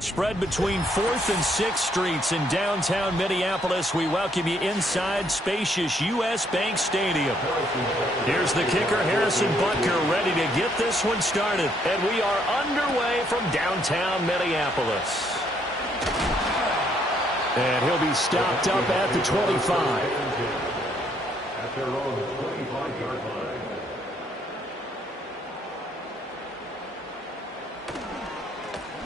Spread between 4th and 6th Streets in downtown Minneapolis. We welcome you inside spacious U.S. Bank Stadium. Here's the kicker, Harrison Butker, ready to get this one started. And we are underway from downtown Minneapolis. And he'll be stopped up at the 25. At their own 25-yard line.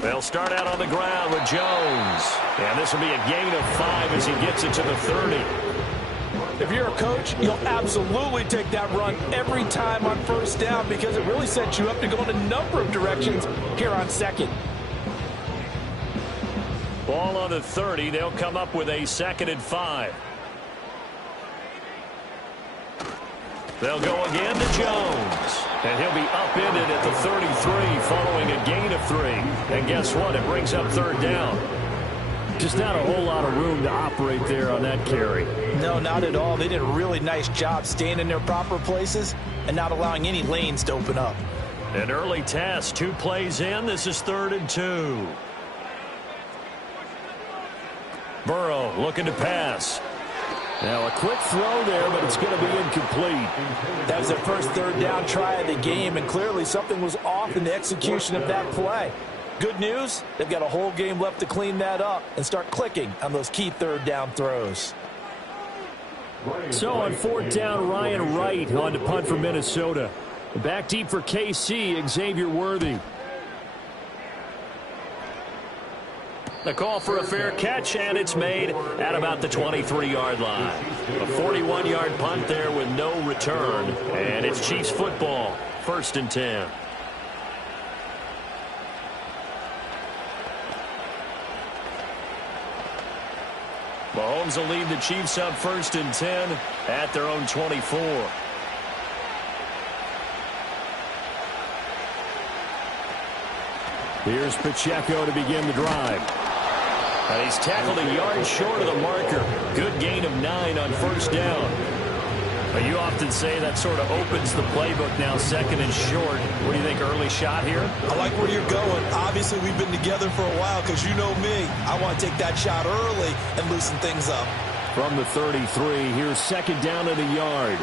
They'll start out on the ground with Jones. And this will be a gain of 5 as he gets it to the 30. If you're a coach, you'll absolutely take that run every time on first down because it really sets you up to go in a number of directions here on second. Ball on the 30. They'll come up with a 2nd and 5. They'll go again to Jones. And he'll be upended at the 33 following a gain of 3. And guess what? It brings up 3rd down. Just not a whole lot of room to operate there on that carry. No, not at all. They did a really nice job staying in their proper places and not allowing any lanes to open up. An early test. 2 plays in. This is 3rd and 2. Burrow looking to pass. Now a quick throw there, but it's going to be incomplete. That was their first 3rd down try of the game, and clearly something was off in the execution of that play. Good news, they've got a whole game left to clean that up and start clicking on those key 3rd down throws. So on 4th down, Ryan Wright on to punt for Minnesota. Back deep for KC, Xavier Worthy. The call for a fair catch, and it's made at about the 23-yard line. A 41-yard punt there with no return, and it's Chiefs football, 1st and 10. Mahomes will lead the Chiefs up 1st and 10 at their own 24. Here's Pacheco to begin the drive. And he's tackled a yard short of the marker. Good gain of 9 on 1st down. But you often say that sort of opens the playbook now, 2nd and short. What do you think, early shot here? I like where you're going. Obviously, we've been together for a while because you know me. I want to take that shot early and loosen things up. From the 33, here's 2nd down at a yard.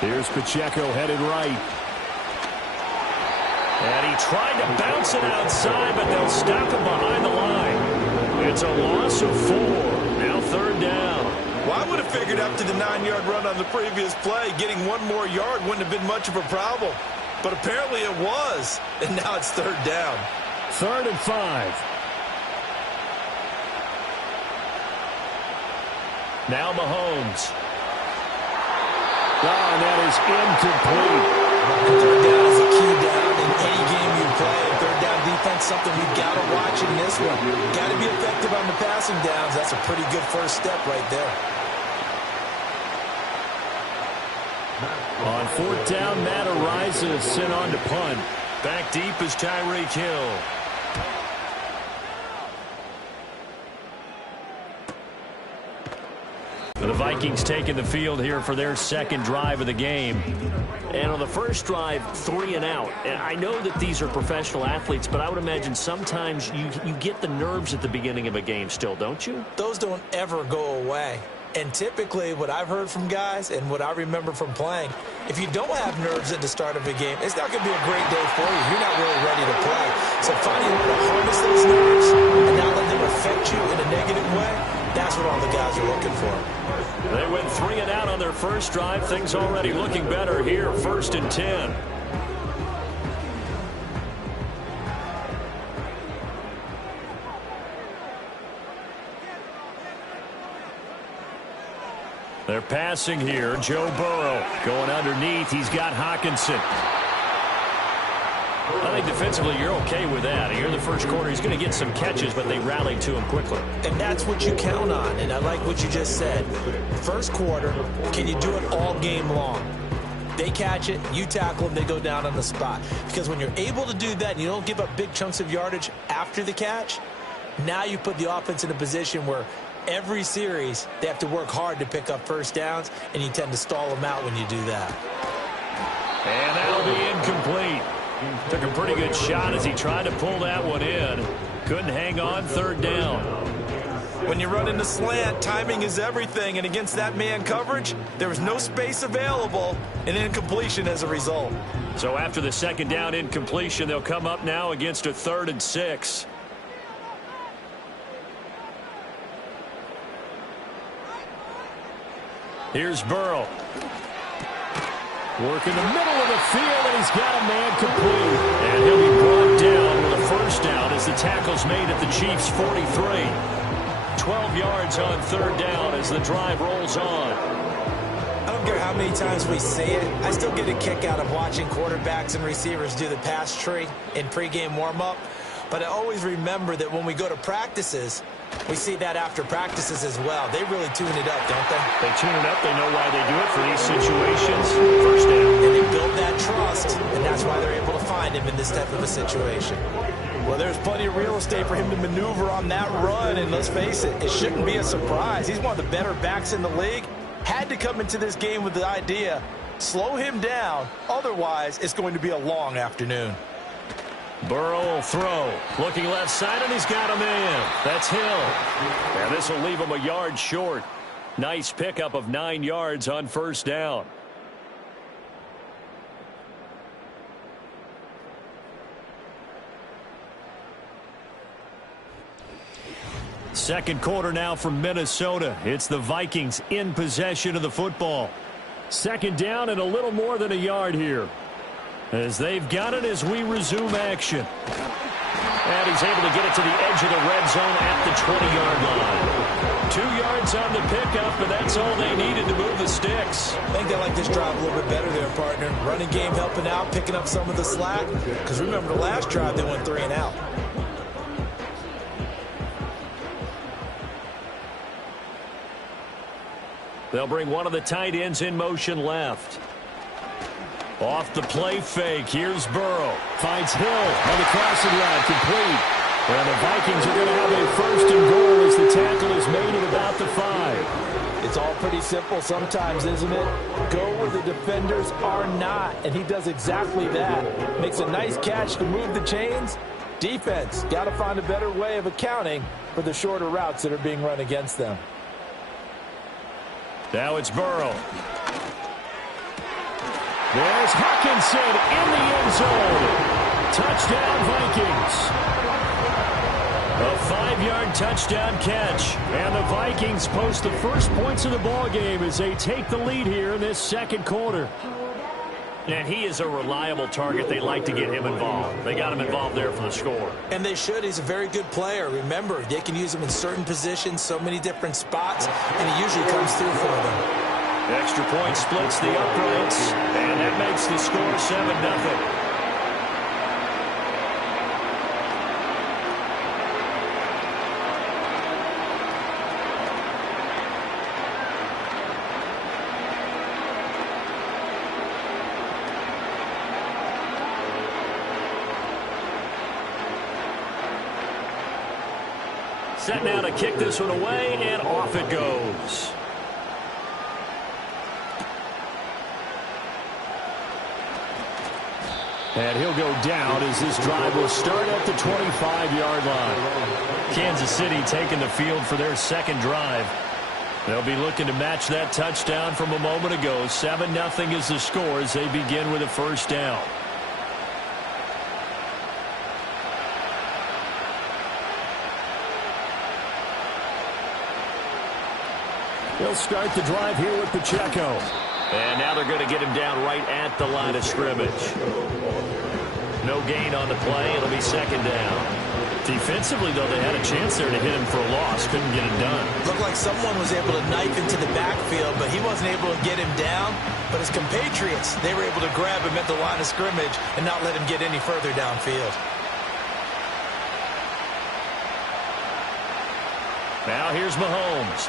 Here's Pacheco headed right. And he tried to bounce it outside, but they'll stop him behind the line. It's a loss of 4. Now 3rd down. Well, I would have figured after the 9-yard run on the previous play, getting 1 more yard wouldn't have been much of a problem. But apparently it was. And now it's 3rd down. 3rd and 5. Now Mahomes. Oh, and that is incomplete. 3rd down is a key down in any game you play. 3rd down defense, something we've got to watch in this one. Got to be effective on the passing downs. That's a pretty good first step right there. On 4th down, Matt Araiza is sent on to punt. Back deep is Tyreek Hill. The Vikings taking the field here for their 2nd drive of the game. And on the first drive, 3 and out. And I know that these are professional athletes, but I would imagine sometimes you get the nerves at the beginning of a game still, don't you? Those don't ever go away. And typically what I've heard from guys and what I remember from playing, if you don't have nerves at the start of a game, it's not going to be a great day for you. You're not really ready to play. So finding a way to harness those nerves and not let them affect you in a negative way, That's what all the guys are looking for. They went 3 and out on their first drive. Things already looking better here. 1st and 10. They're passing here. Joe Burrow going underneath. He's got Hawkinson. I think defensively you're okay with that. Here in the first quarter, he's going to get some catches, but they rallied to him quickly. And that's what you count on, and I like what you just said. First quarter, can you do it all game long? They catch it, you tackle them, they go down on the spot. Because when you're able to do that and you don't give up big chunks of yardage after the catch, now you put the offense in a position where every series they have to work hard to pick up first downs, and you tend to stall them out when you do that. And that'll be incomplete. Took a pretty good shot as he tried to pull that one in. Couldn't hang on. 3rd down. When you run into slant, timing is everything, and against that man coverage, there was no space available, and incompletion as a result. So after the 2nd down incompletion, they'll come up now against a 3rd and 6. Here's Burrow. Working the middle of the field, and he's got a man complete. And he'll be brought down with a 1st down as the tackle's made at the Chiefs' 43. 12 yards on 3rd down as the drive rolls on. I don't care how many times we see it. I still get a kick out of watching quarterbacks and receivers do the pass tree in pregame warm-up. But I always remember that when we go to practices, we see that after practices as well. They really tune it up, don't they? They tune it up. They know why they do it for these situations. 1st down. And they build that trust, and that's why they're able to find him in this type of a situation. Well, there's plenty of real estate for him to maneuver on that run, and let's face it, it shouldn't be a surprise. He's one of the better backs in the league. Had to come into this game with the idea, slow him down, otherwise it's going to be a long afternoon. Burrow will throw. Looking left side, and he's got a man. That's Hill. And this will leave him a yard short. Nice pickup of 9 yards on 1st down. Second quarter now from Minnesota. It's the Vikings in possession of the football. 2nd down and a little more than a yard here, as they've got it as we resume action. And he's able to get it to the edge of the red zone at the 20-yard line. 2 yards on the pickup, and that's all they needed to move the sticks. I think they like this drive a little bit better there, partner. Running game helping out, picking up some of the slack. Because remember, the last drive they went 3 and out. They'll bring one of the tight ends in motion left. Off the play fake, here's Burrow. Finds Hill on the crossing line, complete. And the Vikings are going to have a 1st and goal as the tackle is made at about the 5. It's all pretty simple sometimes, isn't it? Go where the defenders are not, and he does exactly that. Makes a nice catch to move the chains. Defense, got to find a better way of accounting for the shorter routes that are being run against them. Now it's Burrow. There's Hawkinson in the end zone. Touchdown, Vikings. A 5-yard touchdown catch. And the Vikings post the first points of the ball game as they take the lead here in this 2nd quarter. And he is a reliable target. They like to get him involved. They got him involved there for the score. And they should. He's a very good player. Remember, they can use him in certain positions, so many different spots, and he usually comes through for them. Extra point splits the uprights, and that makes the score 7-0. Set now to kick this one away, and off it goes. And he'll go down as this drive will start at the 25-yard line. Kansas City taking the field for their 2nd drive. They'll be looking to match that touchdown from a moment ago. 7-0 is the score as they begin with a 1st down. He'll start the drive here with Pacheco. And now they're going to get him down right at the line of scrimmage. No gain on the play. It'll be second down. Defensively, though, they had a chance there to hit him for a loss. Couldn't get it done. Looked like someone was able to knife into the backfield, but he wasn't able to get him down. But his compatriots, they were able to grab him at the line of scrimmage and not let him get any further downfield. Now here's Mahomes.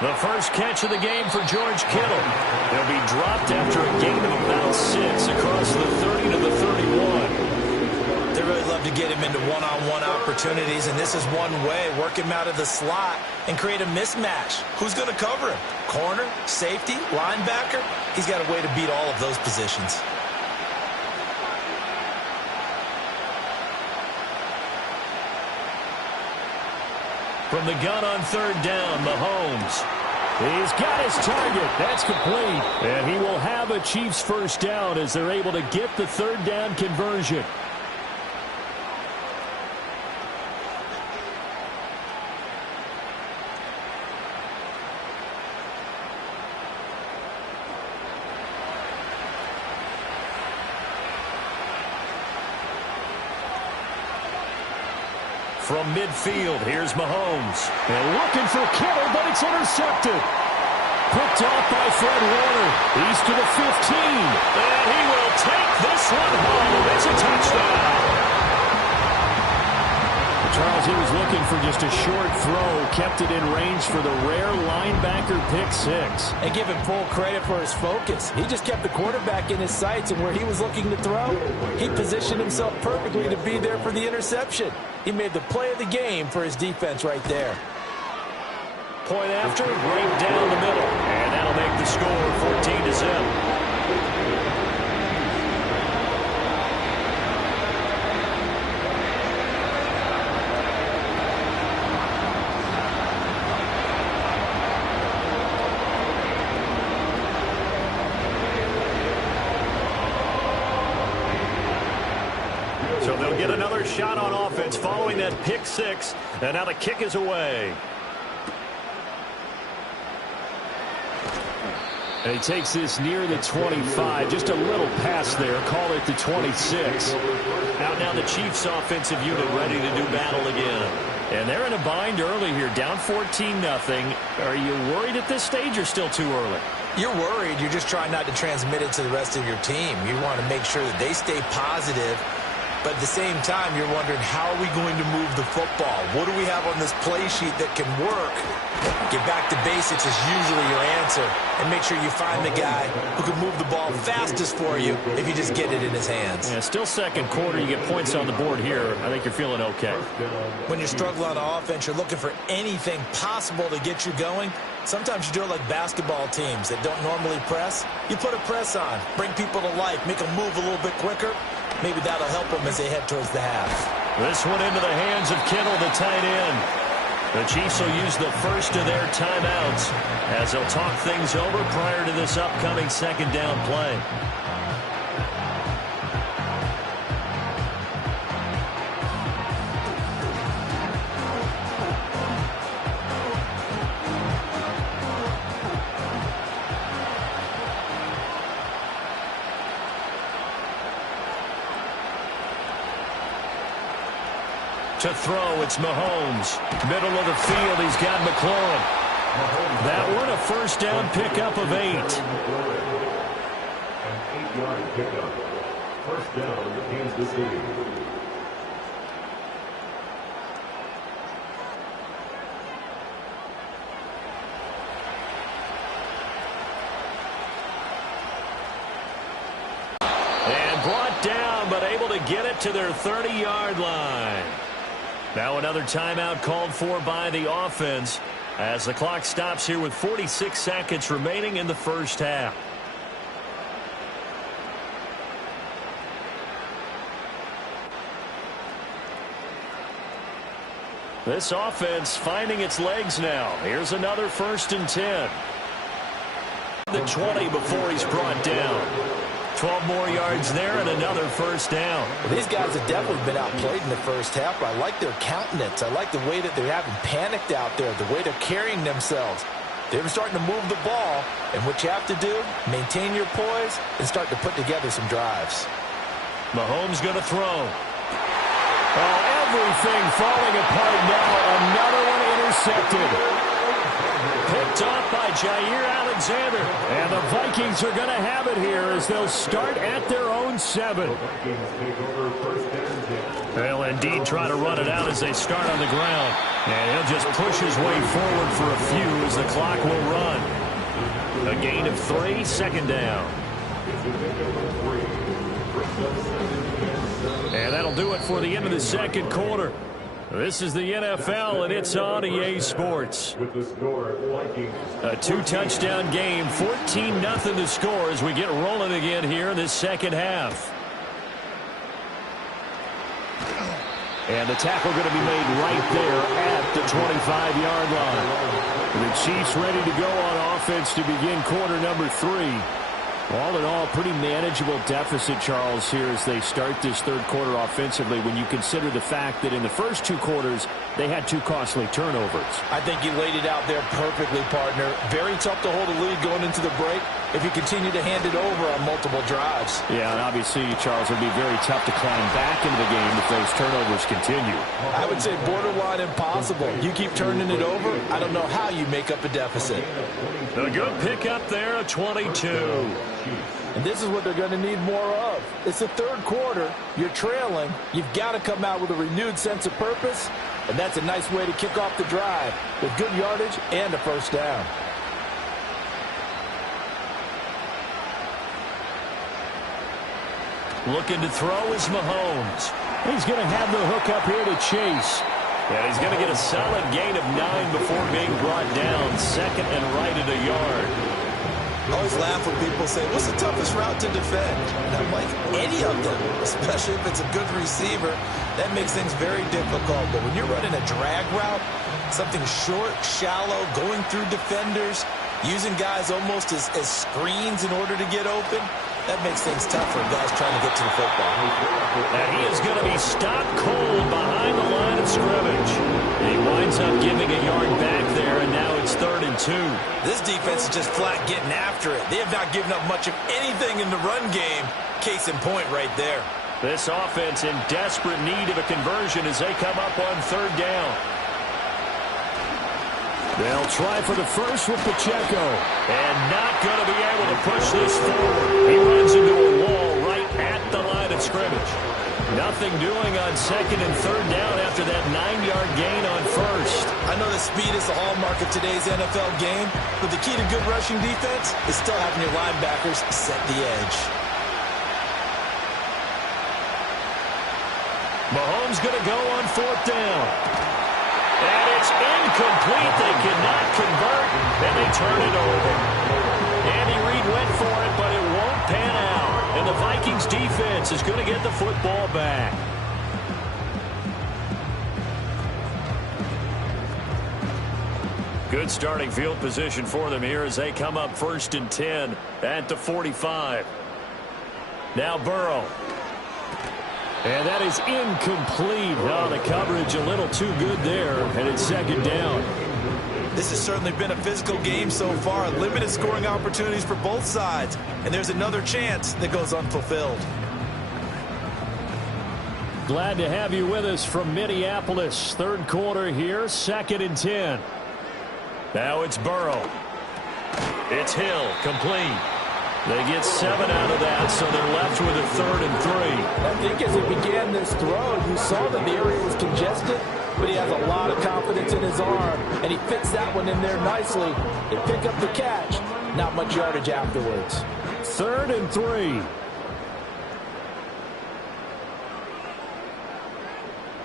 The first catch of the game for George Kittle. He'll be dropped after a gain of about 6 across the 30 to the 31. They really love to get him into one-on-one opportunities, and this is one way. Work him out of the slot and create a mismatch. Who's going to cover him? Corner, safety, linebacker? He's got a way to beat all of those positions. From the gun on third down, Mahomes. He's got his target. That's complete. And he will have a Chiefs first down as they're able to get the third down conversion. From midfield, here's Mahomes. And looking for Kittle, but it's intercepted. Picked off by Fred Warner. He's to the 15. And he will take this one home. It's a touchdown. Charles, he was looking for just a short throw, kept it in range for the rare linebacker pick 6. And give him full credit for his focus. He just kept the quarterback in his sights, and where he was looking to throw, he positioned himself perfectly to be there for the interception. He made the play of the game for his defense right there. Point after, right down the middle. And that'll make the score 14-0. So they'll get another shot on offense following that pick 6. And now the kick is away. And he takes this near the 25. Just a little pass there. Call it the 26. Out now the Chiefs offensive unit ready to do battle again. And they're in a bind early here. Down 14-0. Are you worried at this stage or still too early? You're worried. You're just trying not to transmit it to the rest of your team. You want to make sure that they stay positive. But at the same time, you're wondering, how are we going to move the football? What do we have on this play sheet that can work? Get back to basics is usually your answer. And make sure you find the guy who can move the ball fastest for you if you just get it in his hands. Yeah, still second quarter. You get points on the board here. I think you're feeling okay. When you struggle on offense, you're looking for anything possible to get you going. Sometimes you do it like basketball teams that don't normally press. You put a press on, bring people to life, make them move a little bit quicker. Maybe that'll help them as they head towards the half. This one into the hands of Kittle, the tight end. The Chiefs will use the first of their timeouts as they'll talk things over prior to this upcoming second down play. To throw, it's Mahomes. Middle of the field, he's got McLaurin. That one, a first down pickup of 8. An 8-yard pickup. First down, Kansas City. And brought down, but able to get it to their 30-yard line. Now another timeout called for by the offense as the clock stops here with 46 seconds remaining in the first half. This offense finding its legs now. Here's another 1st and 10. The 20 before he's brought down. 12 more yards there and another first down. Well, these guys have definitely been outplayed in the first half, but I like their countenance. I like the way that they're having panicked out there, the way they're carrying themselves. They were starting to move the ball, and what you have to do, maintain your poise and start to put together some drives. Mahomes going to throw. Oh, everything falling apart now. Another one intercepted. Picked off by Jair Alexander. And the Vikings are going to have it here as they'll start at their own 7. They'll indeed try to run it out as they start on the ground. And he'll just push his way forward for a few as the clock will run. A gain of 3, second down. And that'll do it for the end of the second quarter. This is the NFL, and it's on EA Sports. A 2-touchdown game, 14-0 to score as we get rolling again here in this second half. And the tackle going to be made right there at the 25-yard line. The Chiefs ready to go on offense to begin quarter number 3. All in all, pretty manageable deficit, Charles, here as they start this third quarter offensively when you consider the fact that in the first 2 quarters, they had 2 costly turnovers. I think you laid it out there perfectly, partner. Very tough to hold a lead going into the break if you continue to hand it over on multiple drives. Yeah, and obviously, Charles, it would be very tough to climb back into the game if those turnovers continue. I would say borderline impossible. You keep turning it over, I don't know how you make up a deficit. A good pickup there, a 22. And this is what they're going to need more of. It's the third quarter. You're trailing. You've got to come out with a renewed sense of purpose, and that's a nice way to kick off the drive with good yardage and a first down. Looking to throw is Mahomes. He's going to have the hook up here to Chase. And he's going to get a solid gain of 9 before being brought down. Second and right at a yard. I always laugh when people say, what's the toughest route to defend? And I'm like, any of them, especially if it's a good receiver. That makes things very difficult. But when you're running a drag route, something short, shallow, going through defenders, using guys almost as screens in order to get open, that makes things tough for guys trying to get to the football. And he is going to be stopped cold behind the line of scrimmage. He winds up giving a yard back there, and now it's 3rd and 2. This defense is just flat getting after it. They have not given up much of anything in the run game. Case in point right there. This offense in desperate need of a conversion as they come up on 3rd down. They'll try for the first with Pacheco. And not going to be able to push this forward. He runs into a wall right at the line of scrimmage. Nothing doing on 2nd and 3rd down after that 9-yard gain on 1st. I know that speed is the hallmark of today's NFL game, but the key to good rushing defense is still having your linebackers set the edge. Mahomes going to go on 4th down. And it's incomplete. They cannot convert, and they turn it over. Andy Reid went for it, but it won't pan out. And the Vikings defense is going to get the football back. Good starting field position for them here as they come up 1st and 10 at the 45. Now Burrow. And that is incomplete. Oh, the coverage a little too good there, and it's 2nd down. This has certainly been a physical game so far. Limited scoring opportunities for both sides. And there's another chance that goes unfulfilled. Glad to have you with us from Minneapolis. 3rd quarter here, 2nd and 10. Now it's Burrow. It's Hill, complete. They get 7 out of that, so they're left with a 3rd and 3. I think as he began this throw, you saw that the area was congested, but he has a lot of confidence in his arm, and he fits that one in there nicely. They pick up the catch, not much yardage afterwards. 3rd and 3.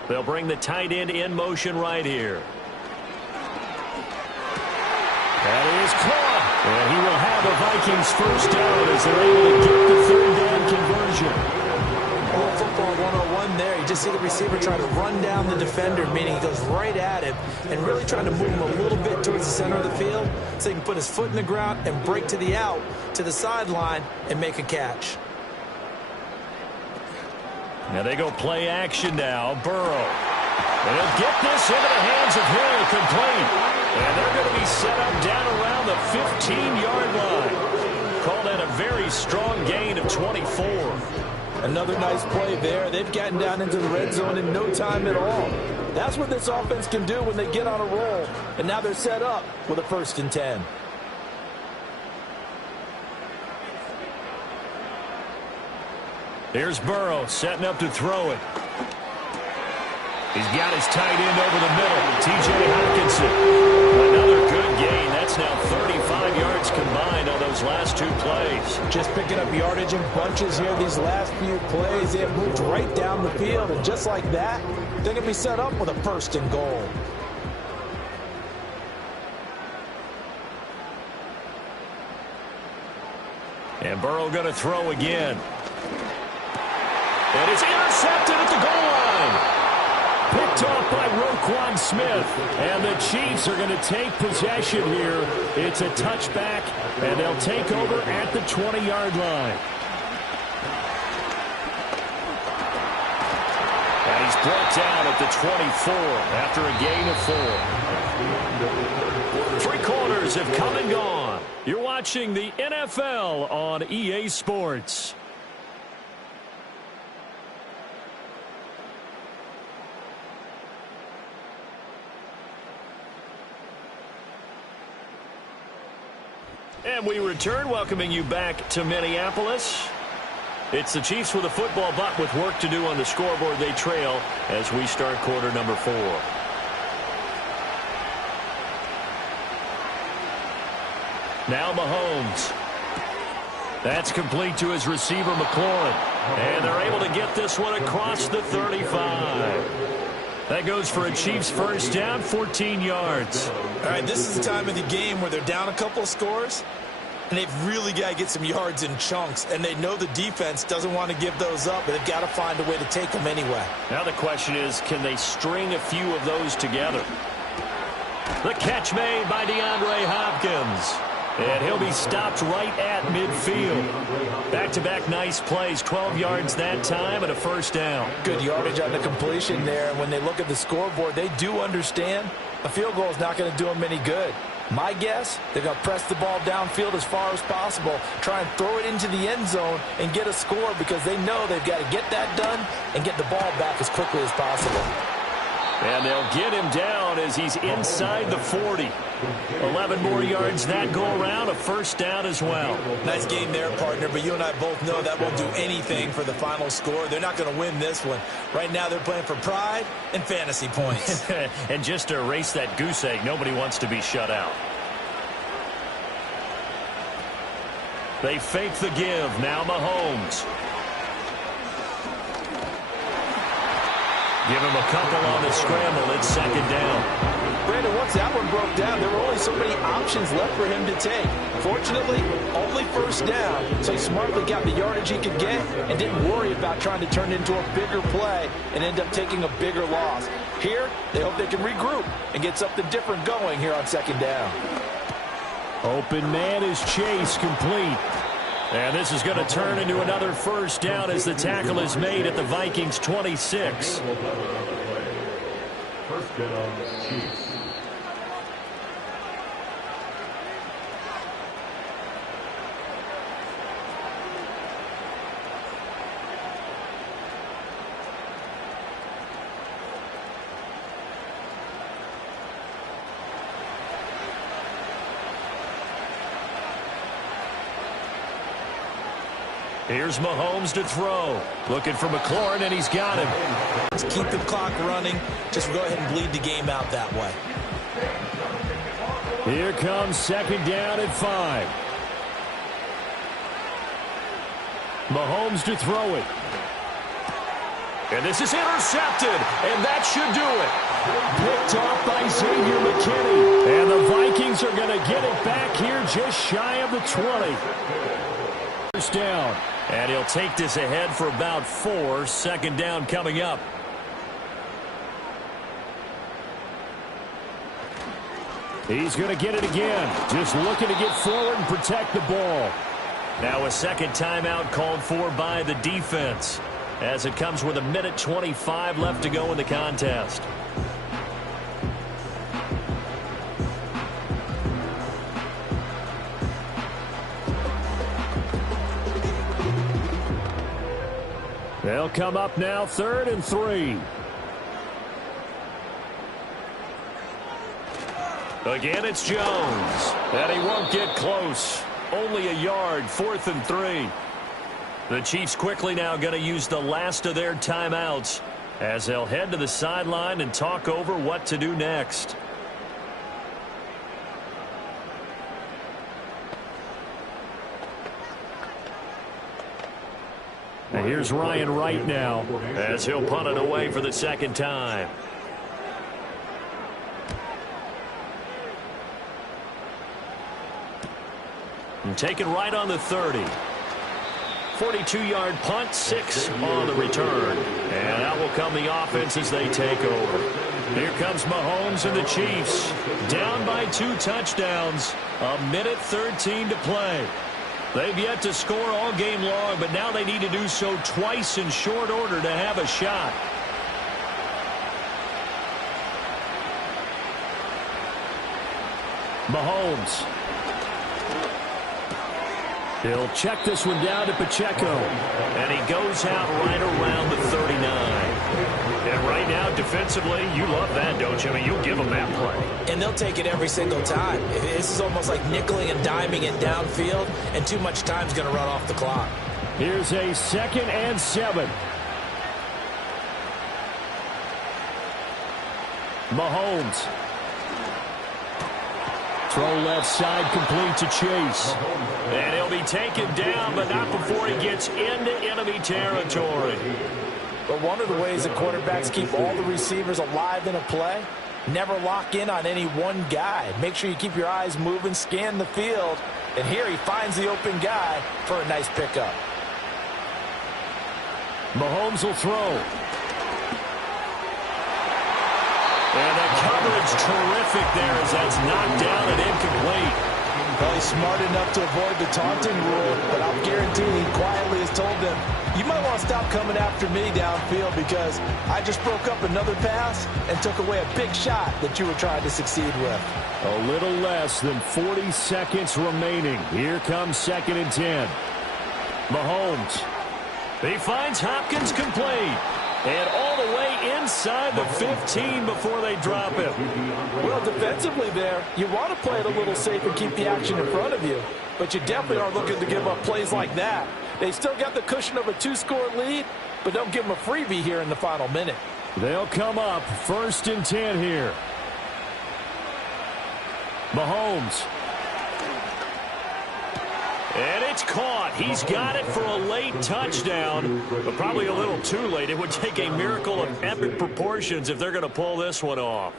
They'll bring the tight end in motion right here. That is caught. And he will have a Vikings first down as they're able to get the 3rd down conversion. Oh, football 101 there. You just see the receiver trying to run down the defender, meaning he goes right at him and really trying to move him a little bit towards the center of the field so he can put his foot in the ground and break to the out, to the sideline, and make a catch. Now they go play action now. Burrow. And he'll get this into the hands of Hill, complete. And they're going to be set up down around a strong gain of 24. Another nice play there. They've gotten down into the red zone in no time at all. That's what this offense can do when they get on a roll. And now they're set up with a 1st and 10. Here's Burrow setting up to throw it. He's got his tight end over the middle, T.J. Hockenson. Another good gain. That's now 35 yards combined on those last 2 plays. Just picking up yardage in bunches here these last few plays. They have moved right down the field, and just like that, they're going to be set up with a 1st and goal. And Burrow going to throw again. And it's intercepted at the goal line. Picked off by Roquan Smith. And the Chiefs are going to take possession here. It's a touchback, and they'll take over at the 20-yard line. And he's brought down at the 24 after a gain of 4. 3 quarters have come and gone. You're watching the NFL on EA Sports. And we return, welcoming you back to Minneapolis. It's the Chiefs with a football, but with work to do on the scoreboard. They trail as we start quarter number 4. Now Mahomes. That's complete to his receiver, McLaurin. And they're able to get this one across the 35. That goes for a Chiefs 1st down, 14 yards. All right, this is the time of the game where they're down a couple of scores, and they've really got to get some yards in chunks, and they know the defense doesn't want to give those up, but they've got to find a way to take them anyway. Now the question is, can they string a few of those together? The catch made by DeAndre Hopkins. And he'll be stopped right at midfield. Back-to-back nice plays, 12 yards that time and a 1st down. Good yardage on the completion there. And when they look at the scoreboard, they do understand a field goal is not going to do them any good. My guess, they're going to press the ball downfield as far as possible, try and throw it into the end zone and get a score because they know they've got to get that done and get the ball back as quickly as possible. And they'll get him down as he's inside the 40. 11 more yards that go around, a 1st down as well. Nice game there, partner, but you and I both know that won't do anything for the final score. They're not going to win this one. Right now they're playing for pride and fantasy points. And just to erase that goose egg, nobody wants to be shut out. They fake the give. Now Mahomes. Give him a couple on the scramble. It's 2nd down. Brandon, once that one broke down, there were only so many options left for him to take. Fortunately, only 1st down, so he smartly got the yardage he could get and didn't worry about trying to turn it into a bigger play and end up taking a bigger loss. Here, they hope they can regroup and get something different going here on 2nd down. Open man is Chase, complete. And this is going to turn into another 1st down as the tackle is made at the Vikings 26. 1st down, Chiefs. Here's Mahomes to throw. Looking for McLaurin, and he's got him. Let's keep the clock running. Just go ahead and bleed the game out that way. Here comes 2nd down at 5. Mahomes to throw it. And this is intercepted, and that should do it. Picked off by Xavier McKinney. And the Vikings are going to get it back here just shy of the 20. 1st down. And he'll take this ahead for about 4. 2nd down coming up. He's going to get it again. Just looking to get forward and protect the ball. Now a 2nd timeout called for by the defense, as it comes with 1:25 left to go in the contest. They'll come up now, 3rd and 3. Again, it's Jones. And he won't get close. Only a yard, 4th and 3. The Chiefs quickly now going to use the last of their timeouts as they'll head to the sideline and talk over what to do next. And here's Ryan Wright now as he'll punt it away for the 2nd time. And taken right on the 30. 42-yard punt, 6 on the return. And out will come the offense as they take over. Here comes Mahomes and the Chiefs. Down by 2 touchdowns. 1:13 to play. They've yet to score all game long, but now they need to do so twice in short order to have a shot. Mahomes. He'll check this one down to Pacheco. And he goes out right around the 39. And right now, defensively, you love that, don't you? I mean, you'll give them that play. And they'll take it every single time. This is almost like nickeling and diming it downfield, and too much time's going to run off the clock. Here's a 2nd and 7. Mahomes. Throw left side, complete to Chase. And he'll be taken down, but not before he gets into enemy territory. But one of the ways that quarterbacks keep all the receivers alive in a play, never lock in on any one guy. Make sure you keep your eyes moving, scan the field. And here he finds the open guy for a nice pickup. Mahomes will throw. And the coverage terrific there as that's knocked down and incomplete. Well, he's smart enough to avoid the taunting rule, but I'll guarantee he quietly has told them, you might want to stop coming after me downfield because I just broke up another pass and took away a big shot that you were trying to succeed with. A little less than 40 seconds remaining. Here comes 2nd and 10. Mahomes. He finds Hopkins complete. And all the way inside the 15 before they drop him. Well, defensively there, you want to play it a little safe and keep the action in front of you. But you definitely aren't looking to give up plays like that. They still got the cushion of a 2-score lead, but don't give them a freebie here in the final minute. They'll come up 1st and 10 here. Mahomes. And it's caught. He's got it for a late touchdown, but probably a little too late. It would take a miracle of epic proportions if they're going to pull this one off.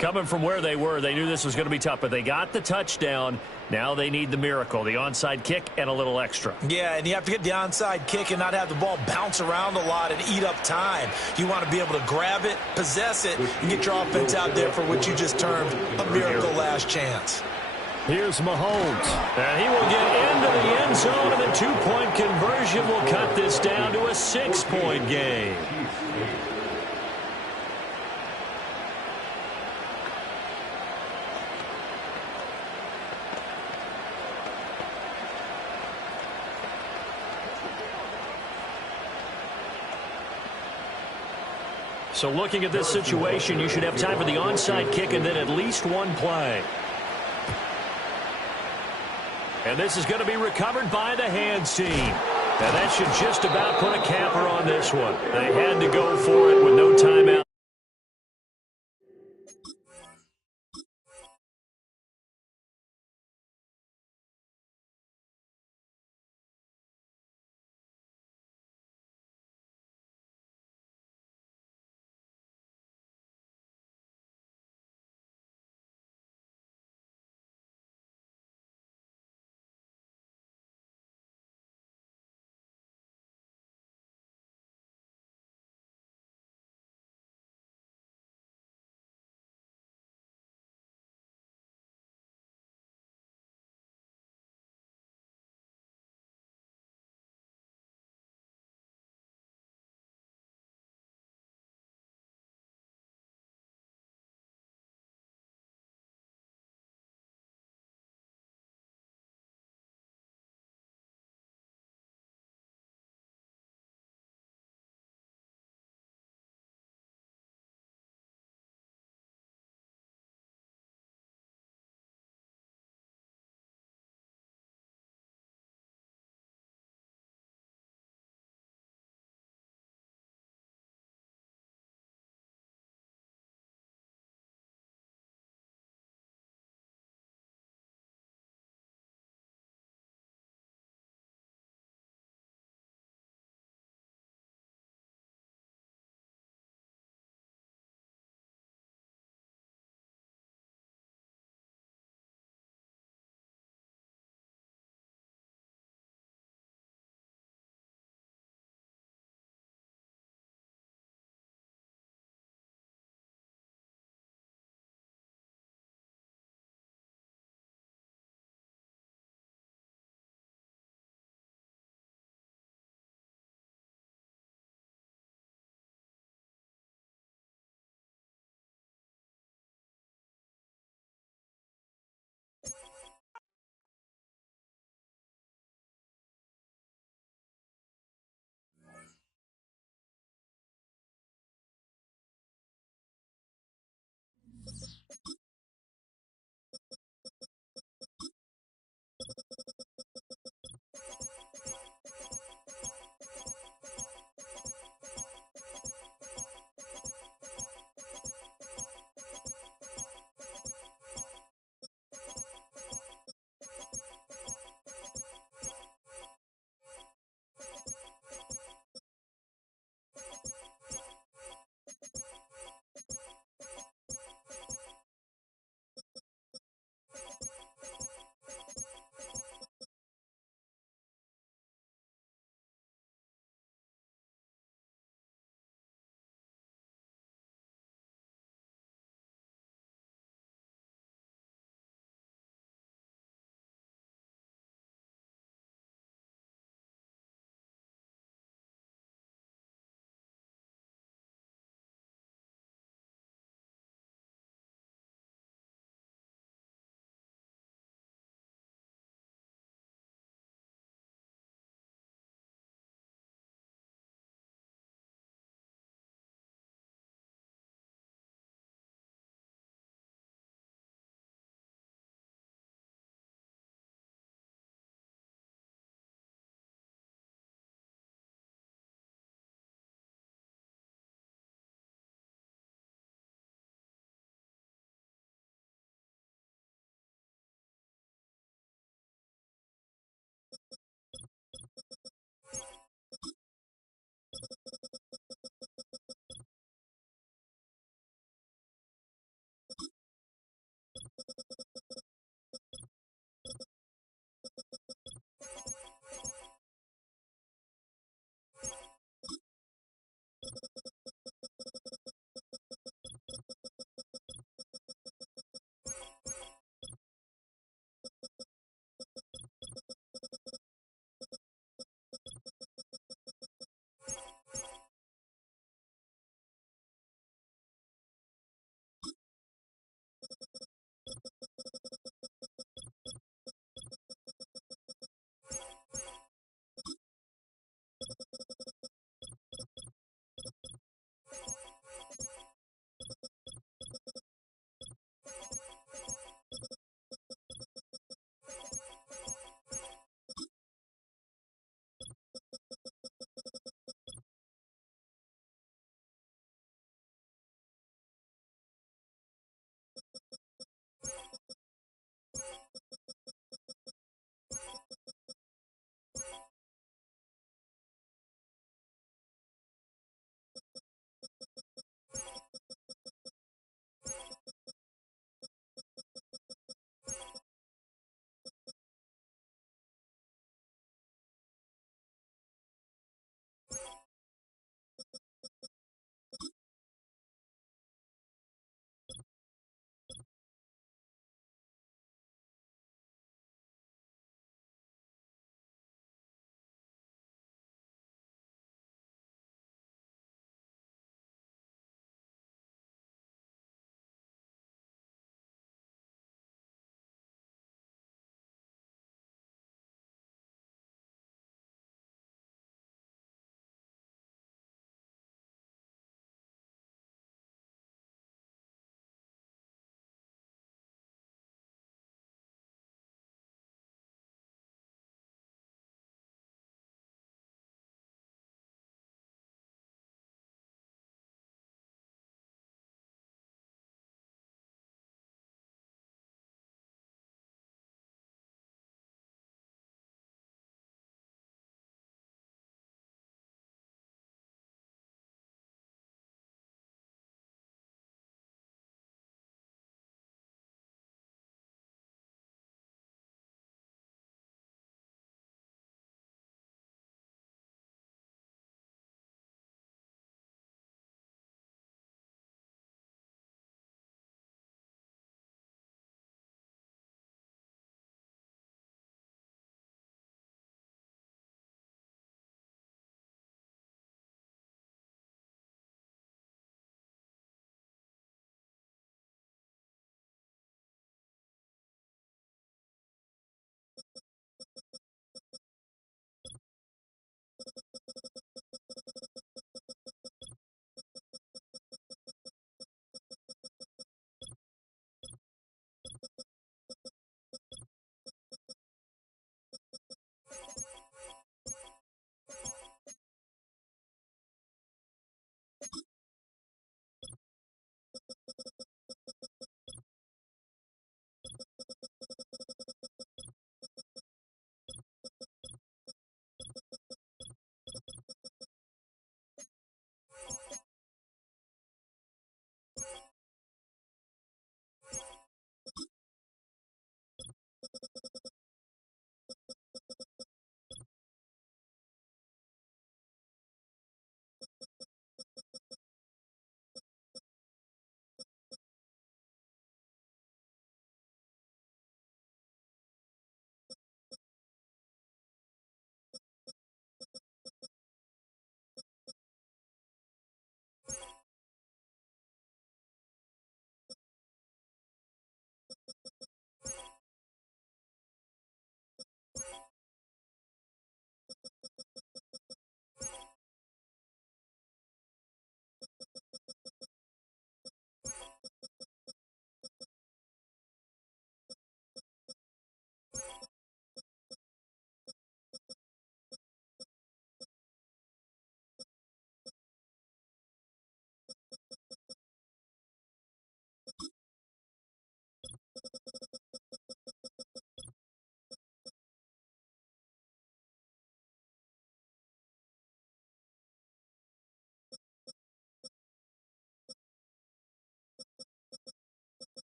Coming from where they were, they knew this was going to be tough, but they got the touchdown. Now they need the miracle, the onside kick and a little extra. Yeah, and you have to get the onside kick and not have the ball bounce around a lot and eat up time. You want to be able to grab it, possess it, and get your offense out there for what you just termed a miracle last chance. Here's Mahomes. And he will get into the end zone, and the 2-point conversion will cut this down to a 6-point game. So looking at this situation, you should have time for the onside kick and then at least one play. And this is going to be recovered by the hands team. And that should just about put a capper on this one. They had to go for it with no timeout.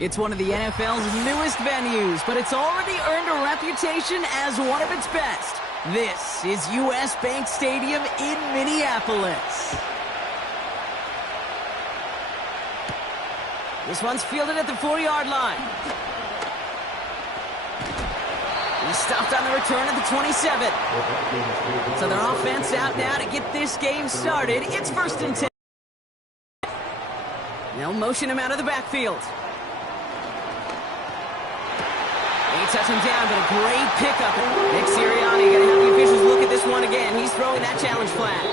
It's one of the NFL's newest venues, but it's already earned a reputation as one of its best. This is U.S. Bank Stadium in Minneapolis. This one's fielded at the 4-yard line. He stopped on the return at the 27. So their offense out now to get this game started. It's 1st and 10. They'll motion him out of the backfield. He touched him down, but a great pickup. Nick Sirianni going to have the officials look at this one again. He's throwing that challenge flag.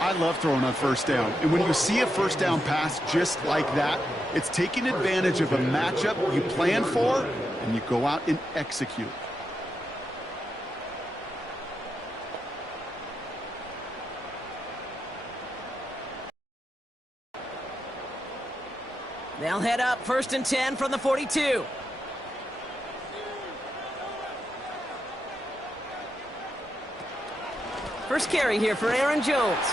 I love throwing on 1st down. And when you see a 1st down pass just like that, it's taking advantage of a matchup you plan for, and you go out and execute. They'll head up 1st and 10 from the 42. First carry here for Aaron Jones.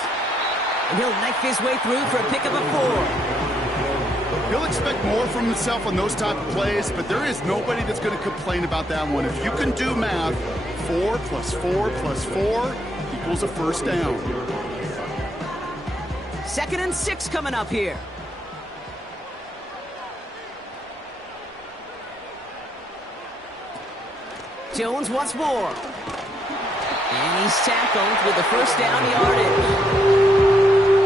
And he'll knife his way through for a pickup of 4. He'll expect more from himself on those type of plays, but there is nobody that's going to complain about that one. If you can do math, 4 plus 4 plus 4 equals a 1st down. 2nd and 6 coming up here. Jones once more. And he's tackled with the 1st down yardage.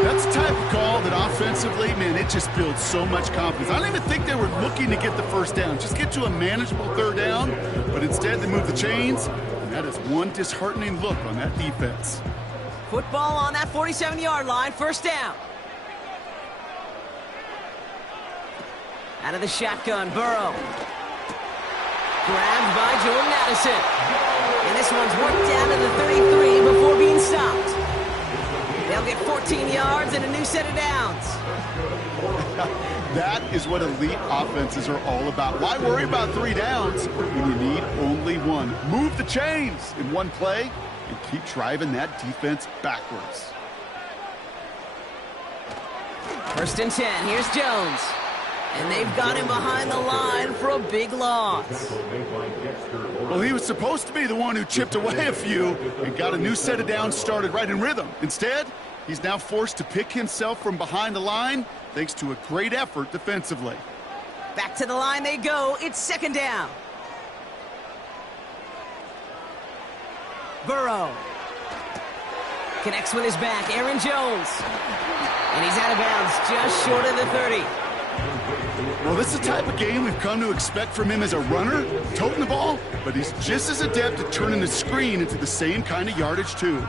That's the type of call that offensively, man, it just builds so much confidence. I don't even think they were looking to get the 1st down. Just get to a manageable 3rd down, but instead they move the chains, and that is one disheartening look on that defense. Football on that 47-yard line, 1st down. Out of the shotgun, Burrow. Grabbed by Jordan Addison. And this one's worked down to the 33 before being stopped. They'll get 14 yards and a new set of downs. That is what elite offenses are all about. Why worry about 3 downs when you need only 1? Move the chains in one play and keep driving that defense backwards. 1st and 10. Here's Jones. And they've got him behind the line for a big loss. Well, he was supposed to be the one who chipped away a few and got a new set of downs started right in rhythm. Instead, he's now forced to pick himself from behind the line thanks to a great effort defensively. Back to the line they go. It's 2nd down. Burrow connects with his back. Aaron Jones. And he's out of bounds just short of the 30. Well, this is the type of game we've come to expect from him as a runner, toting the ball, but he's just as adept at turning the screen into the same kind of yardage, too.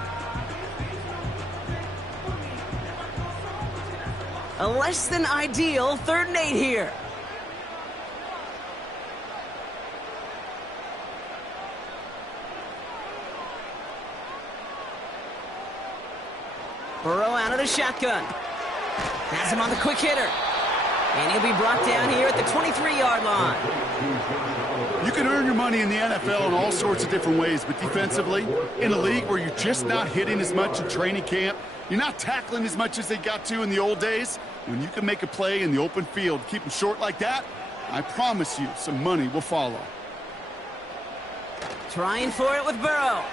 A less than ideal 3rd and 8 here. Burrow out of the shotgun. Has him on the quick hitter. And he'll be brought down here at the 23-yard line. You can earn your money in the NFL in all sorts of different ways, but defensively, in a league where you're just not hitting as much in training camp, you're not tackling as much as they got to in the old days, when you can make a play in the open field, keep them short like that, I promise you some money will follow. Trying for it with Burrow.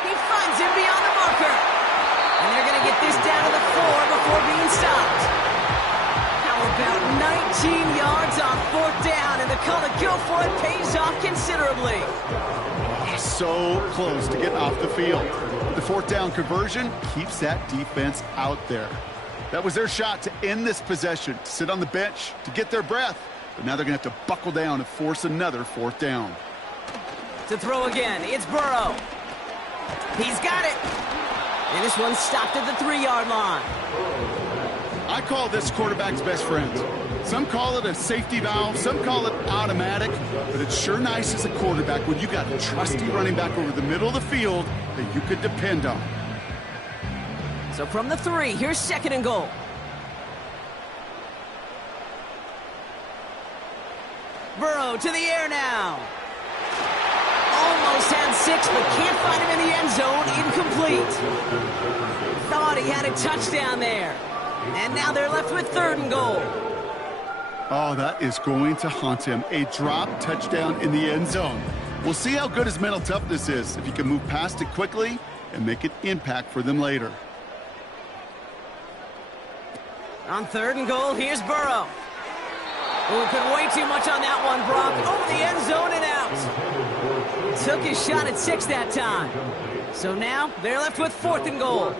He finds him beyond the marker. And they're going to get this down to the 4 before being stopped. About 19 yards on 4th down, and the call to go for it pays off considerably. So close to getting off the field. The 4th down conversion keeps that defense out there. That was their shot to end this possession, to sit on the bench, to get their breath. But now they're going to have to buckle down and force another 4th down. To throw again, it's Burrow. He's got it. And this one's stopped at the 3-yard line. I call this quarterback's best friend. Some call it a safety valve, some call it automatic, but it's sure nice as a quarterback when you got a trusty running back over the middle of the field that you could depend on. So from the 3, here's 2nd and goal. Burrow to the air now. Almost had 6, but can't find him in the end zone. Incomplete. incomplete. Thought he had a touchdown there. And now they're left with 3rd and goal. Oh, that is going to haunt him. A drop touchdown in the end zone. We'll see how good his mental toughness is, if he can move past it quickly and make an impact for them later. On 3rd and goal, here's Burrow. Oh, put way too much on that one, Brock. Over the end zone and out. Took his shot at 6 that time. So now they're left with 4th and goal.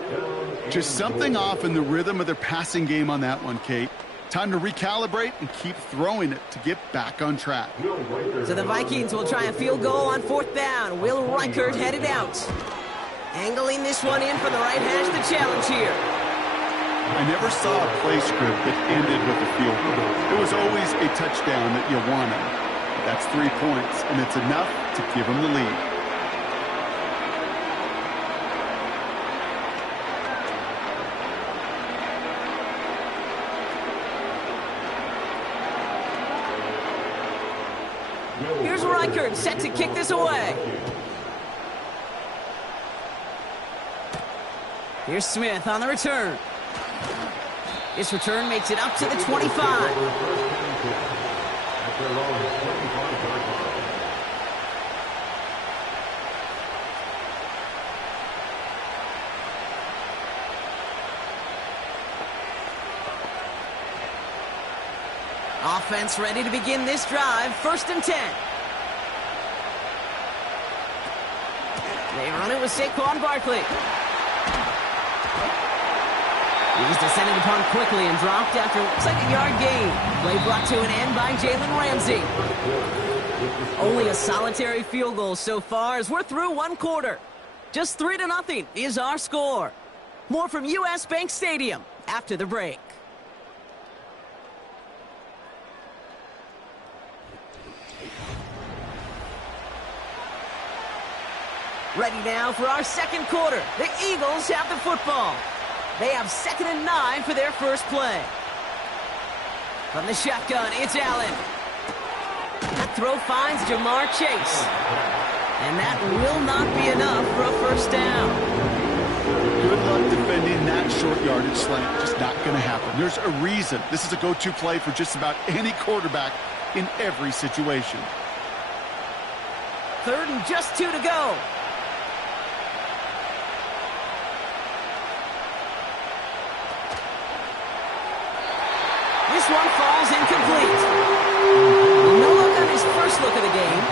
Just something off in the rhythm of their passing game on that one, Kate. Time to recalibrate and keep throwing it to get back on track. So the Vikings will try a field goal on 4th down. Will Reichert headed out. Angling this one in from the right hash, the challenge here. I never saw a play script that ended with a field goal. It was always a touchdown that you wanted. That's 3 points, and it's enough to give them the lead. Here's Reichert set to kick this away. Here's Smith on the return. This return makes it up to the 25. Offense ready to begin this drive. 1st and 10. They run it with Saquon Barkley. He's descended upon quickly and dropped after looks like a yard gain. Play brought to an end by Jalen Ramsey. Only a solitary field goal so far as we're through 1 quarter. Just 3-0 is our score. More from U.S. Bank Stadium after the break. Ready now for our 2nd quarter. The Eagles have the football. They have 2nd and 9 for their first play. From the shotgun, it's Allen. That throw finds Jamar Chase. And that will not be enough for a 1st down. Good luck defending that short yardage slant. Just not going to happen. There's a reason this is a go-to play for just about any quarterback in every situation. 3rd and just 2 to go. This one falls incomplete. No look on his first look of the game.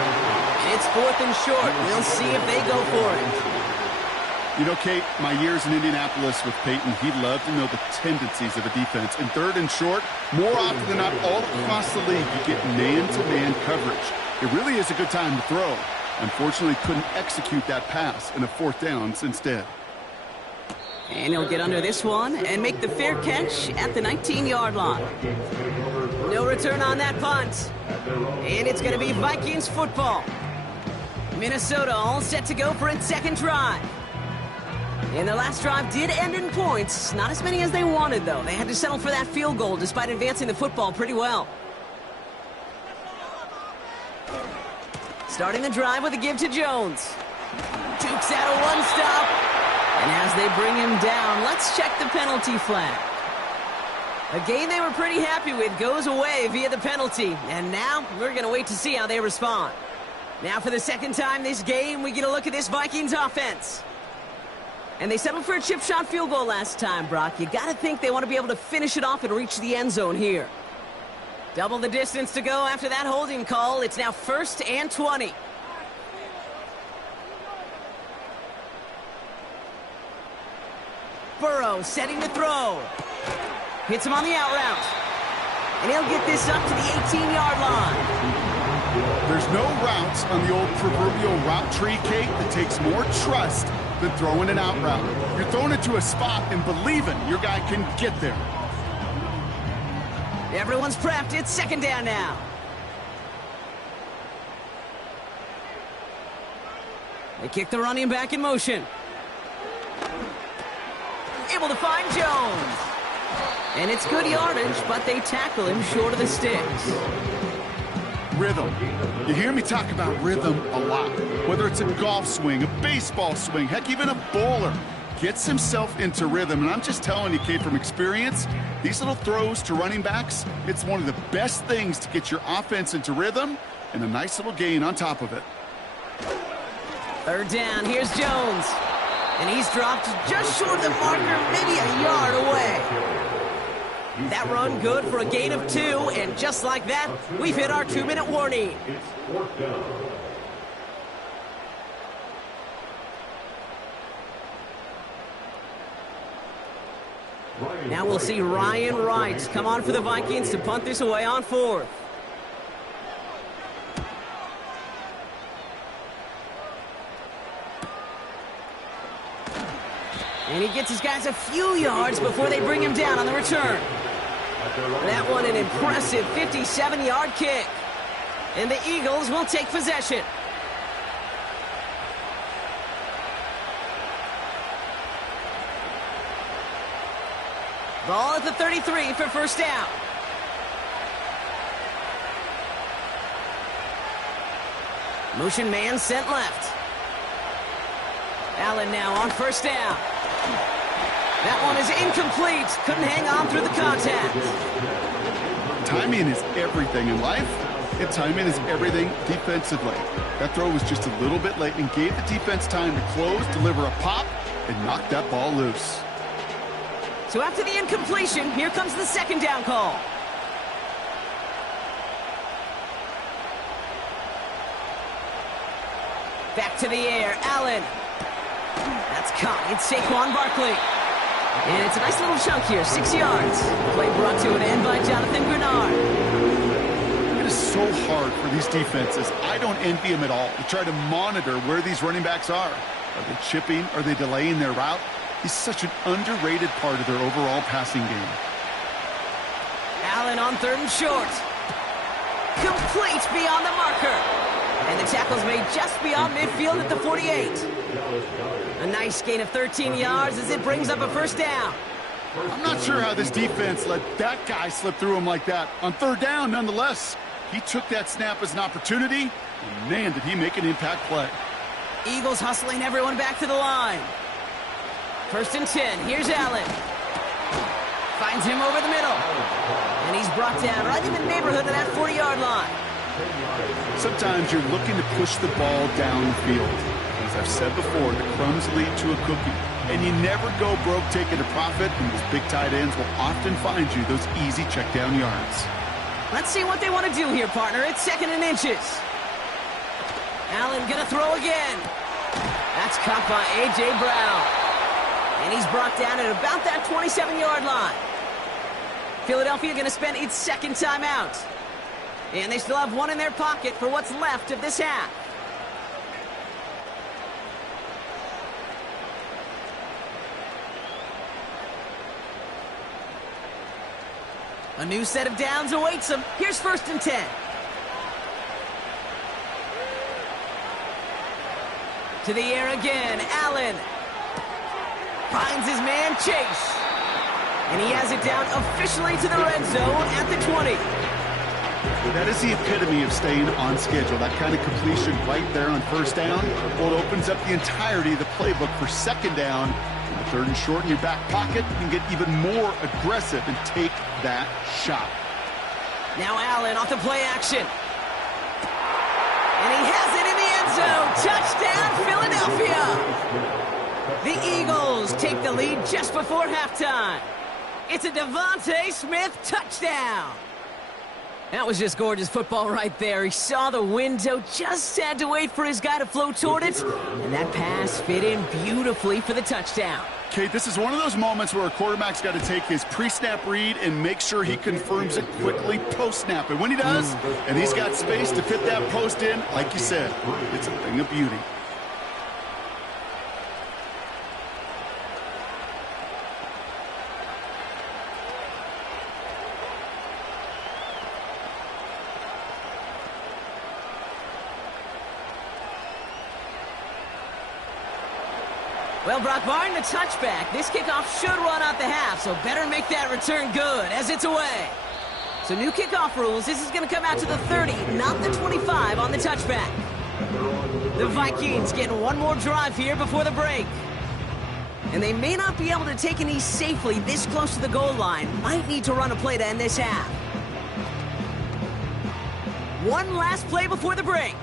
It's 4th and short. We'll see if they go for it. You know, Kate, my years in Indianapolis with Peyton, he loved to know the tendencies of a defense. In 3rd and short, more often than not, all across the league, you get man-to-man coverage. It really is a good time to throw. Unfortunately, couldn't execute that pass in a 4th down instead. And he'll get under this one and make the fair catch at the 19-yard line. No return on that punt. And it's going to be Vikings football. Minnesota all set to go for its 2nd drive. And their last drive did end in points. Not as many as they wanted, though. They had to settle for that field goal despite advancing the football pretty well. Starting the drive with a give to Jones. Jukes out a one-stop. And as they bring him down, let's check the penalty flag. A game they were pretty happy with goes away via the penalty. And now we're going to wait to see how they respond. Now for the 2nd time this game, we get a look at this Vikings offense. And they settled for a chip shot field goal last time, Brock. You got to think they want to be able to finish it off and reach the end zone here. Double the distance to go after that holding call. It's now 1st and 20. Burrow setting to throw. Hits him on the out route. And he'll get this up to the 18-yard line. There's no routes on the old proverbial route tree, Kate, that takes more trust than throwing an out route. You're throwing it to a spot and believing your guy can get there. Everyone's prepped. It's 2nd down now. They kick the running back in motion. Able to find Jones. And it's good yardage, but they tackle him short of the sticks. Rhythm. You hear me talk about rhythm a lot. Whether it's a golf swing, a baseball swing, heck, even a bowler gets himself into rhythm. And I'm just telling you, kid, from experience, these little throws to running backs, it's one of the best things to get your offense into rhythm and a nice little gain on top of it. Third down, here's Jones. And he's dropped just short of the marker, maybe a yard away. That run good for a gain of 2, and just like that, we've hit our 2-minute warning. It's fourth down. Now we'll see Ryan Wright come on for the Vikings to punt this away on 4th. And he gets his guys a few yards before they bring him down on the return. That one an impressive 57-yard kick. And the Eagles will take possession. Ball at the 33 for first down. Motion man sent left. Allen now on first down. That one is incomplete. Couldn't hang on through the contact. Timing is everything in life, and timing is everything defensively. That throw was just a little bit late and gave the defense time to close, deliver a pop, and knock that ball loose. So after the incompletion, here comes the second down call. Back to the air, Allen. That's caught. It's Saquon Barkley. And it's a nice little chunk here, 6 yards. Play brought to an end by Jonathan Grenard. It is so hard for these defenses. I don't envy them at all to try to monitor where these running backs are. Are they chipping? Are they delaying their route? He's such an underrated part of their overall passing game. Allen on 3rd and short. Complete beyond the marker. And the tackle's made just beyond midfield at the 48. A nice gain of 13 yards as it brings up a first down. I'm not sure how this defense let that guy slip through him like that. On 3rd down, nonetheless, he took that snap as an opportunity, and man, did he make an impact play. Eagles hustling everyone back to the line. 1st and 10. Here's Allen. Finds him over the middle. And he's brought down right in the neighborhood of that 40-yard line. Sometimes you're looking to push the ball downfield. As I've said before, the crumbs lead to a cookie. And you never go broke taking a profit, and those big tight ends will often find you those easy check down yards. Let's see what they want to do here, partner. It's 2nd and inches. Allen gonna throw again. That's caught by A.J. Brown. And he's brought down at about that 27-yard line. Philadelphia going to spend its 2nd timeout. And they still have one in their pocket for what's left of this half. A new set of downs awaits them. Here's 1st and 10. To the air again, Allen. Finds his man, Chase. And he has it down officially to the red zone at the 20. That is the epitome of staying on schedule. That kind of completion right there on 1st down. Well, it opens up the entirety of the playbook for 2nd down. In the 3rd and short in your back pocket, you can get even more aggressive and take that shot. Now Allen off the play action. And he has it in the end zone. Touchdown, Philadelphia. The Eagles take the lead just before halftime. It's a Devontae Smith touchdown. That was just gorgeous football right there. He saw the window, just had to wait for his guy to flow toward it, and that pass fit in beautifully for the touchdown. Kate, this is one of those moments where a quarterback's got to take his pre-snap read and make sure he confirms it quickly post-snap. And when he does, and he's got space to fit that post in, like you said, it's a thing of beauty. Well, Brock, barring the touchback, this kickoff should run out the half, so better make that return good as it's away. So new kickoff rules. This is going to come out to the 30, not the 25 on the touchback. The Vikings getting one more drive here before the break. And they may not be able to take an knee safely this close to the goal line. Might need to run a play to end this half. One last play before the break.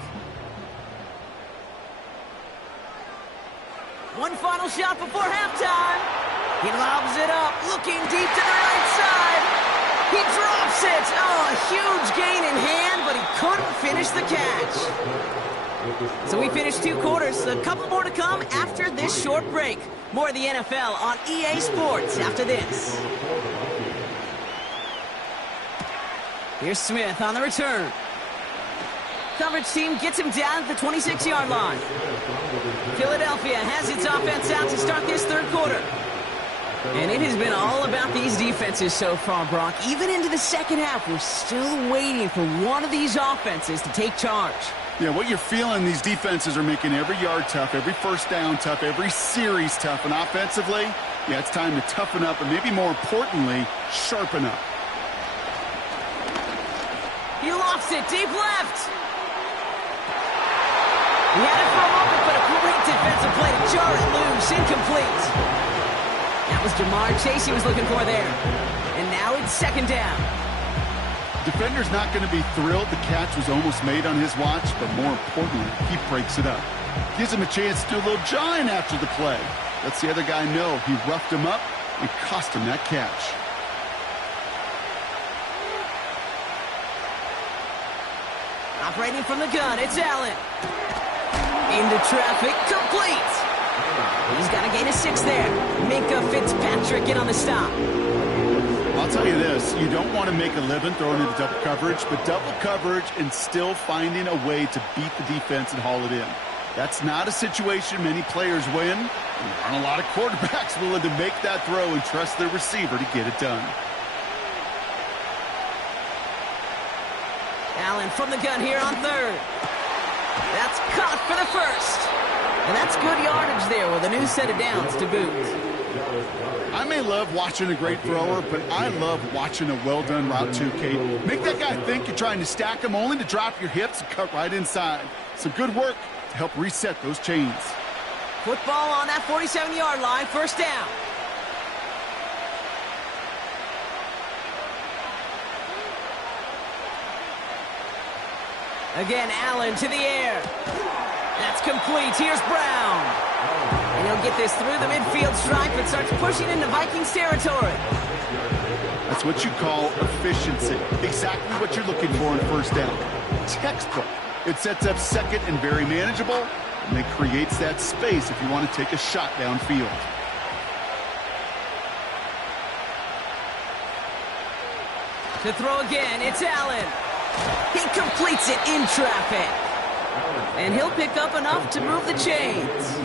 One final shot before halftime. He lobs it up, looking deep to the right side. He drops it. Oh, a huge gain in hand, but he couldn't finish the catch. So we finished 2 quarters. A couple more to come after this short break. More of the NFL on EA Sports after this. Here's Smith on the return. Coverage team gets him down at the 26-yard line. Philadelphia has its offense out to start this third quarter. And it has been all about these defenses so far, Brock. Even into the second half, we're still waiting for one of these offenses to take charge. Yeah, what you're feeling, these defenses are making every yard tough, every first down tough, every series tough. And offensively, yeah, it's time to toughen up and maybe more importantly, sharpen up. He lofts it deep left. He had it for a moment, but a great defensive play to jar it loose. Incomplete. That was Jamar Chase he was looking for there. And now it's second down. Defender's not going to be thrilled the catch was almost made on his watch, but more importantly, he breaks it up. Gives him a chance to do a little jawing after the play. Lets the other guy know he roughed him up and cost him that catch. Operating from the gun, it's Allen. Into traffic, complete. He's got to gain a 6 there. Minka Fitzpatrick in on the stop. I'll tell you this, you don't want to make a living throwing into double coverage, but double coverage and still finding a way to beat the defense and haul it in. That's not a situation many players win. And there aren't a lot of quarterbacks willing to make that throw and trust their receiver to get it done. Allen from the gun here on third. That's caught for the first. And that's good yardage there with a new set of downs to boot. I may love watching a great thrower, but I love watching a well-done route too, Kate. Make that guy think you're trying to stack him only to drop your hips and cut right inside. Some good work to help reset those chains. Football on that 47-yard line, first down. Again, Allen to the air. That's complete. Here's Brown. And he'll get this through the midfield stripe and starts pushing into Vikings territory. That's what you call efficiency. Exactly what you're looking for in first down. Textbook. It sets up second and very manageable, and it creates that space if you want to take a shot downfield. To throw again, it's Allen. He completes it in traffic. And he'll pick up enough to move the chains.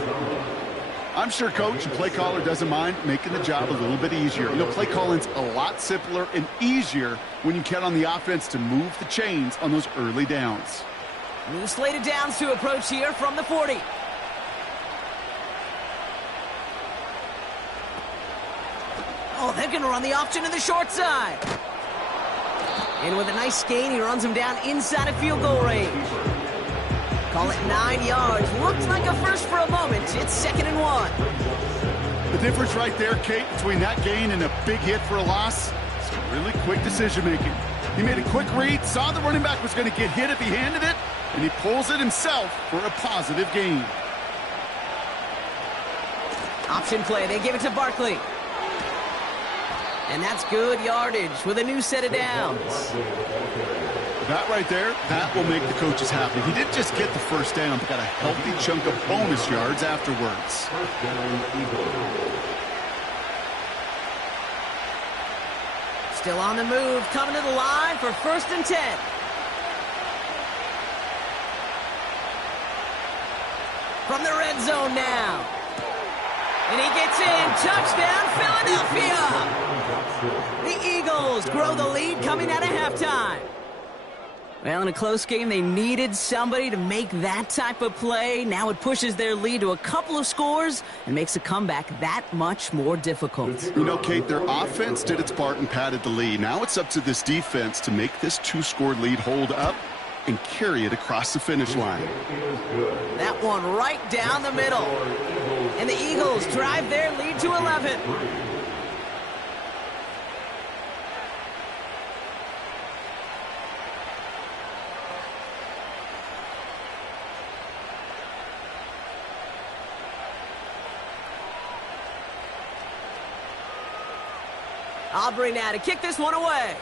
I'm sure coach and play caller doesn't mind making the job a little bit easier. You know, play calling's a lot simpler and easier when you count on the offense to move the chains on those early downs. New slate of downs to approach here from the 40. Oh, they're going to run the option to the short side. And with a nice gain, he runs him down inside of field goal range. Call it 9 yards. Looked like a first for a moment. It's 2nd and 1. The difference right there, Kate, between that gain and a big hit for a loss is really quick decision-making. He made a quick read, saw the running back was going to get hit if he handed it, and he pulls it himself for a positive gain. Option play. They give it to Barkley. And that's good yardage with a new set of downs. That right there, that will make the coaches happy. He didn't just get the first down, but got a healthy chunk of bonus yards afterwards. Still on the move, coming to the line for 1st and 10. From the red zone now. And he gets in. Touchdown, Philadelphia! The Eagles grow the lead coming out of halftime. Well, in a close game, they needed somebody to make that type of play. Now it pushes their lead to a couple of scores and makes a comeback that much more difficult. You know, Kate, their offense did its part and padded the lead. Now it's up to this defense to make this two-score lead hold up and carry it across the finish line. That one right down the middle. And the Eagles drive their lead to 11. Aubrey now to kick this one away.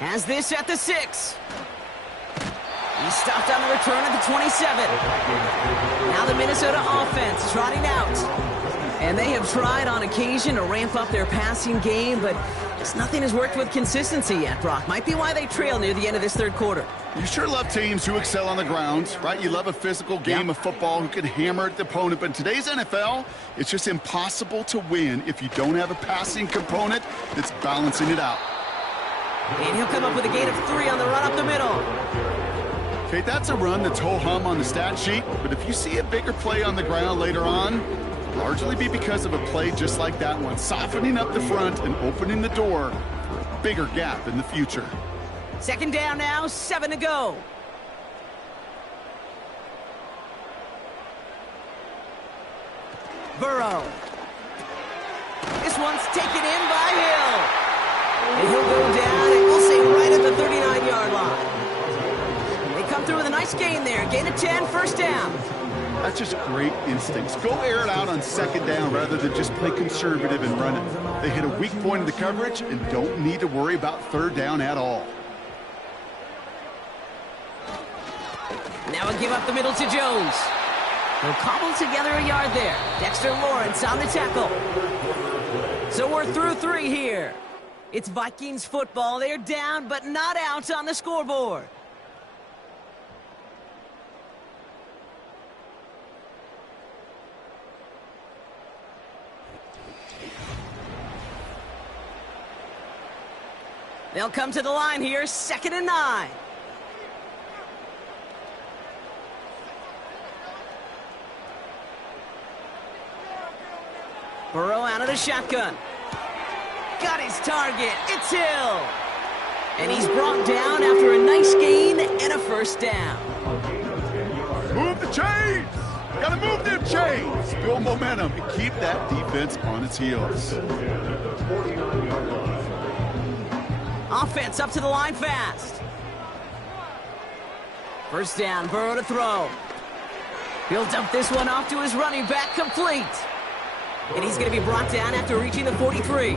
Has this at the 6. He's stopped on the return at the 27. Now the Minnesota offense trotting out. And they have tried on occasion to ramp up their passing game, but just nothing has worked with consistency yet, Brock. Might be why they trail near the end of this third quarter. You sure love teams who excel on the ground, right? You love a physical game of football who can hammer at the opponent. But in today's NFL, it's just impossible to win if you don't have a passing component that's balancing it out. And he'll come up with a gain of 3 on the run up the middle. Okay, that's a run that's ho-hum on the stat sheet, but if you see a bigger play on the ground later on, largely be because of a play just like that one, softening up the front and opening the door for a bigger gap in the future. Second down now, 7 to go. Burrow. This one's taken in by Hill. And he'll go down, and we'll say right at the 39-yard line. They come through with a nice gain there. Gain of 10, first down. That's just great instincts. Go air it out on second down rather than just play conservative and run it. They hit a weak point in the coverage and don't need to worry about third down at all. Now a give up the middle to Jones. He'll cobble together a yard there. Dexter Lawrence on the tackle. So we're through 3 here. It's Vikings football. They're down, but not out on the scoreboard. They'll come to the line here, 2nd and 9. Burrow out of the shotgun. Got his target. It's Hill. And he's brought down after a nice gain and a first down. Move the chains! Gotta move them chains! Build momentum and keep that defense on its heels. Offense up to the line fast. First down, Burrow to throw. He'll dump this one off to his running back, complete. And he's going to be brought down after reaching the 43.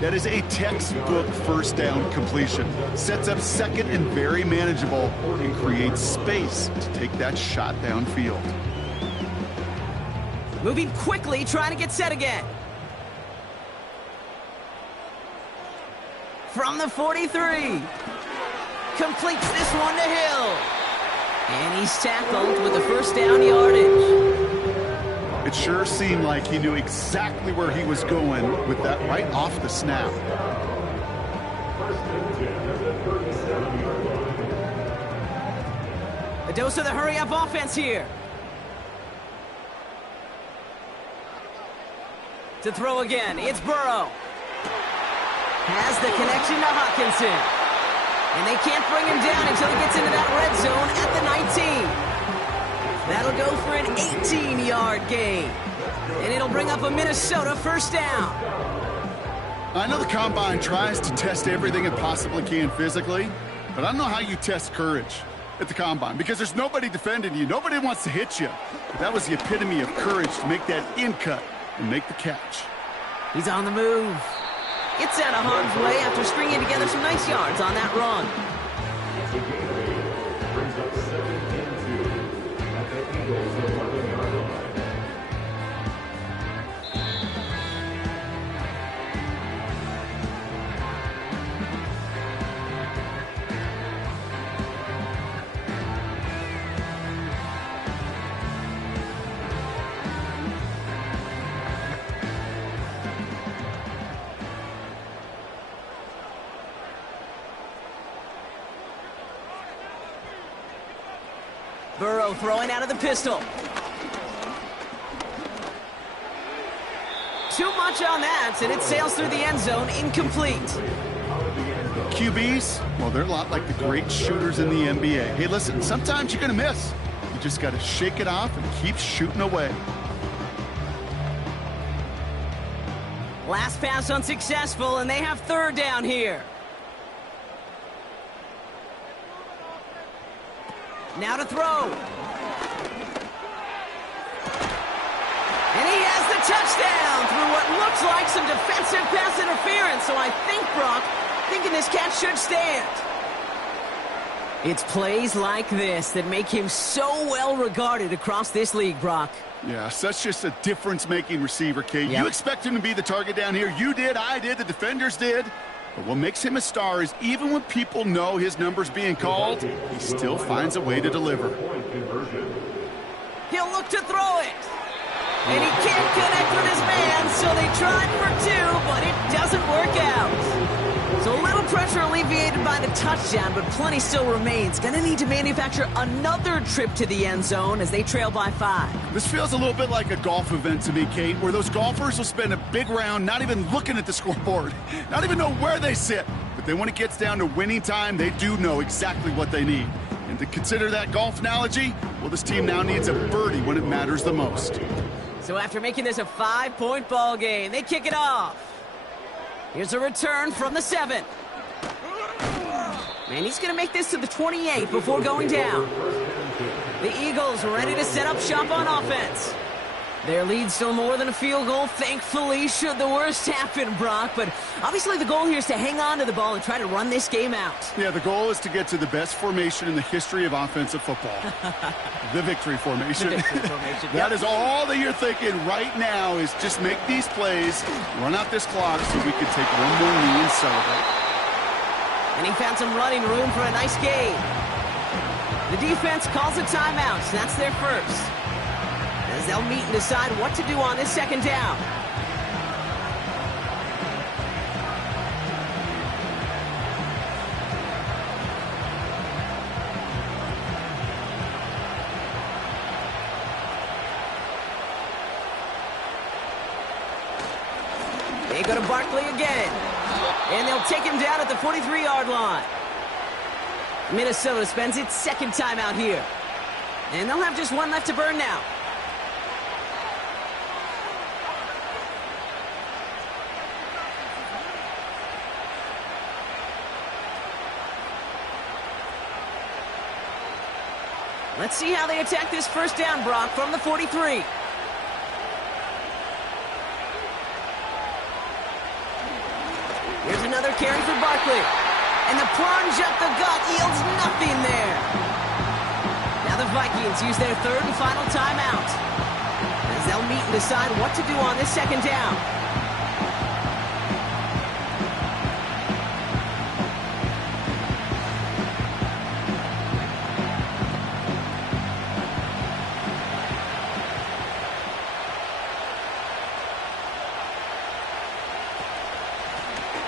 That is a textbook first down completion. Sets up second and very manageable and creates space to take that shot downfield. Moving quickly, trying to get set again. From the 43. Completes this one to Hill. And he's tackled with the first down yardage. It sure seemed like he knew exactly where he was going with that right off the snap. A dose of the hurry-up offense here. To throw again, it's Burrow. Has the connection to Hawkinson. And they can't bring him down until he gets into that red zone at the 19. That'll go for an 18-yard gain. And it'll bring up a Minnesota first down. I know the Combine tries to test everything it possibly can physically, but I don't know how you test courage at the Combine because there's nobody defending you. Nobody wants to hit you. But that was the epitome of courage to make that in cut and make the catch. He's on the move. Gets out of harm's way after stringing together some nice yards on that run. go, throwing out of the pistol. Too much on that, and it sails through the end zone, incomplete. QBs, well, they're a lot like the great shooters in the NBA. Hey, listen, sometimes you're going to miss. You just got to shake it off and keep shooting away. Last pass unsuccessful, and they have third down here. Now to throw. And he has the touchdown through what looks like some defensive pass interference. So I think, Brock, thinking this catch should stand. It's plays like this that make him so well regarded across this league, Brock. Yeah, such just a difference-making receiver, Kate. Yep. You expect him to be the target down here. You did, I did, the defenders did. But what makes him a star is even when people know his number's being called, he still finds a way to deliver. He'll look to throw it. And he can't connect with his man, so they tried for two, but it doesn't work out. So a little pressure alleviated by the touchdown, but plenty still remains. Going to need to manufacture another trip to the end zone as they trail by 5. This feels a little bit like a golf event to me, Kate, where those golfers will spend a big round not even looking at the scoreboard, not even know where they sit. But then when it gets down to winning time, they do know exactly what they need. And to consider that golf analogy, well, this team now needs a birdie when it matters the most. So after making this a 5-point ball game, they kick it off. Here's a return from the 7. And he's going to make this to the 28 before going down. The Eagles ready to set up shop on offense. Their lead still more than a field goal, thankfully, should the worst happen, Brock. But obviously the goal here is to hang on to the ball and try to run this game out. Yeah, the goal is to get to the best formation in the history of offensive football. The victory formation. The victory formation. That is all that you're thinking right now is just make these plays, run out this clock so we can take one more knee and celebrate. And he found some running room for a nice gain. The defense calls a timeout, so that's their first. As they'll meet and decide what to do on this second down. They go to Barkley again. And they'll take him down at the 43-yard line. Minnesota spends its second timeout here. And they'll have just one left to burn now. Let's see how they attack this first down, Brock, from the 43. Here's another carry for Barkley. And the plunge up the gut yields nothing there. Now the Vikings use their third and final timeout, as they'll meet and decide what to do on this second down.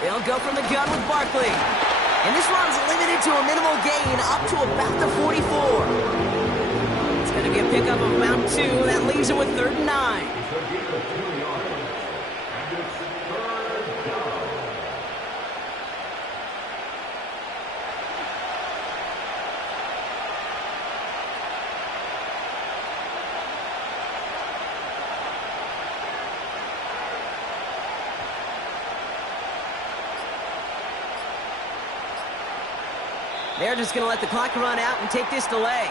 They'll go from the gun with Barkley. And this run's limited to a minimal gain up to about the 44. It's going to be a pickup of about 2. That leaves it with 3rd and 9. They're just going to let the clock run out and take this delay.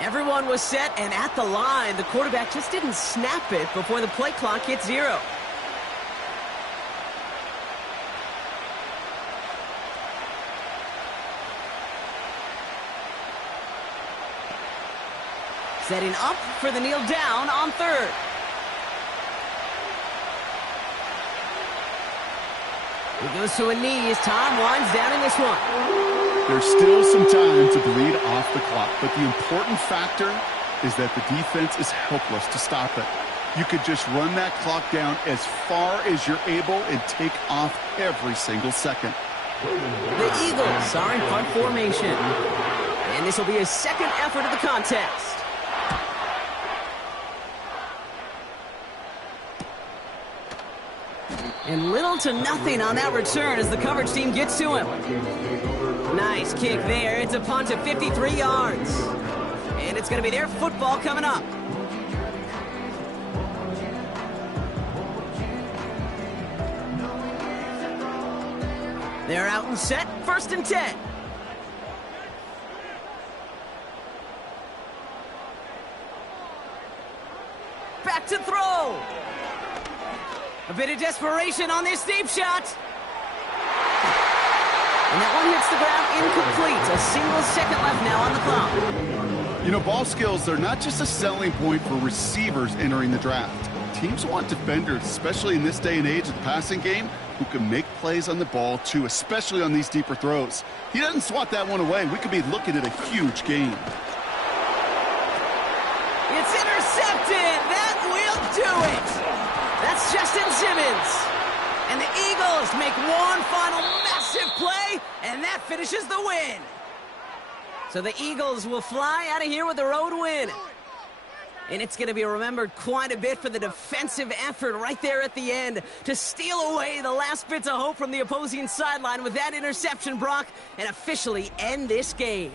Everyone was set and at the line. The quarterback just didn't snap it before the play clock hit 0. Setting up for the kneel down on 3rd. He goes to a knee as time winds down in this one. There's still some time to bleed off the clock, but the important factor is that the defense is helpless to stop it. You could just run that clock down as far as you're able and take off every single second. The Eagles are in punt formation. And this will be his second effort of the contest. And little to nothing on that return as the coverage team gets to him. Nice kick there. It's a punt of 53 yards. And it's going to be their football coming up. They're out and set. 1st and 10. Back to throw. A bit of desperation on this deep shot. And that one hits the ground incomplete. A single second left now on the clock. You know, ball skills, they're not just a selling point for receivers entering the draft. Teams want defenders, especially in this day and age of the passing game, who can make plays on the ball, too, especially on these deeper throws. He doesn't swat that one away. We could be looking at a huge game. It's intercepted. That will do it. That's Justin Simmons. And the Eagles make one final massive play, and that finishes the win. So the Eagles will fly out of here with a road win. And it's going to be remembered quite a bit for the defensive effort right there at the end to steal away the last bits of hope from the opposing sideline with that interception, Brock, and officially end this game.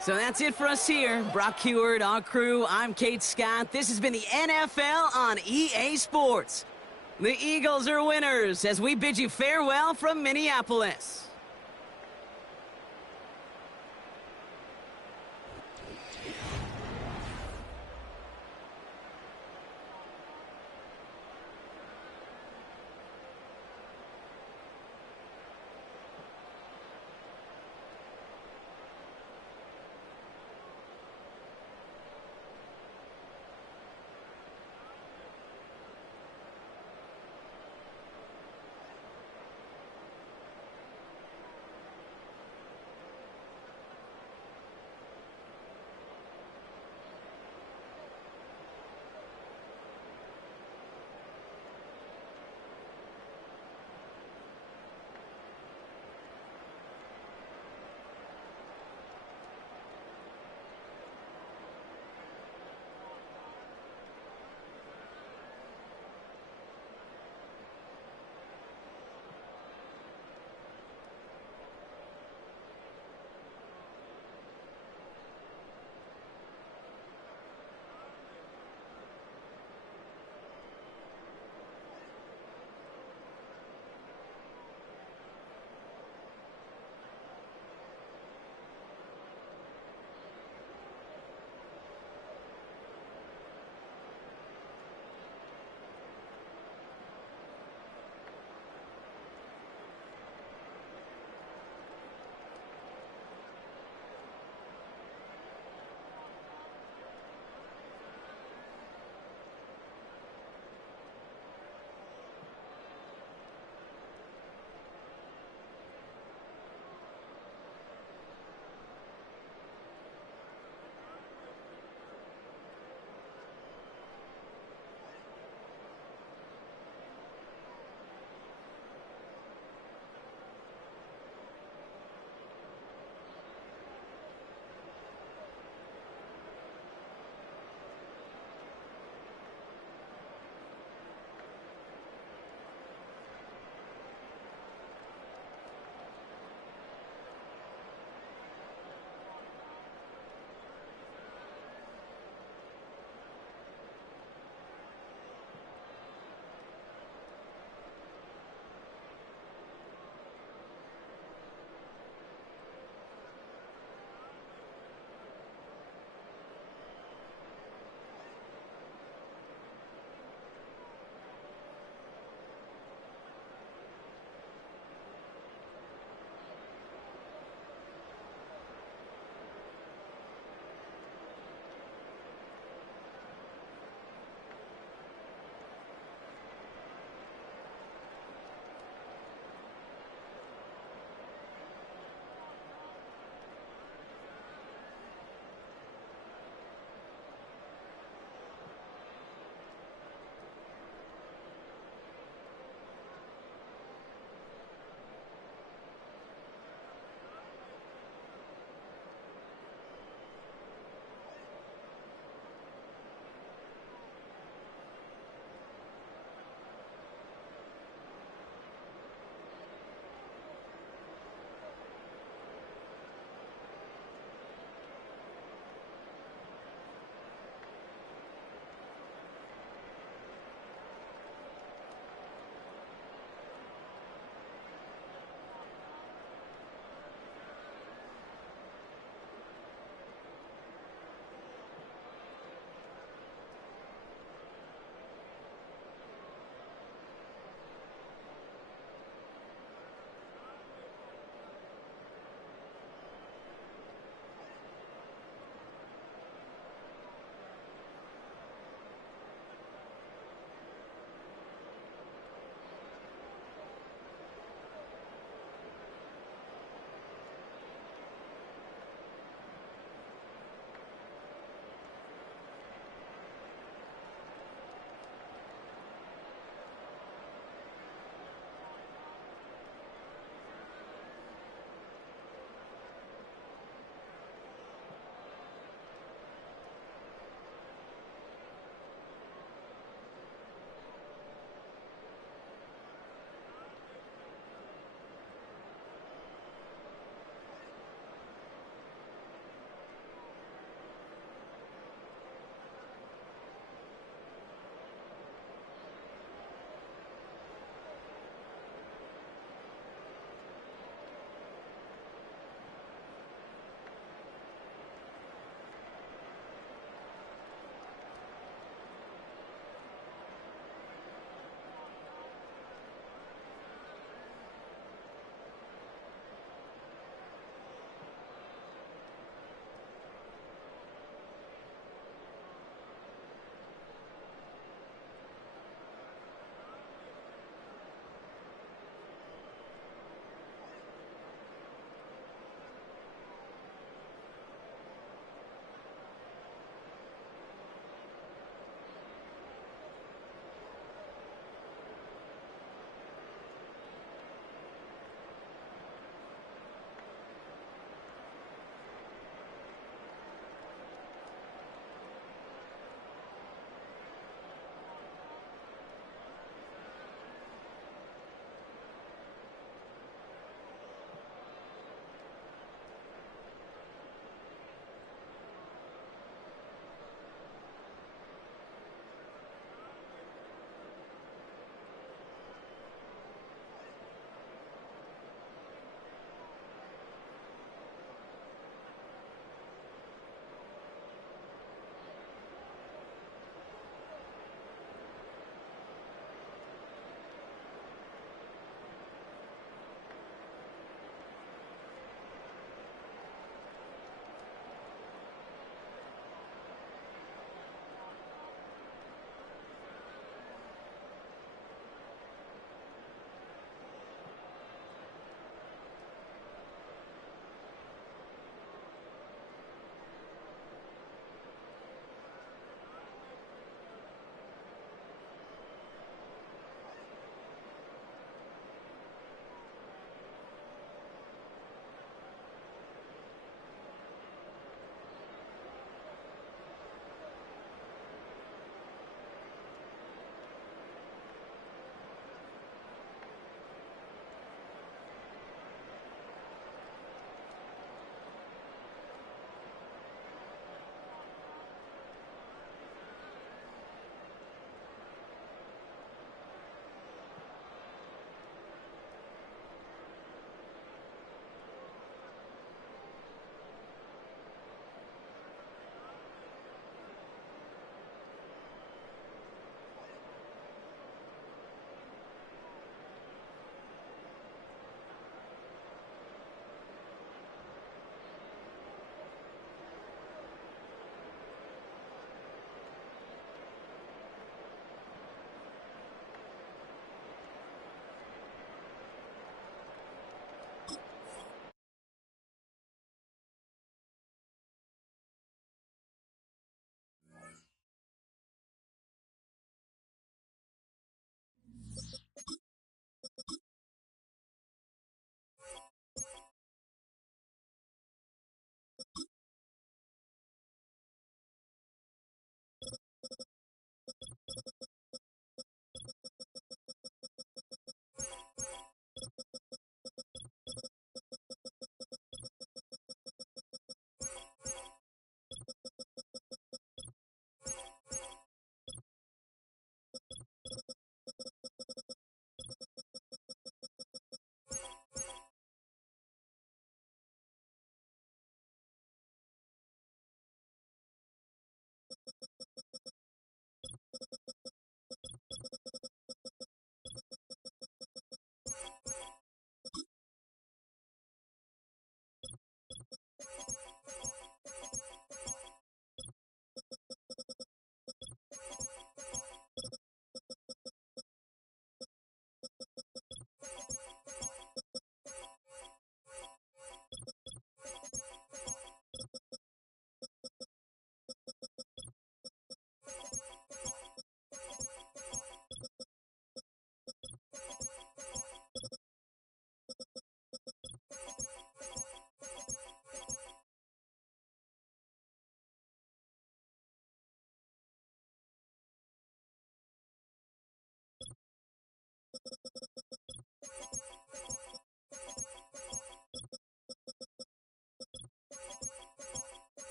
So that's it for us here. Brock Heward, our crew, I'm Kate Scott. This has been the NFL on EA Sports. The Eagles are winners as we bid you farewell from Minneapolis.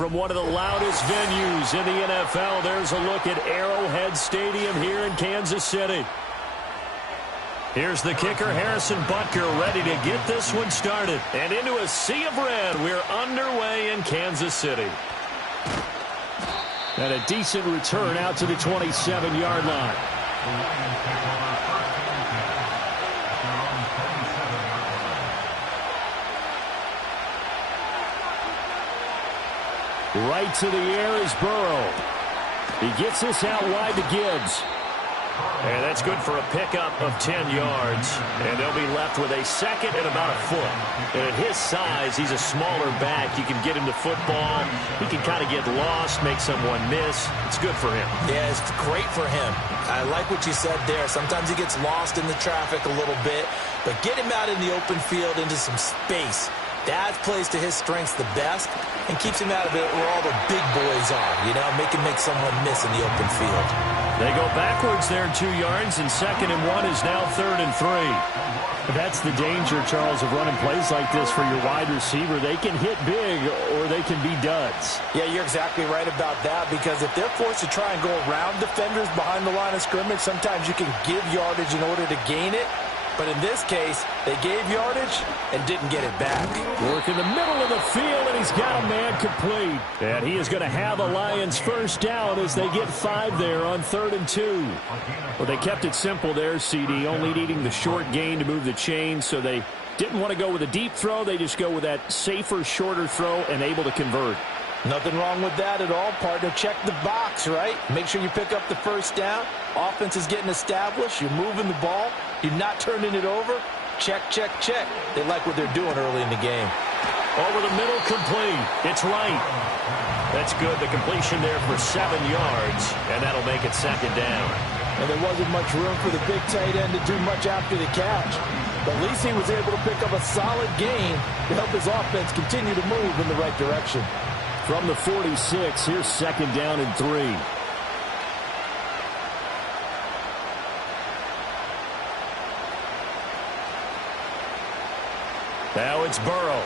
from one of the loudest venues in the NFL. There's a look at Arrowhead Stadium here in Kansas City. Here's the kicker, Harrison Butker, ready to get this one started. And into a sea of red, we're underway in Kansas City. And a decent return out to the 27-yard line. Right to the air is Burrow. He gets this out wide to Gibbs. And that's good for a pickup of 10 yards. And they'll be left with a second and about a foot. And at his size, he's a smaller back. You can get him to football. He can kind of get lost, make someone miss. It's good for him. Yeah, it's great for him. I like what you said there. Sometimes he gets lost in the traffic a little bit. But get him out in the open field into some space. That plays to his strengths the best and keeps him out of it where all the big boys are, you know, make someone miss in the open field. They go backwards there 2 yards, and 2nd and 1 is now 3rd and 3. That's the danger, Charles, of running plays like this for your wide receiver. They can hit big or they can be duds. Yeah, you're exactly right about that, because if they're forced to try and go around defenders behind the line of scrimmage, sometimes you can give yardage in order to gain it. But in this case, they gave yardage and didn't get it back. Work in the middle of the field, and he's got a man complete. And he is going to have the Lions first down as they get 5 there on 3rd and 2. Well, they kept it simple there, CD, only needing the short gain to move the chain, so they didn't want to go with a deep throw. They just go with that safer, shorter throw and able to convert. Nothing wrong with that at all, partner. Check the box, right? Make sure you pick up the first down. Offense is getting established. You're moving the ball. You're not turning it over. Check, check, check. They like what they're doing early in the game. Over the middle, complete. It's right. That's good. The completion there for 7 yards, and that'll make it 2nd down. And there wasn't much room for the big tight end to do much after the catch. But at least he was able to pick up a solid gain to help his offense continue to move in the right direction. From the 46, here's 2nd down and 3. Now it's Burrow.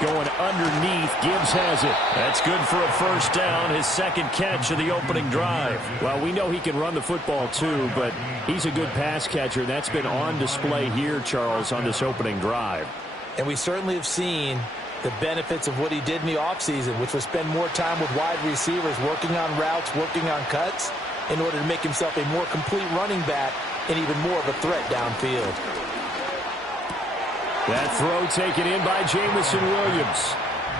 Going underneath, Gibbs has it. That's good for a first down, his 2nd catch of the opening drive. Well, we know he can run the football too, but he's a good pass catcher. That's been on display here, Charles, on this opening drive. And we certainly have seen the benefits of what he did in the offseason, which was spend more time with wide receivers, working on routes, working on cuts, in order to make himself a more complete running back and even more of a threat downfield. That throw taken in by Jamison Williams.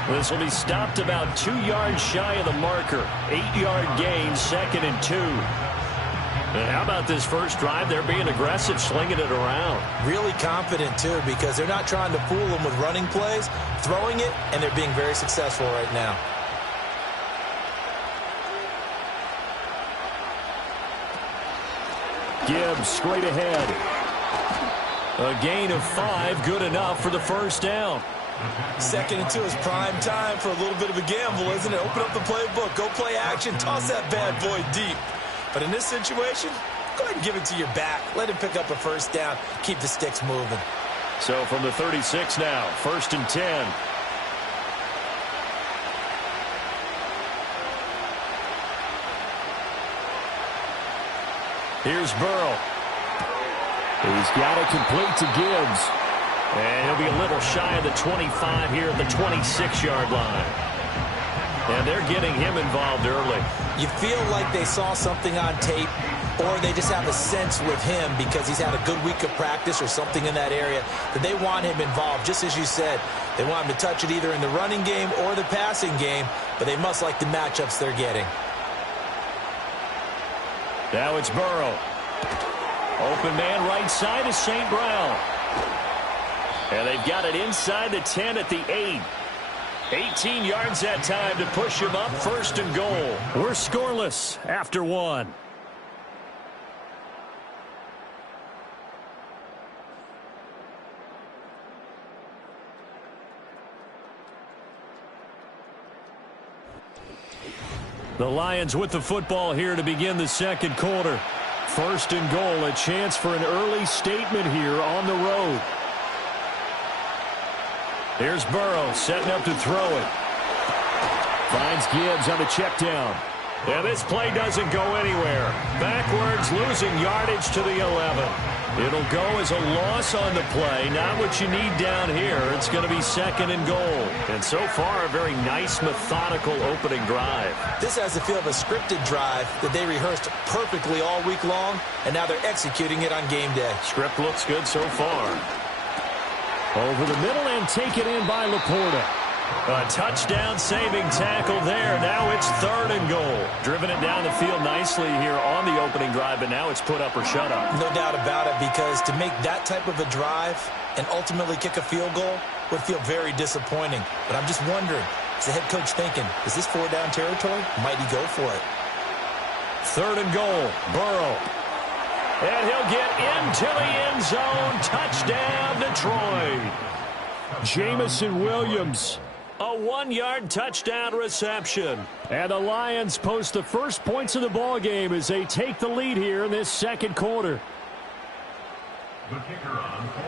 This will be stopped about 2 yards shy of the marker. 8-yard gain, 2nd and 2. And how about this first drive? They're being aggressive, slinging it around. Really confident, too, because they're not trying to fool them with running plays, throwing it, and they're being very successful right now. Gibbs straight ahead. A gain of 5, good enough for the first down. 2nd and 2 is prime time for a little bit of a gamble, isn't it? Open up the playbook, go play action, toss that bad boy deep. But in this situation, go ahead and give it to your back. Let him pick up a first down, keep the sticks moving. So from the 36 now, 1st and 10. Here's Burrow. He's got it complete to Gibbs. And he'll be a little shy of the 25 here at the 26-yard line. And they're getting him involved early. You feel like they saw something on tape, or they just have a sense with him because he's had a good week of practice or something in that area that they want him involved. Just as you said, they want him to touch it either in the running game or the passing game, but they must like the matchups they're getting. Now it's Burrow. Open man right side is St. Brown. And they've got it inside the 10 at the 8. 18 yards that time to push him up, 1st and goal. We're scoreless after 1. The Lions with the football here to begin the 2nd quarter. 1st and goal, a chance for an early statement here on the road. Here's Burrow setting up to throw it. Finds Gibbs on the check down. And this play doesn't go anywhere. Backwards, losing yardage to the 11. It'll go as a loss on the play. Not what you need down here. It's going to be 2nd and goal. And so far, a very nice, methodical opening drive. This has the feel of a scripted drive that they rehearsed perfectly all week long, and now they're executing it on game day. Script looks good so far. Over the middle and taken in by Laporta. A touchdown-saving tackle there. Now it's 3rd and goal. Driven it down the field nicely here on the opening drive, but now it's put up or shut up. No doubt about it, because to make that type of a drive and ultimately kick a field goal would feel very disappointing. But I'm just wondering, is the head coach thinking, is this 4-down territory? Might he go for it? 3rd and goal. Burrow. And he'll get into the end zone. Touchdown, Detroit. Jamison Williams. A 1-yard touchdown reception. And the Lions post the first points of the ball game as they take the lead here in this 2nd quarter.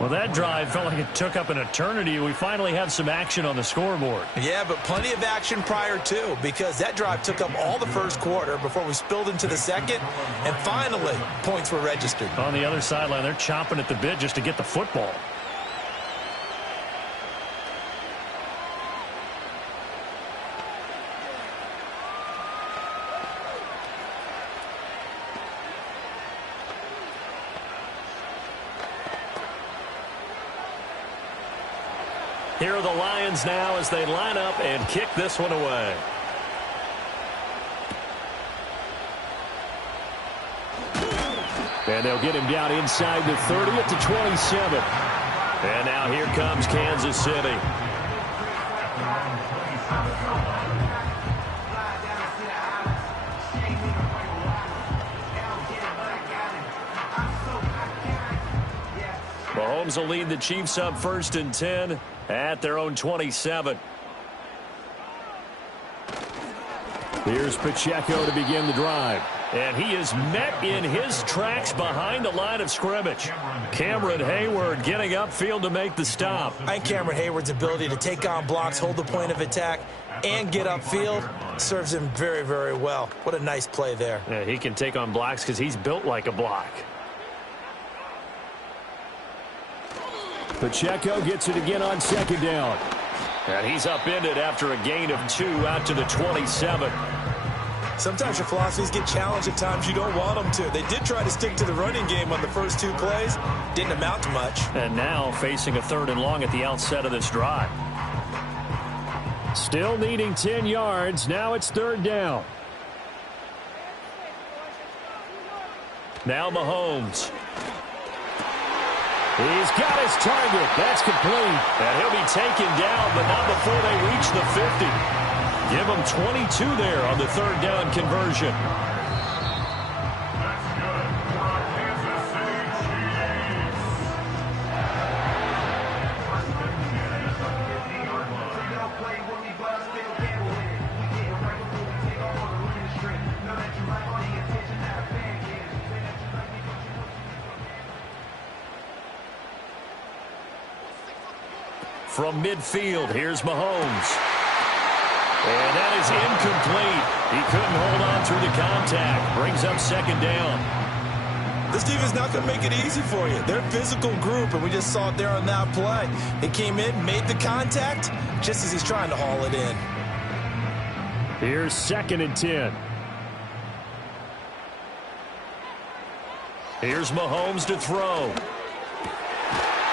Well, that drive felt like it took up an eternity. We finally have some action on the scoreboard. Yeah, but plenty of action prior to, because that drive took up all the first quarter before we spilled into the 2nd, and finally, points were registered. On the other sideline, they're chomping at the bit just to get the football. Here are the Lions now as they line up and kick this one away. And they'll get him down inside the 30 at the 27. And now here comes Kansas City. Mahomes will lead the Chiefs up 1st and 10 at their own 27. Here's Pacheco to begin the drive. And he is met in his tracks behind the line of scrimmage. Cameron Hayward getting upfield to make the stop. I think Cameron Hayward's ability to take on blocks, hold the point of attack, and get upfield serves him very, very well. What a nice play there. Yeah, he can take on blocks because he's built like a block. Pacheco gets it again on 2nd down. And he's upended after a gain of 2 out to the 27. Sometimes your philosophies get challenged at times you don't want them to. They did try to stick to the running game on the first 2 plays. Didn't amount to much. And now facing a 3rd and long at the outset of this drive. Still needing 10 yards. Now it's 3rd down. Now Mahomes. He's got his target. That's complete. And he'll be taken down, but not before they reach the 50. Give him 22 there on the 3rd down conversion. From midfield, here's Mahomes. And that is incomplete. He couldn't hold on through the contact. Brings up 2nd down. This defense is not going to make it easy for you. They're a physical group, and we just saw it there on that play. They came in, made the contact, just as he's trying to haul it in. Here's 2nd and 10. Here's Mahomes to throw.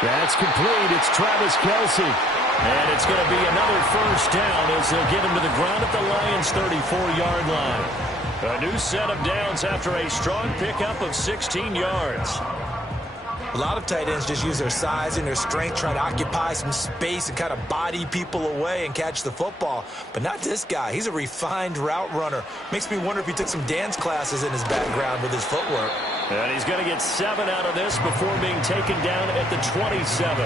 That's complete. It's Travis Kelce. And it's going to be another 1st down as they'll get him to the ground at the Lions' 34-yard line. A new set of downs after a strong pickup of 16 yards. A lot of tight ends just use their size and their strength, try to occupy some space and kind of body people away and catch the football. But not this guy. He's a refined route runner. Makes me wonder if he took some dance classes in his background with his footwork. And he's going to get 7 out of this before being taken down at the 27.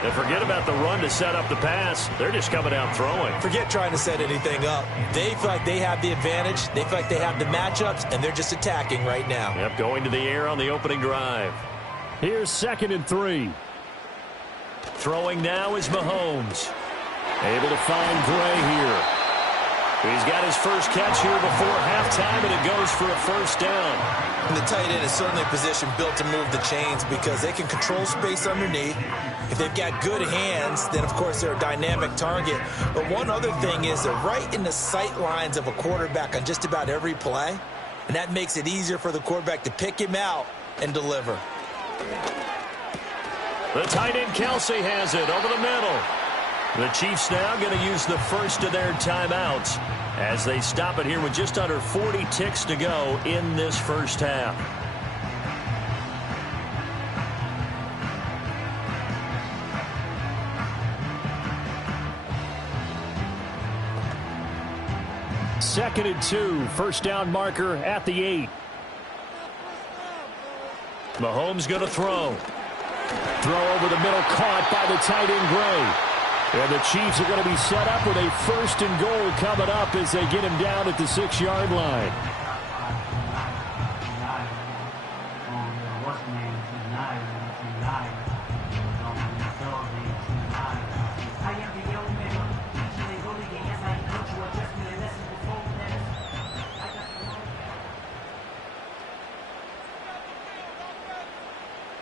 And forget about the run to set up the pass. They're just coming out throwing. Forget trying to set anything up. They feel like they have the advantage. They feel like they have the matchups, and they're just attacking right now. Yep, going to the air on the opening drive. Here's 2nd and 3. Throwing now is Mahomes. Able to find Gray here. He's got his first catch here before halftime, and it goes for a first down. And the tight end is certainly a position built to move the chains because they can control space underneath. If they've got good hands, then, of course, they're a dynamic target. But one other thing is they're right in the sight lines of a quarterback on just about every play, and that makes it easier for the quarterback to pick him out and deliver. The tight end, Kelsey, has it over the middle. The Chiefs now going to use the first of their timeouts as they stop it here with just under 40 ticks to go in this first half. Second and 2, first down marker at the 8. Mahomes going to throw. Throw over the middle, caught by the tight end, Gray. And the Chiefs are going to be set up with a first and goal coming up as they get him down at the 6-yard line.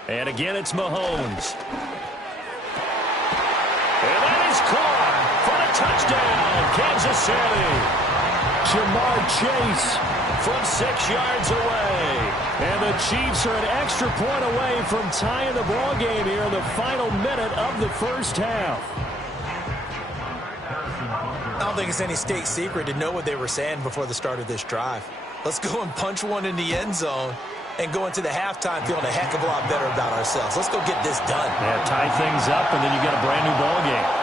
And again, it's Mahomes. And that is caught for a touchdown, Kansas City. Jamar Chase from 6 yards away. And the Chiefs are an extra point away from tying the ball game here in the final minute of the first half. I don't think it's any state secret to know what they were saying before the start of this drive. Let's go and punch one in the end zone and go into the halftime feeling a heck of a lot better about ourselves. Let's go get this done. Yeah, tie things up, and then you get a brand new ball game.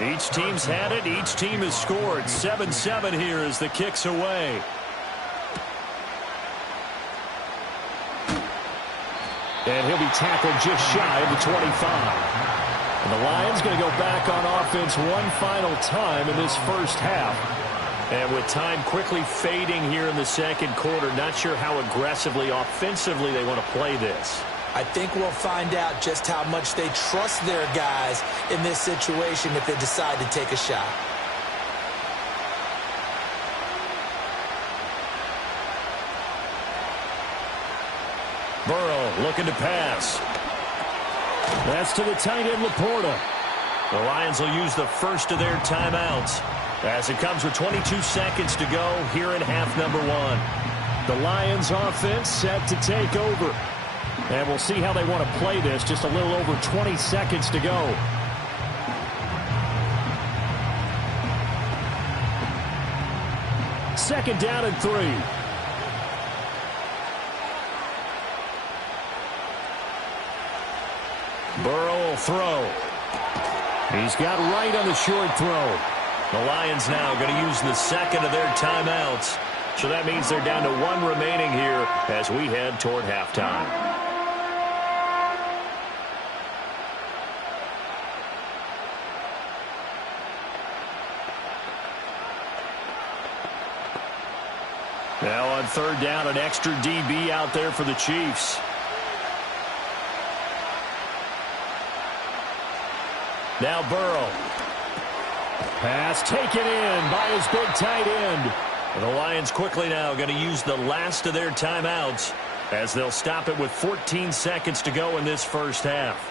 Each team's had it. Each team has scored. 7-7 here as the kick's away. And he'll be tackled just shy of the 25. And the Lions going to go back on offense one final time in this first half. And with time quickly fading here in the second quarter, not sure how aggressively, offensively they want to play this. I think we'll find out just how much they trust their guys in this situation if they decide to take a shot. Burrow looking to pass. That's to the tight end, Laporta. The Lions will use the first of their timeouts as it comes with 22 seconds to go here in half number 1. The Lions offense set to take over. And we'll see how they want to play this. Just a little over 20 seconds to go. Second down and 3. Burrow will throw. He's got right on the short throw. The Lions now going to use the second of their timeouts. So that means they're down to 1 remaining here as we head toward halftime. Now on third down, an extra DB out there for the Chiefs. Now Burrow. Pass taken in by his big tight end. And the Lions quickly now going to use the last of their timeouts as they'll stop it with 14 seconds to go in this first half.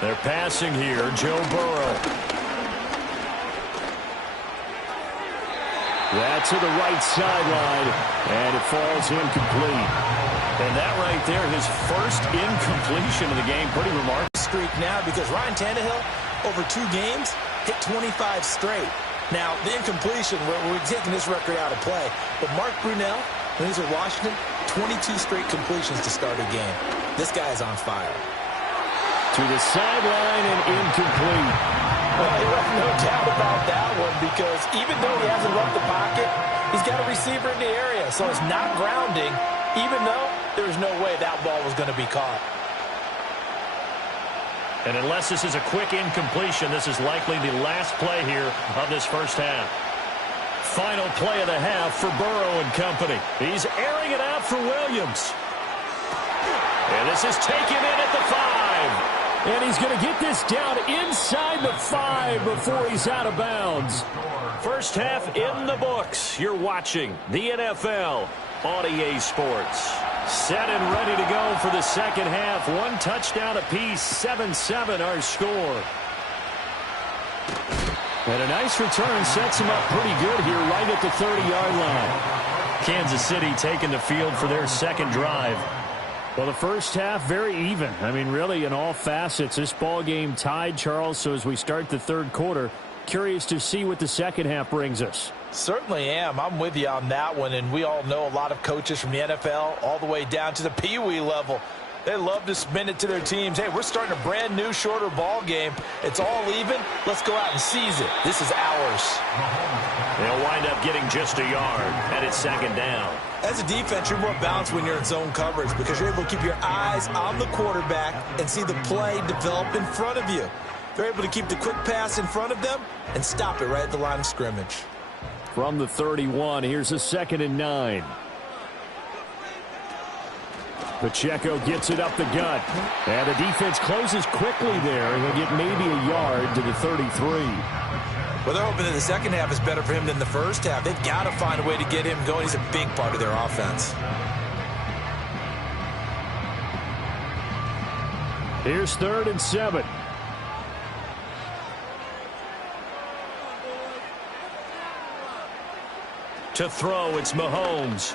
They're passing here, Joe Burrow. That's to the right sideline, and it falls incomplete. And that right there, his first incompletion of the game, pretty remarkable. Streak now because Ryan Tannehill, over 2 games, hit 25 straight. Now, the incompletion, we're taking this record out of play. But Mark Brunell, when he's at Washington, 22 straight completions to start a game. This guy is on fire. To the sideline and incomplete. Well, there was no doubt about that one because even though he hasn't left the pocket, he's got a receiver in the area, so it's not grounding, even though there's no way that ball was going to be caught. And unless this is a quick incompletion, this is likely the last play here of this first half. Final play of the half for Burrow and company. He's airing it out for Williams. And this is taken in at the 5. And he's going to get this down inside the 5 before he's out of bounds. First half in the books. You're watching the NFL on EA Sports. Set and ready to go for the second half. One touchdown apiece, 7-7 our score. And a nice return sets him up pretty good here right at the 30-yard line. Kansas City taking the field for their second drive. Well, the first half, very even. I mean, really, in all facets, this ball game tied, Charles. So as we start the third quarter, curious to see what the second half brings us. Certainly am. I'm with you on that one, and we all know a lot of coaches from the NFL all the way down to the Pee-wee level. They love to spin it to their teams. Hey, we're starting a brand new, shorter ball game. It's all even. Let's go out and seize it. This is ours. They'll wind up getting just a yard, and it's second down. As a defense, you're more balanced when you're in zone coverage because you're able to keep your eyes on the quarterback and see the play develop in front of you. They're able to keep the quick pass in front of them and stop it right at the line of scrimmage. From the 31, here's a 2nd and 9. Pacheco gets it up the gut. And the defense closes quickly there. He'll get maybe a yard to the 33. Well, they're hoping that the second half is better for him than the first half. They've got to find a way to get him going. He's a big part of their offense. Here's 3rd and 7. To throw, it's Mahomes.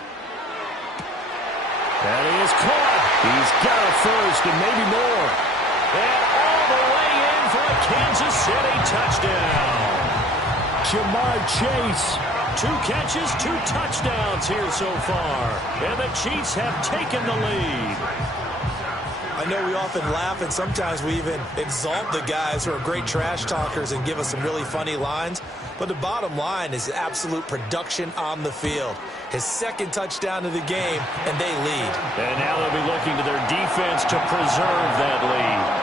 And he is caught. He's got a first and maybe more. And all the way in for a Kansas City touchdown. Jamar Chase. 2 catches, 2 touchdowns here so far. And the Chiefs have taken the lead. I know we often laugh and sometimes we even exalt the guys who are great trash talkers and give us some really funny lines. But the bottom line is absolute production on the field. His 2nd touchdown of the game, and they lead. And now they'll be looking to their defense to preserve that lead.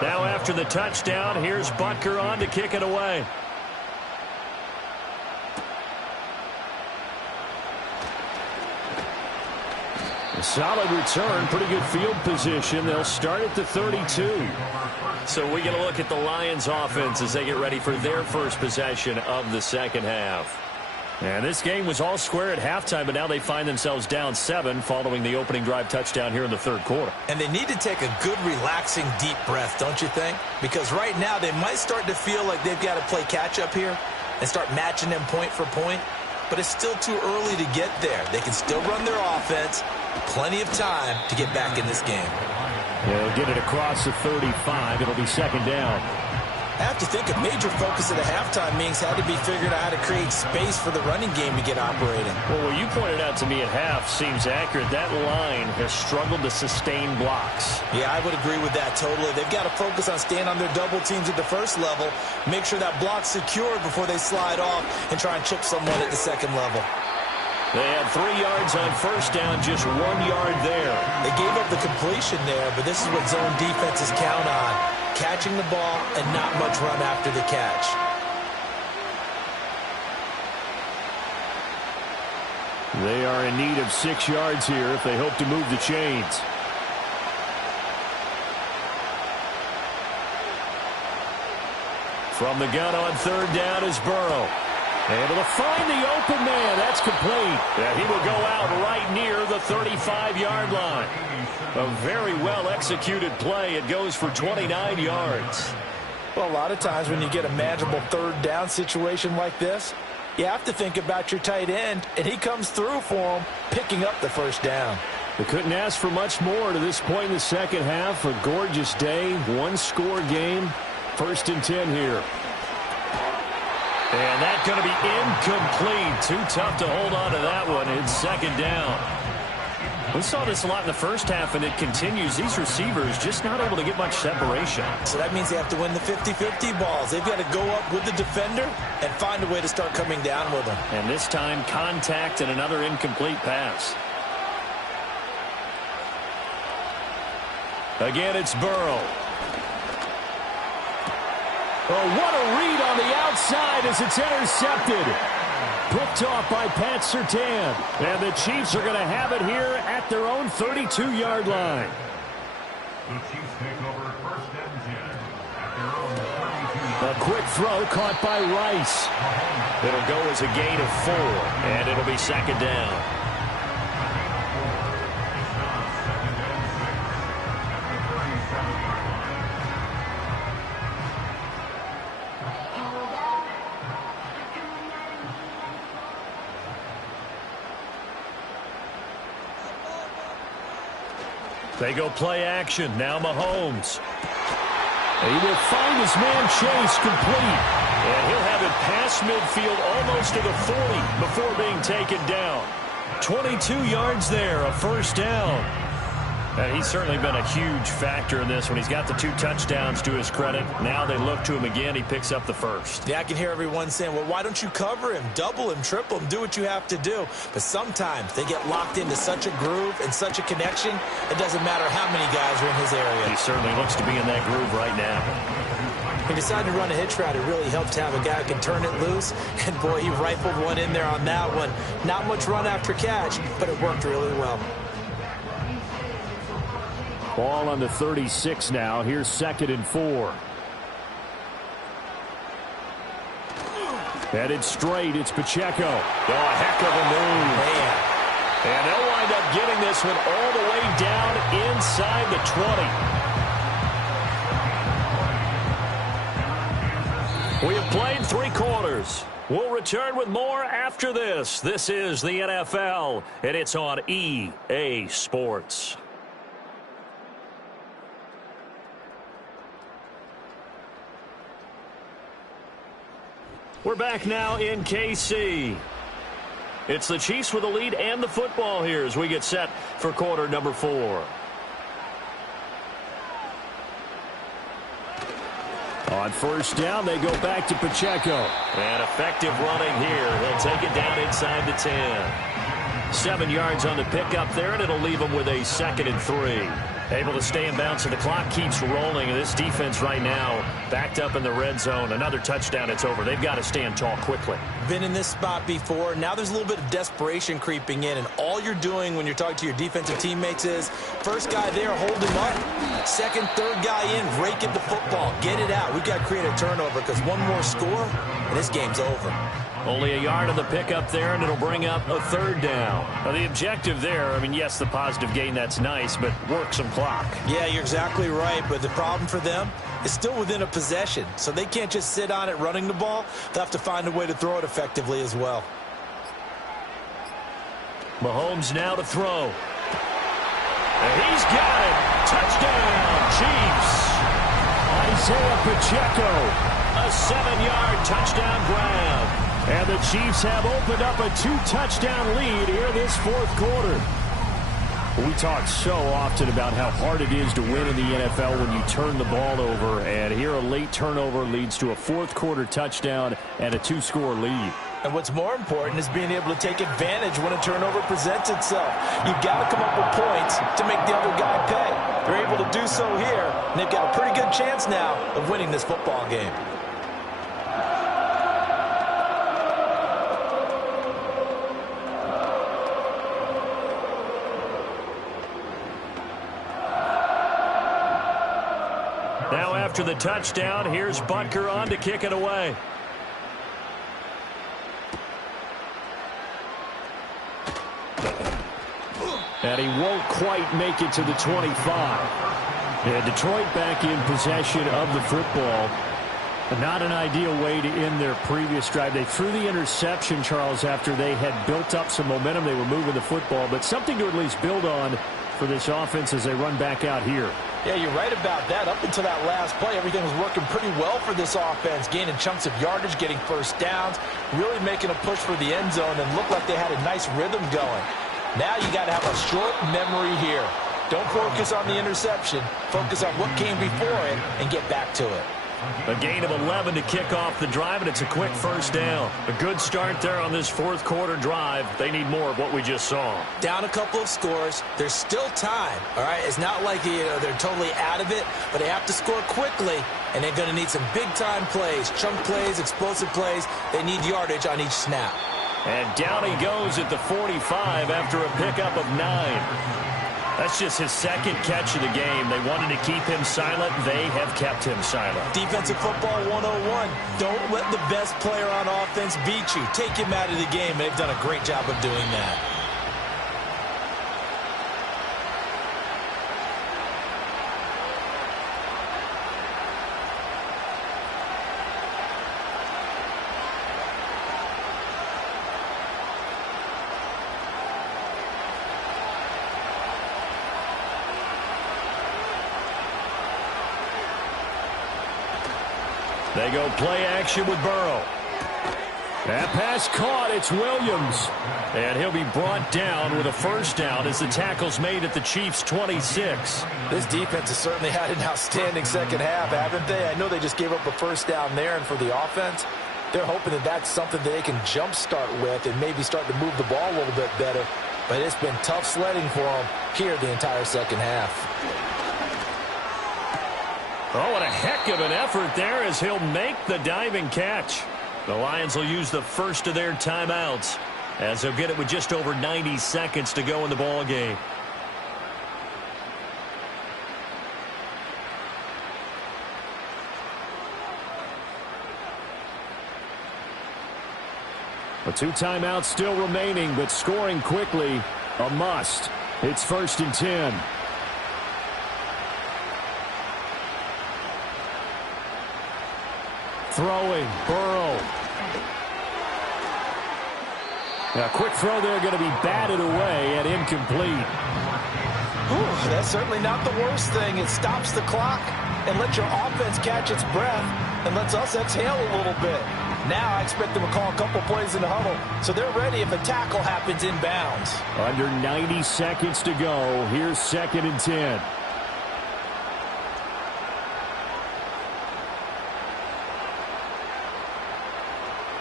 Now after the touchdown, here's Butker on to kick it away. A solid return, pretty good field position. They'll start at the 32. So we get a look at the Lions offense as they get ready for their first possession of the second half. And this game was all square at halftime, but now they find themselves down 7 following the opening drive touchdown here in the third quarter. And they need to take a good, relaxing, deep breath, don't you think? Because right now they might start to feel like they've got to play catch-up here and start matching them point for point. But it's still too early to get there. They can still run their offense. Plenty of time to get back in this game. They'll get it across the 35. It'll be second down. I have to think a major focus at the halftime meetings had to be figuring out how to create space for the running game to get operating. Well, what you pointed out to me at half seems accurate. That line has struggled to sustain blocks. Yeah, I would agree with that totally. They've got to focus on staying on their double teams at the first level, make sure that block's secured before they slide off and try and chip someone at the second level. They had 3 yards on first down, just 1 yard there. They gave up the completion there, but this is what zone defenses count on. Catching the ball and not much run after the catch. They are in need of 6 yards here if they hope to move the chains. From the gun on third down is Burrow. Able to find the open man. That's complete. And he will go out right near the 35-yard line. A very well-executed play. It goes for 29 yards. Well, a lot of times when you get a manageable third down situation like this, You have to think about your tight end, and he comes through for him, picking up the first down. They couldn't ask for much more to this point in the second half. A gorgeous day, one-score game. 1st and 10 here. And that's going to be incomplete. Too tough to hold on to that one. It's 2nd down. We saw this a lot in the first half, and it continues. These receivers just not able to get much separation. So that means they have to win the 50-50 balls. They've got to go up with the defender and find a way to start coming down with them. And this time, contact and another incomplete pass. Again, it's Burrow. Oh, what a read on the outside as it's intercepted. Picked off by Pat Surtain. And the Chiefs are going to have it here at their own 32-yard line. The Chiefs take over 1st and 10 at their own 32. A quick throw caught by Rice. It'll go as a gain of 4, and it'll be 2nd down. They go play action. Now Mahomes. He will find his man Chase complete. And he'll have it past midfield almost to the 40 before being taken down. 22 yards there, a 1st down. And he's certainly been a huge factor in this when he's got the 2 touchdowns to his credit. Now they look to him again. He picks up the 1st. Yeah, I can hear everyone saying, well, why don't you cover him, double him, triple him, do what you have to do. But sometimes they get locked into such a groove and such a connection, it doesn't matter how many guys are in his area. He certainly looks to be in that groove right now. He decided to run a hitch route. It really helped to have a guy who can turn it loose. And, boy, he rifled one in there on that one. Not much run after catch, but it worked really well. Ball on the 36 now. Here's 2nd and 4. Headed straight. It's Pacheco. Oh, a heck of a move. Man. And they'll wind up getting this one all the way down inside the 20. We have played 3 quarters. We'll return with more after this. This is the NFL, and it's on EA Sports. We're back now in KC. It's the Chiefs with the lead and the football here as we get set for quarter number 4. On 1st down, they go back to Pacheco. And effective running here. They'll take it down inside the 10. 7 yards on the pickup there, and it'll leave them with a 2nd and 3. Able to stay in bounds, and the clock keeps rolling. And this defense right now backed up in the red zone. Another touchdown, it's over. They've got to stand tall quickly. Been in this spot before. Now there's a little bit of desperation creeping in, and all you're doing when you're talking to your defensive teammates is first guy there, hold him up. 2nd, 3rd guy in, rake at the football. Get it out. We've got to create a turnover because one more score, and this game's over. Only a yard on the pickup there, and it'll bring up a 3rd down. Now, the objective there, I mean, yes, the positive gain, that's nice, but work some clock. Yeah, you're exactly right, but the problem for them is still within a possession, so they can't just sit on it running the ball. They'll have to find a way to throw it effectively as well. Mahomes now to throw. And he's got it. Touchdown, Chiefs. Isaiah Pacheco. A 7-yard touchdown grab. And the Chiefs have opened up a 2-touchdown lead here this 4th quarter. We talk so often about how hard it is to win in the NFL when you turn the ball over. And here a late turnover leads to a 4th quarter touchdown and a 2-score lead. And what's more important is being able to take advantage when a turnover presents itself. You've got to come up with points to make the other guy pay. They're able to do so here, and they've got a pretty good chance now of winning this football game. Now after the touchdown, here's Butker on to kick it away. And he won't quite make it to the 25. And Detroit back in possession of the football. Not an ideal way to end their previous drive. They threw the interception, Charles, after they had built up some momentum. They were moving the football, but something to at least build on for this offense as they run back out here. Yeah, you're right about that. Up until that last play, everything was working pretty well for this offense, gaining chunks of yardage, getting first downs, really making a push for the end zone, and looked like they had a nice rhythm going. Now you got to have a short memory here. Don't focus on the interception. Focus on what came before it and get back to it. A gain of 11 to kick off the drive, and it's a quick first down. A good start there on this fourth quarter drive. They need more of what we just saw. Down a couple of scores. There's still time, all right? It's not like they're totally out of it, but they have to score quickly, and they're going to need some big-time plays, chunk plays, explosive plays. They need yardage on each snap. And down he goes at the 45 after a pickup of 9. That's just his second catch of the game. They wanted to keep him silent. They have kept him silent. Defensive football 101. Don't let the best player on offense beat you. Take him out of the game, and they've done a great job of doing that. They go play action with Burrow. That pass caught. It's Williams. And he'll be brought down with a first down as the tackle's made at the Chiefs' 26. This defense has certainly had an outstanding second half, haven't they? I know they just gave up a first down there, and for the offense, they're hoping that that's something that they can jumpstart with and maybe start to move the ball a little bit better. But it's been tough sledding for them here the entire second half. Oh, what a heck of an effort there as he'll make the diving catch. The Lions will use the first of their timeouts as they'll get it with just over 90 seconds to go in the ball game. The 2 timeouts still remaining, but scoring quickly a must. It's 1st and 10. Throwing, Burrow. A quick throw there, going to be batted away and incomplete. Ooh, that's certainly not the worst thing. It stops the clock and lets your offense catch its breath and lets us exhale a little bit. Now I expect them to call a couple plays in the huddle, so they're ready if a tackle happens inbounds. Under 90 seconds to go. Here's 2nd and 10.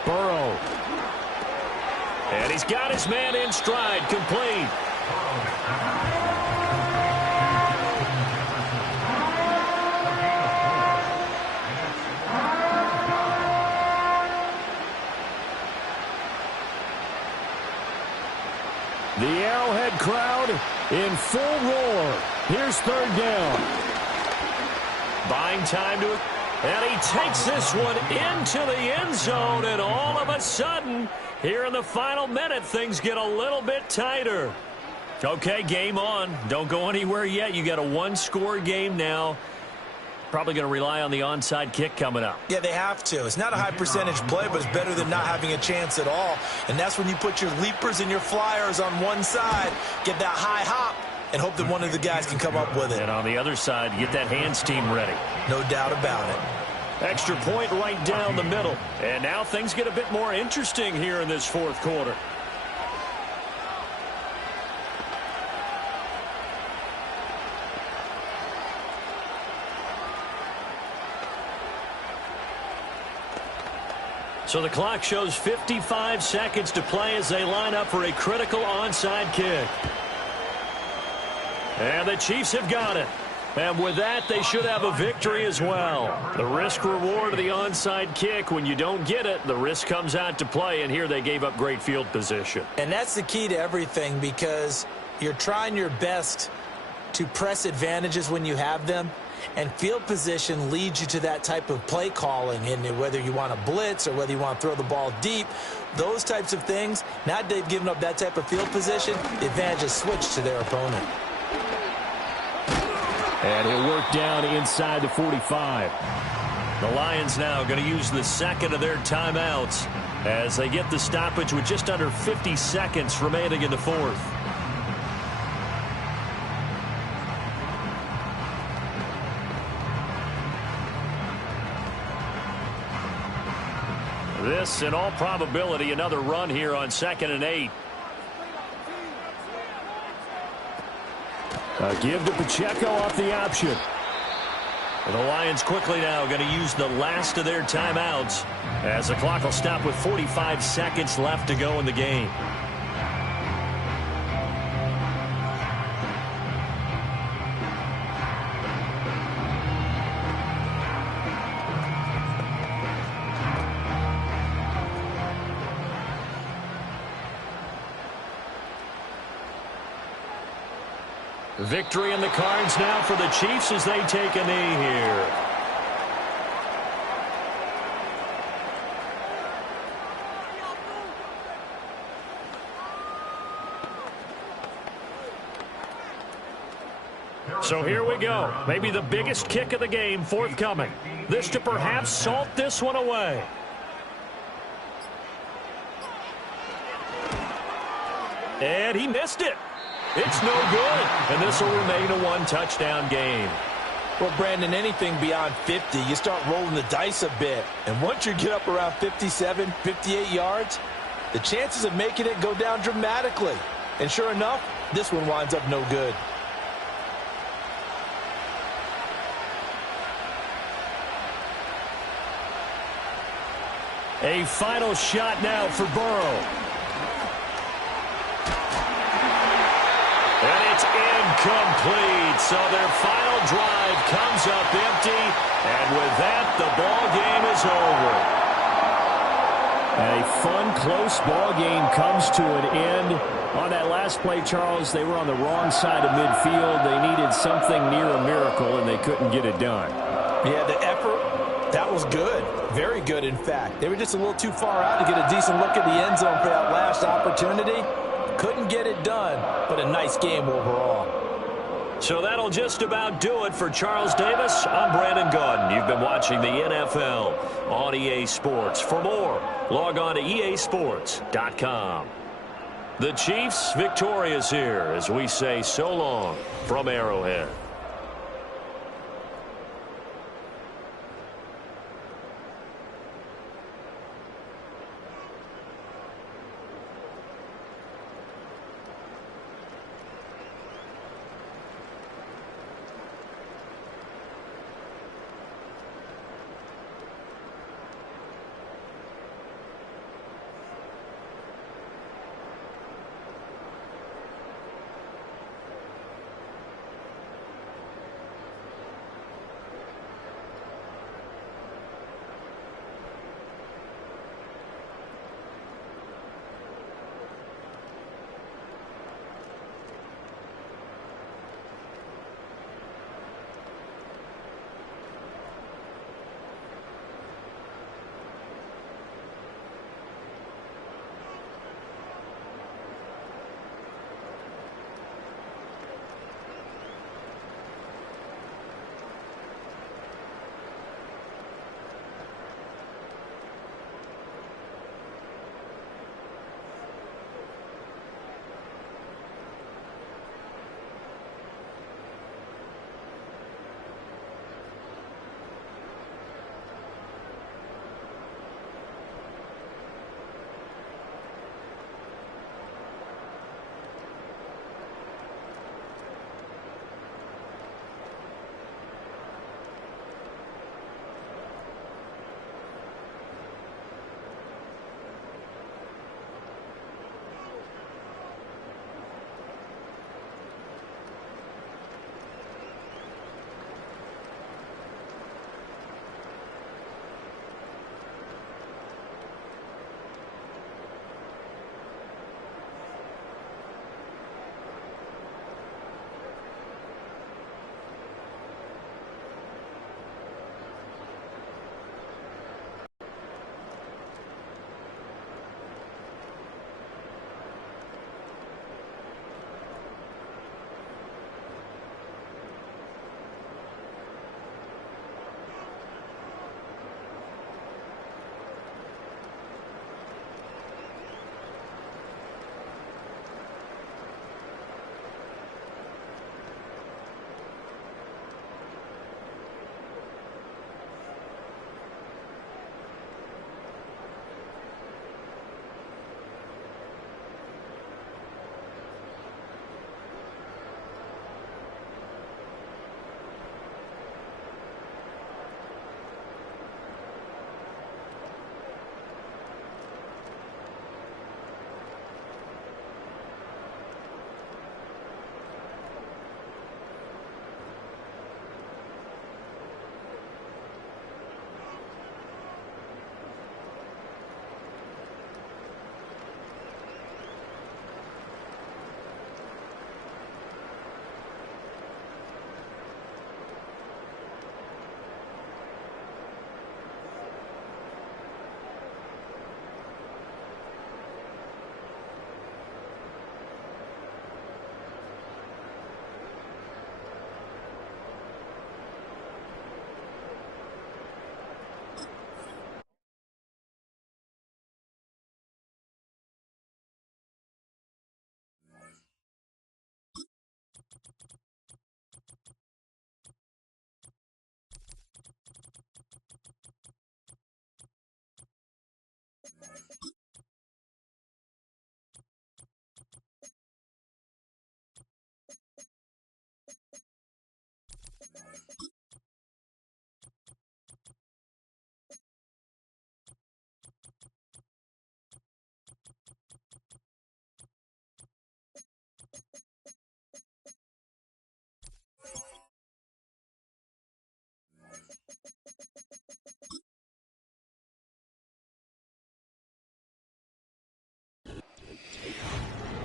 Burrow. And he's got his man in stride, complete. The Arrowhead crowd in full roar. Here's 3rd down. Buying time to it. And he takes this one into the end zone, and all of a sudden, here in the final minute, things get a little bit tighter. Okay, game on. Don't go anywhere yet. You got a 1-score game now. Probably going to rely on the onside kick coming up. Yeah, they have to. It's not a high percentage play, but it's better than not having a chance at all. And that's when you put your leapers and your flyers on one side, get that high hop, and hope that one of the guys can come up with it. And on the other side, get that hands team ready. No doubt about it. Extra point right down the middle. And now things get a bit more interesting here in this 4th quarter. So the clock shows 55 seconds to play as they line up for a critical onside kick. And the Chiefs have got it. And with that, they should have a victory as well. The risk-reward of the onside kick, when you don't get it, the risk comes out to play, and here they gave up great field position. And that's the key to everything, because you're trying your best to press advantages when you have them, and field position leads you to that type of play calling, and whether you want to blitz or whether you want to throw the ball deep, those types of things, now that they've given up that type of field position, the advantage is switched to their opponent. And he'll work down inside the 45. The Lions now going to use the second of their timeouts as they get the stoppage with just under 50 seconds remaining in the fourth. This, in all probability, another run here on 2nd and 8. A give to Pacheco off the option. And the Lions quickly now going to use the last of their timeouts as the clock will stop with 45 seconds left to go in the game. Victory in the cards now for the Chiefs as they take a knee here. So here we go. Maybe the biggest kick of the game forthcoming. This to perhaps salt this one away. And he missed it. It's no good, and this will remain a one-touchdown game. Well, Brandon, anything beyond 50, you start rolling the dice a bit. And once you get up around 57, 58 yards, the chances of making it go down dramatically. And sure enough, this one winds up no good. A final shot now for Burrow. And it's incomplete. So their final drive comes up empty. And with that, the ball game is over. And a fun, close ball game comes to an end. On that last play, Charles, they were on the wrong side of midfield. They needed something near a miracle, and they couldn't get it done. Yeah, the effort, that was good. Very good, in fact. They were just a little too far out to get a decent look at the end zone for that last opportunity. Couldn't get it done, but a nice game overall. So that'll just about do it for Charles Davis. I'm Brandon Gaudin. You've been watching the NFL on EA Sports. For more, log on to easports.com. The Chiefs victorious here as we say so long from Arrowhead.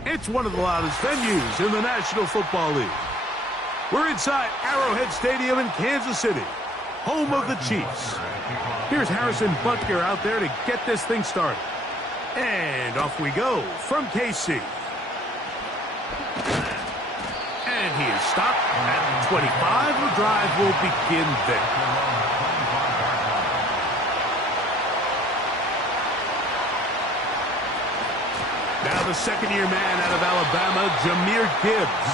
It's one of the loudest venues in the National Football League. We're inside Arrowhead Stadium in Kansas City, home of the Chiefs. Here's Harrison Butker out there to get this thing started. And off we go from KC. And he is stopped at 25. The drive will begin there. Now the second-year man out of Alabama, Jahmyr Gibbs.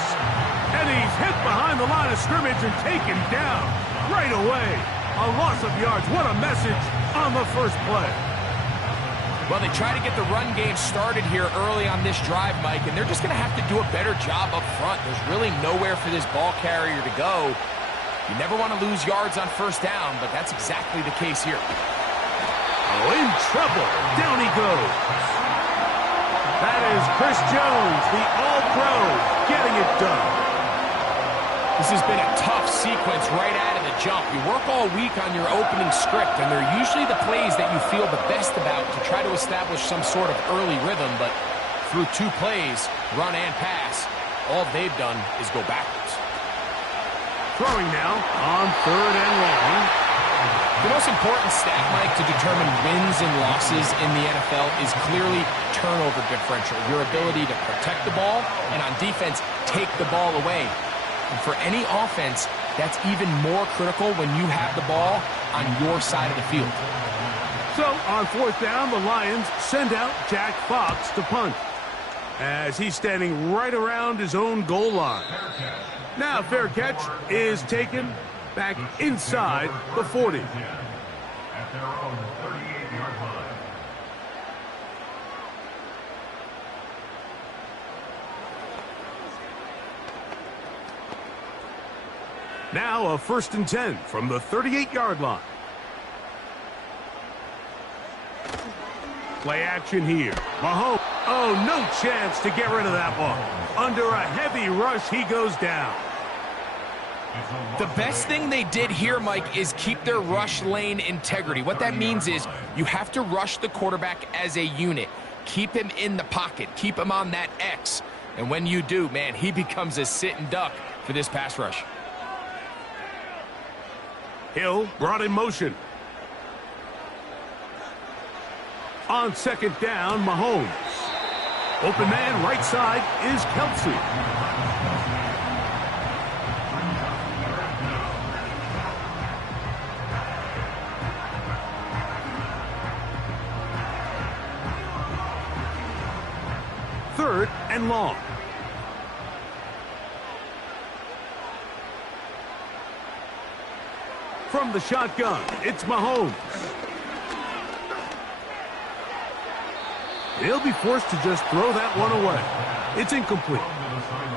And he's hit behind the line of scrimmage and taken down right away. A loss of yards. What a message on the first play. Well, they try to get the run game started here early on this drive, Mike, and they're just going to have to do a better job up front. There's really nowhere for this ball carrier to go. You never want to lose yards on first down, but that's exactly the case here. Oh, in trouble. Down he goes. That is Chris Jones, the All-Pro, getting it done. This has been a tough sequence right out of the jump. You work all week on your opening script, and they're usually the plays that you feel the best about to try to establish some sort of early rhythm, but through 2 plays, run and pass, all they've done is go backwards. Throwing now on 3rd and long. The most important stat, Mike, to determine wins and losses in the NFL is clearly turnover differential, your ability to protect the ball, and on defense, take the ball away. And for any offense, that's even more critical when you have the ball on your side of the field. So on 4th down, the Lions send out Jack Fox to punt, as he's standing right around his own goal line. Now fair catch is taken back inside the 40. At their own 38-yard line. Now a 1st and 10 from the 38-yard line. Play action here. Mahomes. Oh, no chance to get rid of that one. Under a heavy rush, he goes down. The best thing they did here, Mike, is keep their rush lane integrity. What that means is you have to rush the quarterback as a unit. Keep him in the pocket. Keep him on that X. And when you do, man, he becomes a sitting duck for this pass rush. Hill brought in motion. On 2nd down, Mahomes. Open man right side is Kelsey. Third and long. From the shotgun, it's Mahomes. He'll be forced to just throw that one away. It's incomplete.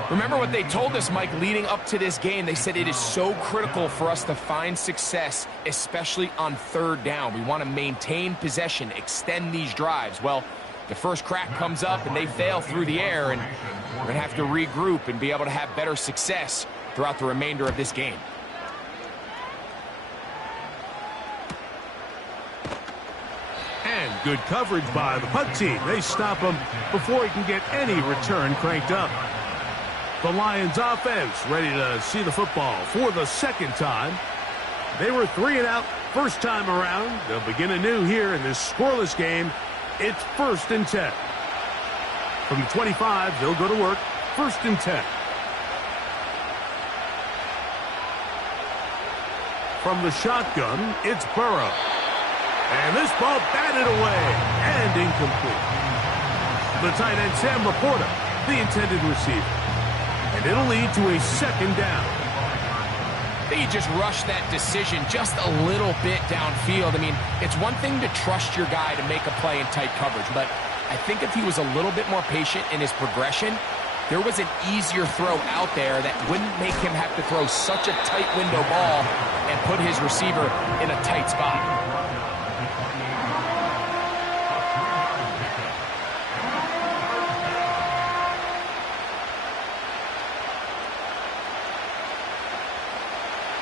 Remember what they told us, Mike, leading up to this game. They said it is so critical for us to find success, especially on 3rd down. We want to maintain possession, extend these drives. Well, the first crack comes up and they fail through the air, and we're going to have to regroup and be able to have better success throughout the remainder of this game. And good coverage by the punt team. They stop him before he can get any return cranked up. The Lions offense ready to see the football for the 2nd time. They were 3 and out first time around. They'll begin anew here in this scoreless game. It's 1st and 10. From the 25, they'll go to work. 1st and 10. From the shotgun, it's Burrow. And this ball batted away and incomplete. The tight end, Sam Laporta, the intended receiver. And it'll lead to a 2nd down. think he just rushed that decision just a little bit downfield. I mean, it's one thing to trust your guy to make a play in tight coverage, but I think if he was a little bit more patient in his progression, there was an easier throw out there that wouldn't make him have to throw such a tight window ball and put his receiver in a tight spot.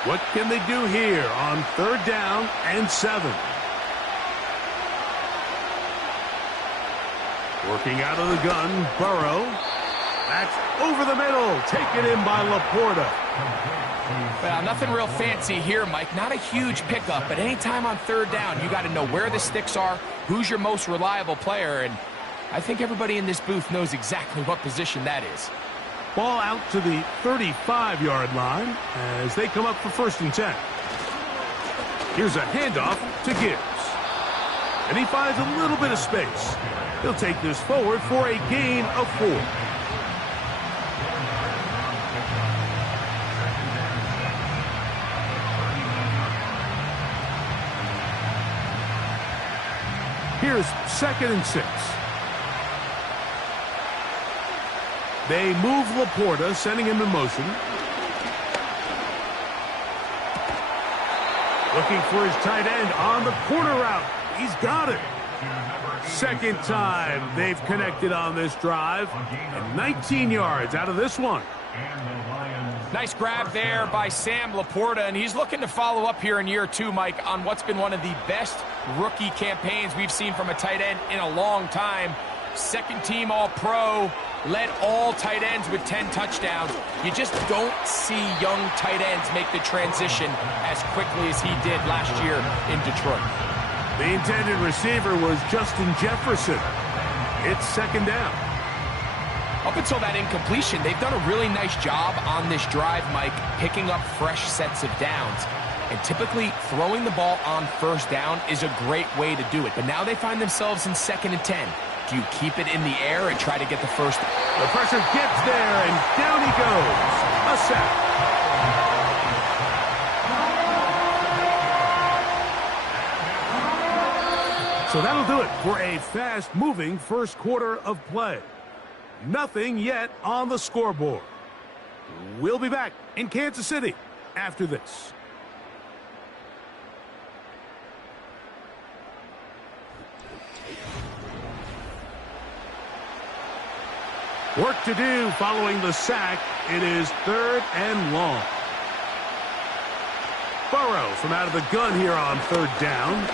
What can they do here on 3rd down and 7? Working out of the gun, Burrow. That's over the middle, taken in by Laporta. Well, nothing real fancy here, Mike. Not a huge pickup, but anytime on 3rd down, you got to know where the sticks are, who's your most reliable player, and I think everybody in this booth knows exactly what position that is. Ball out to the 35-yard line as they come up for 1st and 10. Here's a handoff to Gibbs. And he finds a little bit of space. He'll take this forward for a gain of 4. Here's 2nd and 6. They move Laporta, sending him in motion. Looking for his tight end on the corner route. He's got it. 2nd time they've connected on this drive. And 19 yards out of this one. Nice grab there by Sam Laporta, and he's looking to follow up here in year 2, Mike, on what's been one of the best rookie campaigns we've seen from a tight end in a long time. 2nd team All-Pro, led all tight ends with 10 touchdowns. You just don't see young tight ends make the transition as quickly as he did last year in Detroit. The intended receiver was Justin Jefferson. It's 2nd down. Up until that incompletion, they've done a really nice job on this drive, Mike, picking up fresh sets of downs. And typically, throwing the ball on 1st down is a great way to do it. But now they find themselves in 2nd and 10. Do you keep it in the air and try to get the first? The pressure gets there, and down he goes. A sack. So that'll do it for a fast-moving 1st quarter of play. Nothing yet on the scoreboard. We'll be back in Kansas City after this. Work to do following the sack. It is 3rd and long. Burrow from out of the gun here on 3rd down.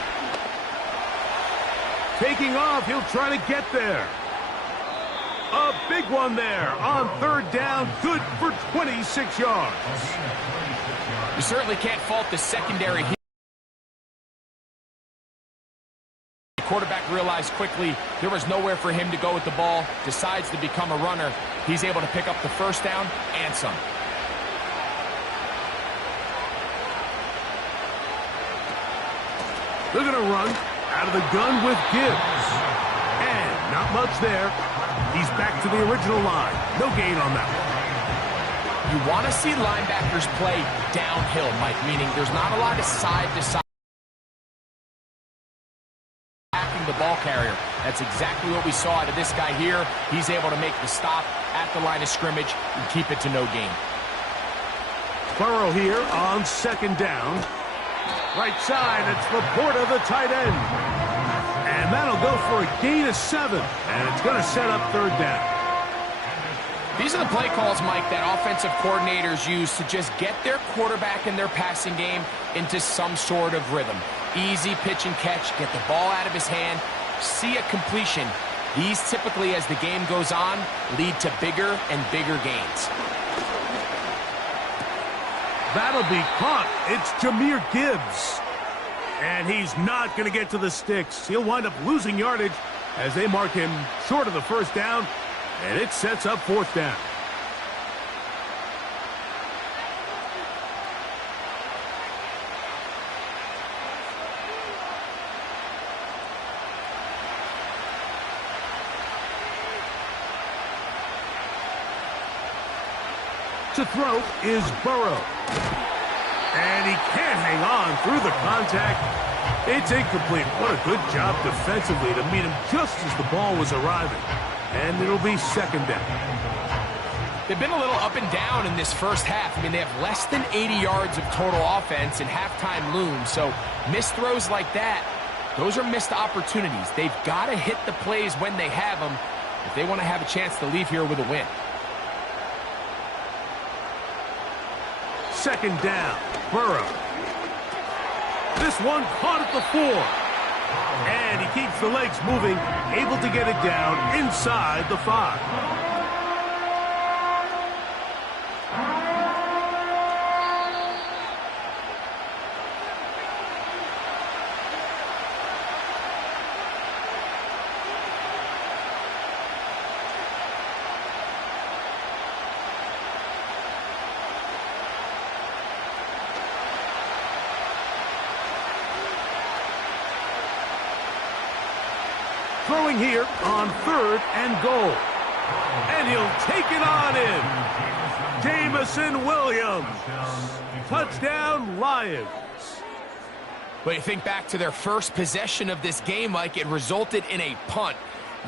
Taking off, he'll try to get there. A big one there on 3rd down, good for 26 yards. You certainly can't fault the secondary here. The quarterback realized quickly there was nowhere for him to go with the ball, decides to become a runner. He's able to pick up the 1st down and some. They're going to run out of the gun with Gibbs. And not much there. He's back to the original line. No gain on that one. You want to see linebackers play downhill, Mike, meaning there's not a lot of side-to-side backing the ball carrier. That's exactly what we saw out of this guy here. He's able to make the stop at the line of scrimmage and keep it to no gain. Burrow here on 2nd down. Right side, it's Laporta, the tight end. And that'll go for a gain of 7. And it's going to set up 3rd down. These are the play calls, Mike, that offensive coordinators use to just get their quarterback and their passing game into some sort of rhythm. Easy pitch and catch, get the ball out of his hand, see a completion. These typically, as the game goes on, lead to bigger and bigger gains. That'll be caught. It's Jahmyr Gibbs. And he's not going to get to the sticks. He'll wind up losing yardage as they mark him short of the 1st down. And it sets up 4th down. To throw is Burrow. And he can't hang on through the contact. It's incomplete. What a good job defensively to meet him just as the ball was arriving. And it'll be second down. They've been a little up and down in this first half. I mean, they have less than 80 yards of total offense and halftime looms. So missed throws like that, those are missed opportunities. They've got to hit the plays when they have them if they want to have a chance to leave here with a win. Second down, Burrow. This one caught at the 4. And he keeps the legs moving, able to get it down inside the 5. Throwing here on 3rd and goal. And he'll take it on in. Jamison Williams. Touchdown, Lions. But you think back to their first possession of this game, Mike, it resulted in a punt.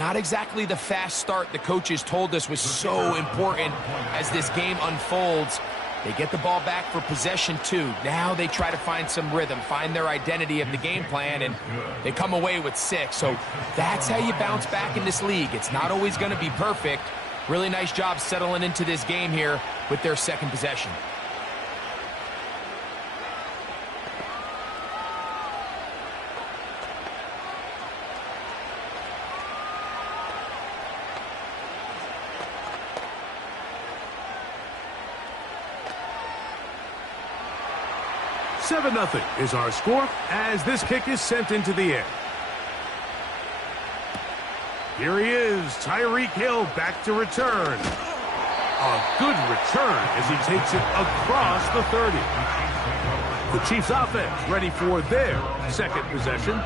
Not exactly the fast start the coaches told us was so important as this game unfolds. They get the ball back for possession 2. Now they try to find some rhythm, find their identity of the game plan, and they come away with 6. So that's how you bounce back in this league. It's not always going to be perfect. Really nice job settling into this game here with their second possession. Seven 0 is our score as this kick is sent into the air. Here he is, Tyreek Hill back to return. A good return as he takes it across the 30. The Chiefs offense ready for their second possession.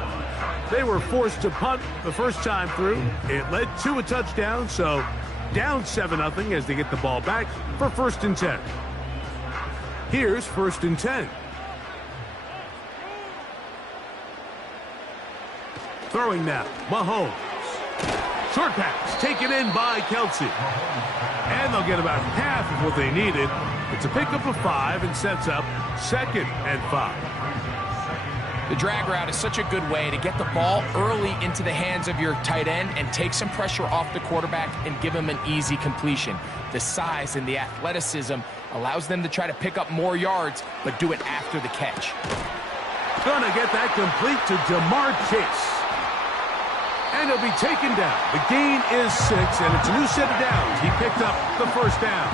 They were forced to punt the first time through. It led to a touchdown, so down 7 0 as they get the ball back for 1st and 10. Here's 1st and 10. Throwing now, Mahomes. Short pass taken in by Kelsey. And they'll get about half of what they needed. It's a pickup of 5 and sets up 2nd and 5. The drag route is such a good way to get the ball early into the hands of your tight end and take some pressure off the quarterback and give him an easy completion. The size and the athleticism allows them to try to pick up more yards, but do it after the catch. Gonna get that complete to Jamar Chase. And he'll be taken down. The gain is 6, and it's a new set of downs. He picked up the 1st down.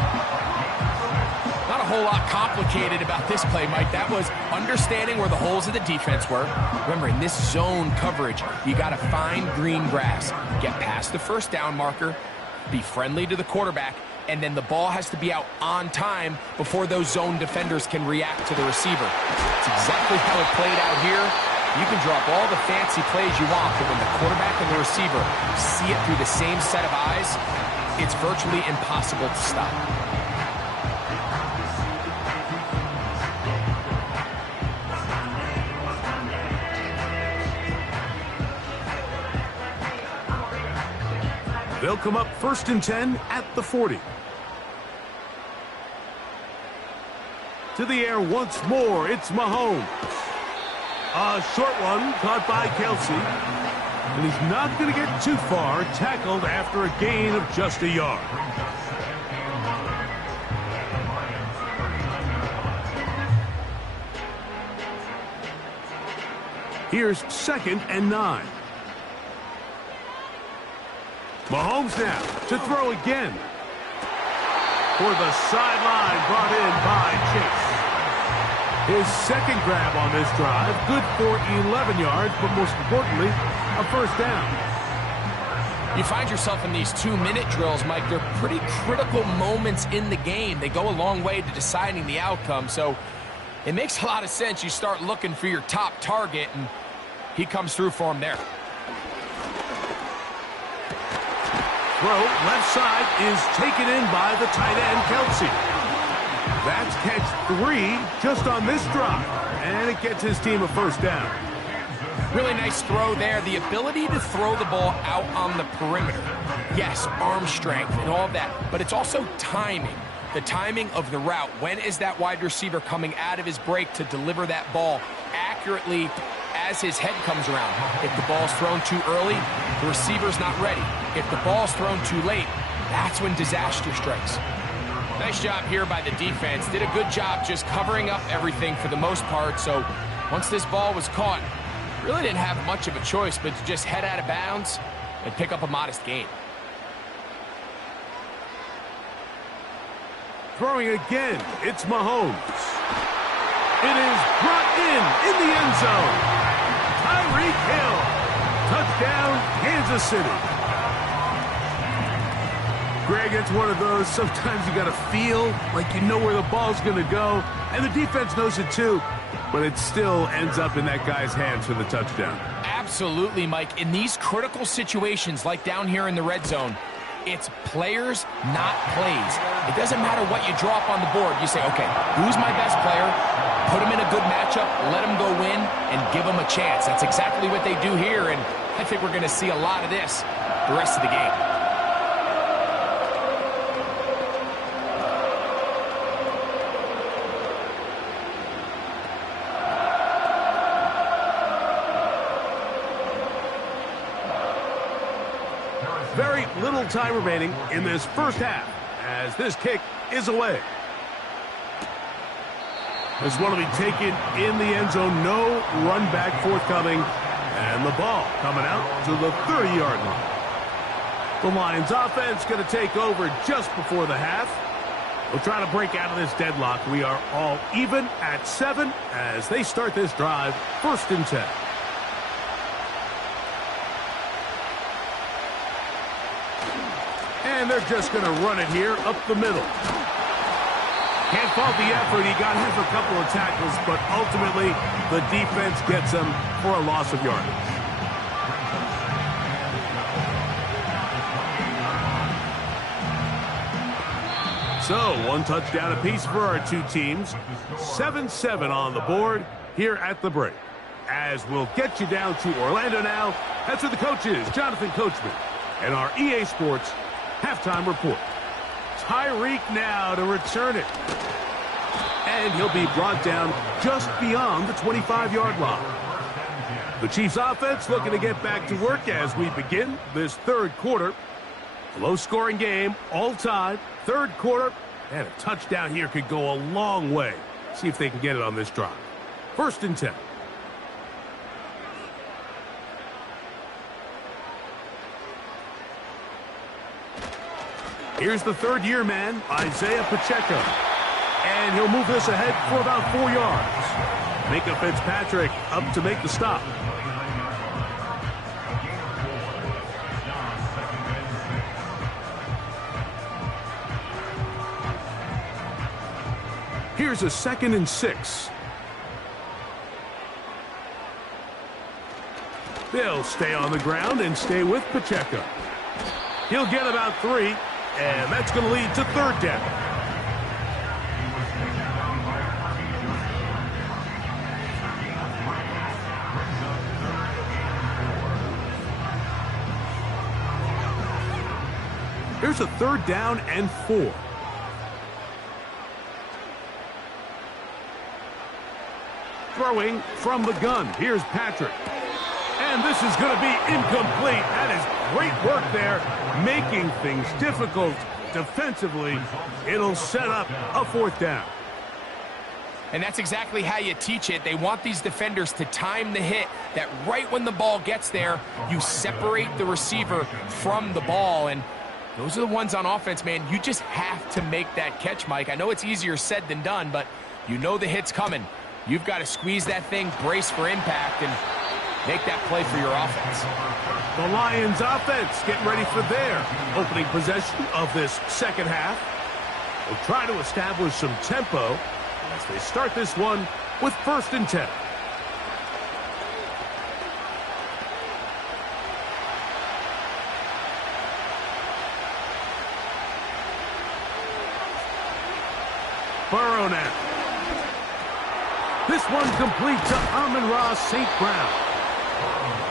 Not a whole lot complicated about this play, Mike. That was understanding where the holes of the defense were. Remember, in this zone coverage, you got to find green grass. Get past the 1st down marker, be friendly to the quarterback, and then the ball has to be out on time before those zone defenders can react to the receiver. It's exactly how it played out here. You can drop all the fancy plays you want, but when the quarterback and the receiver see it through the same set of eyes, it's virtually impossible to stop. They'll come up 1st and 10 at the 40. To the air once more, it's Mahomes. A short one caught by Kelsey. And he's not going to get too far, tackled after a gain of just a yard. Here's 2nd and 9. Mahomes now to throw again. For the sideline, brought in by Chase. His 2nd grab on this drive, good for 11 yards, but most importantly, a 1st down. You find yourself in these 2-minute drills, Mike. They're pretty critical moments in the game. They go a long way to deciding the outcome, so it makes a lot of sense. You start looking for your top target, and he comes through for him there. Throw left side is taken in by the tight end, Kelsey. That's catch 3 just on this drive. And it gets his team a first down. Really nice throw there. The ability to throw the ball out on the perimeter. Yes, arm strength and all of that, but it's also timing. The timing of the route. When is that wide receiver coming out of his break to deliver that ball accurately as his head comes around? If the ball's thrown too early, the receiver's not ready. If the ball's thrown too late, that's when disaster strikes. Nice job here by the defense. Did a good job just covering up everything for the most part. So once this ball was caught, really didn't have much of a choice but to just head out of bounds and pick up a modest gain. Throwing again, it's Mahomes. It is brought in the end zone. Tyreek Hill. Touchdown, Kansas City. Greg, it's one of those, sometimes you got to feel like you know where the ball's going to go, and the defense knows it too, but it still ends up in that guy's hands for the touchdown. Absolutely, Mike. In these critical situations, like down here in the red zone, it's players, not plays. It doesn't matter what you draw up on the board. You say, okay, who's my best player? Put him in a good matchup, let him go win, and give him a chance. That's exactly what they do here, and I think we're going to see a lot of this the rest of the game. Very little time remaining in this first half as this kick is away. This one will be taken in the end zone. No run back forthcoming. And the ball coming out to the 30-yard line. The Lions offense going to take over just before the half. We'll try to break out of this deadlock. We are all even at 7 as they start this drive. 1st and 10. And they're just going to run it here up the middle. Can't fault the effort. He got him for a couple of tackles, but ultimately the defense gets him for a loss of yardage. So, 1 touchdown apiece for our two teams. 7-7 on the board here at the break. As we'll get you down to Orlando now, that's where the coach is, Jonathan Coachman, and our EA Sports halftime report. Tyreek now to return it. And he'll be brought down just beyond the 25-yard line. The Chiefs offense looking to get back to work as we begin this 3rd quarter. A low-scoring game, all time, 3rd quarter, and a touchdown here could go a long way. See if they can get it on this drive. 1st and 10. Here's the 3rd-year man, Isaiah Pacheco. And he'll move this ahead for about 4 yards. Minka Fitzpatrick up to make the stop. Here's a 2nd and 6. They'll stay on the ground and stay with Pacheco. He'll get about 3. And that's going to lead to 3rd down. Here's a 3rd down and 4. Throwing from the gun. Here's Patrick. And this is going to be incomplete. That is great work there, making things difficult defensively. It'll set up a 4th down. And that's exactly how you teach it. They want these defenders to time the hit, that right when the ball gets there, you separate the receiver from the ball. And those are the ones on offense, man. You just have to make that catch, Mike. I know it's easier said than done, but you know the hit's coming. You've got to squeeze that thing, brace for impact, and make that play for your offense. The Lions offense getting ready for their opening possession of this 2nd half. They'll try to establish some tempo as they start this one with 1st and 10. This one complete to Amon-Ra St. Brown.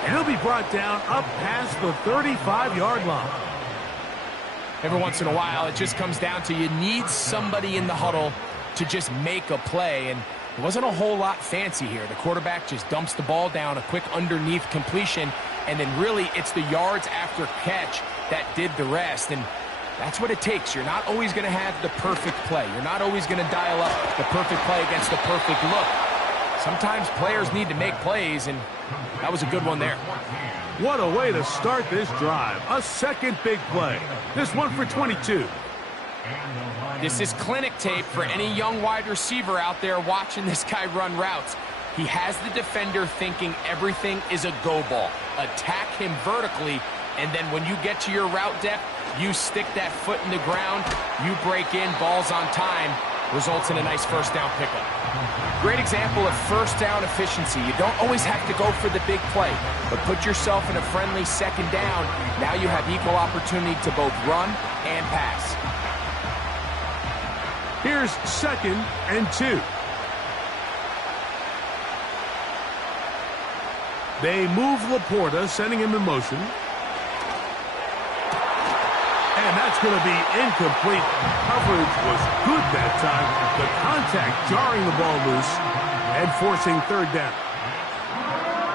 And he'll be brought down up past the 35-yard line. Every once in a while, it just comes down to you need somebody in the huddle to just make a play, and it wasn't a whole lot fancy here. The quarterback just dumps the ball down, a quick underneath completion, and then really it's the yards after catch that did the rest, and that's what it takes. You're not always going to have the perfect play. You're not always going to dial up the perfect play against the perfect look. Sometimes players need to make plays, and that was a good one there. What a way to start this drive. A second big play. This one for 22. This is clinic tape for any young wide receiver out there watching this guy run routes. He has the defender thinking everything is a go ball. Attack him vertically, and then when you get to your route depth, you stick that foot in the ground, you break in, balls on time, results in a nice first down pickup. Great example of first down efficiency. You don't always have to go for the big play, but put yourself in a friendly second down. Now you have equal opportunity to both run and pass. Here's 2nd and 2. They move Laporta, sending him in motion. And that's going to be incomplete. Coverage was good that time. The contact jarring the ball loose and forcing 3rd down.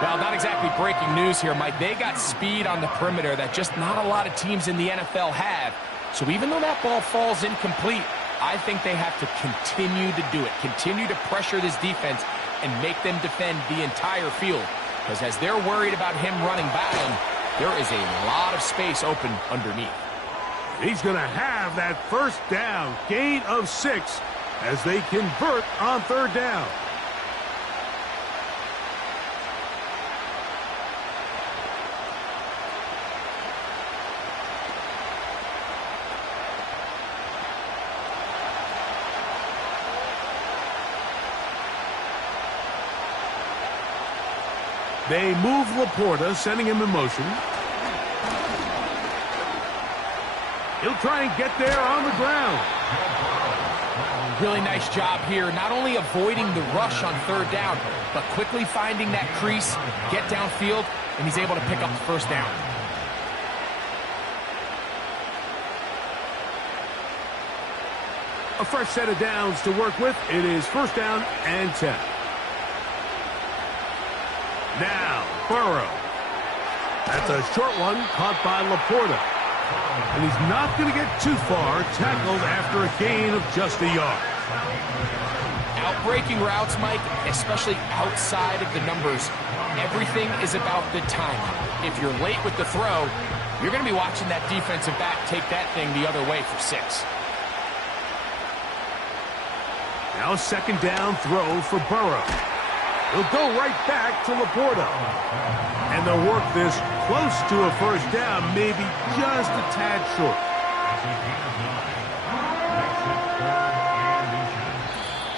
Well, not exactly breaking news here, Mike. They got speed on the perimeter that just not a lot of teams in the NFL have. So even though that ball falls incomplete, I think they have to continue to do it. Continue to pressure this defense and make them defend the entire field. Because as they're worried about him running by them, there is a lot of space open underneath. He's going to have that first down, gain of 6 as they convert on 3rd down. They move Laporta, sending him in motion. He'll try and get there on the ground. Really nice job here, not only avoiding the rush on 3rd down, but quickly finding that crease, get downfield, and he's able to pick up the first down. A fresh set of downs to work with. It is 1st down and 10. Now, Burrow. That's a short one caught by Laporta. And he's not going to get too far, tackled after a gain of just a yard. Outbreaking routes, Mike, especially outside of the numbers, everything is about the timing. If you're late with the throw, you're going to be watching that defensive back take that thing the other way for 6. Now 2nd down throw for Burrow. He'll go right back to Laporta. And they'll work this close to a first down, maybe just a tad short.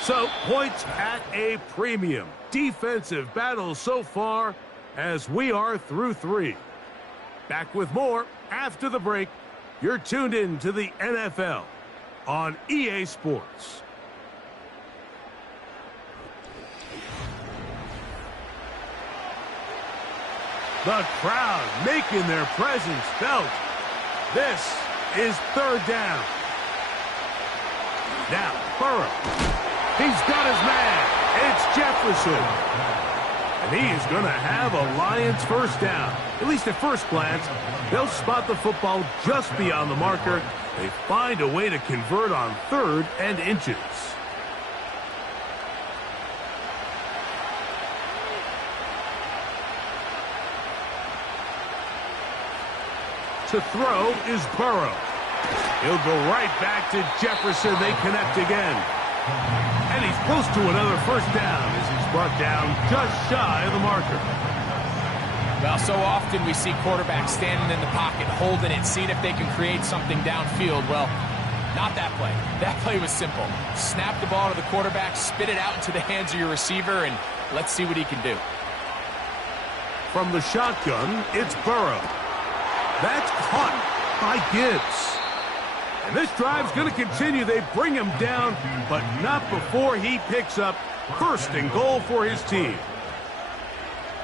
So, points at a premium. Defensive battle so far as we are through 3. Back with more after the break. You're tuned in to the NFL on EA Sports. The crowd making their presence felt. This is 3rd down. Now, Burrow. He's got his man. It's Jefferson. And he is going to have a Lions first down. At least at first glance, they'll spot the football just beyond the marker. They find a way to convert on 3rd and inches. To throw is Burrow. He'll go right back to Jefferson. They connect again. And he's close to another first down as he's brought down just shy of the marker. Well, so often we see quarterbacks standing in the pocket, holding it, seeing if they can create something downfield. Well, not that play. That play was simple. Snap the ball to the quarterback, spit it out into the hands of your receiver, and let's see what he can do. From the shotgun, it's Burrow. That's caught by Gibbs. And this drive's going to continue. They bring him down, but not before he picks up First and goal for his team.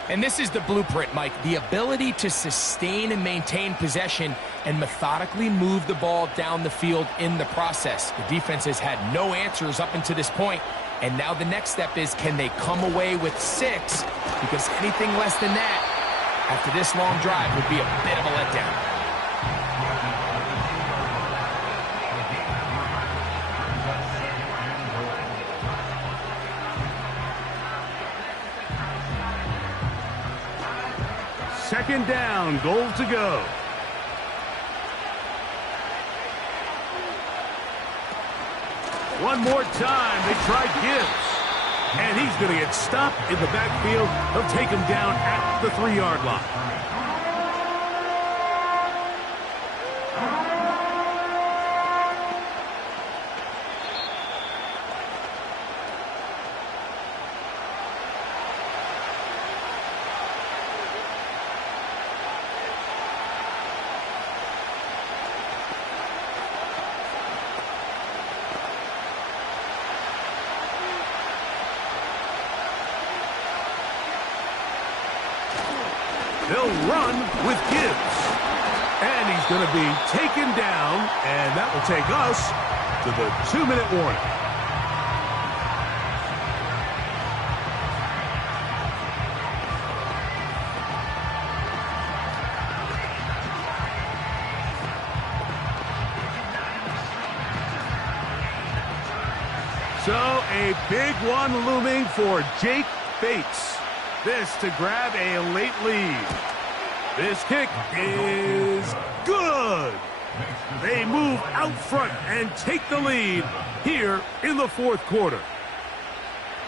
And this is the blueprint, Mike. The ability to sustain and maintain possession and methodically move the ball down the field in the process. The defense has had no answers up until this point, and now the next step is, can they come away with 6? Because anything less than that, after this long drive, would be a bit of a letdown. Second down, goal to go. One more time, they try Gibbs. And he's going to get stopped in the backfield. They'll take him down at the 3-yard line. They'll run with Gibbs. And he's going to be taken down, and that will take us to the 2-minute warning. So a big one looming for Jake Bates. This to grab a late lead. This kick is good. They move out front and take the lead here in the fourth quarter.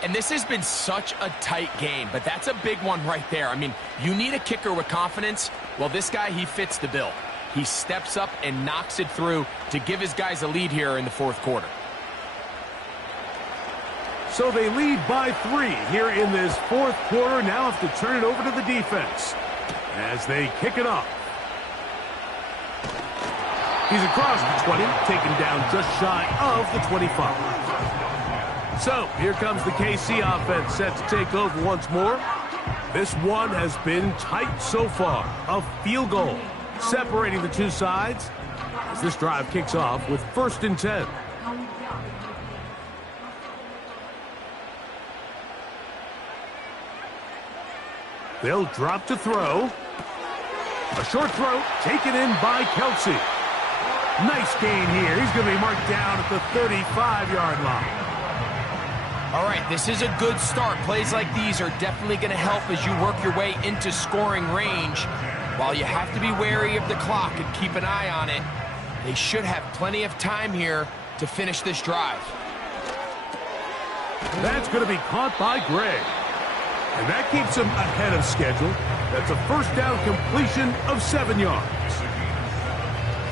And this has been such a tight game, but that's a big one right there. I mean, you need a kicker with confidence. Well, this guy, he fits the bill. He steps up and knocks it through to give his guys a lead here in the fourth quarter. So they lead by 3 here in this fourth quarter. Now have to turn it over to the defense as they kick it off. He's across the 20, taken down just shy of the 25. So here comes the KC offense set to take over once more. This one has been tight so far. A field goal separating the two sides as this drive kicks off with 1st and 10. They'll drop to throw. A short throw taken in by Kelsey. Nice gain here. He's going to be marked down at the 35-yard line. All right, this is a good start. Plays like these are definitely going to help as you work your way into scoring range. While you have to be wary of the clock and keep an eye on it, they should have plenty of time here to finish this drive. That's going to be caught by Gray. And that keeps him ahead of schedule. That's a first down completion of 7 yards.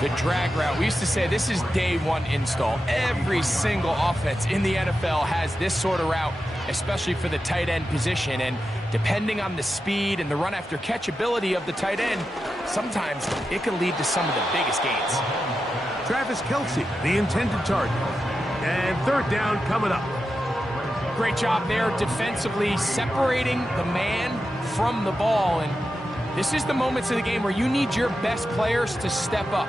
The drag route. We used to say this is day one install. Every single offense in the NFL has this sort of route, especially for the tight end position. And depending on the speed and the run after catch ability of the tight end, sometimes it can lead to some of the biggest gains. Travis Kelsey, the intended target. And 3rd down coming up. Great job there defensively, separating the man from the ball. And this is the moments of the game where you need your best players to step up.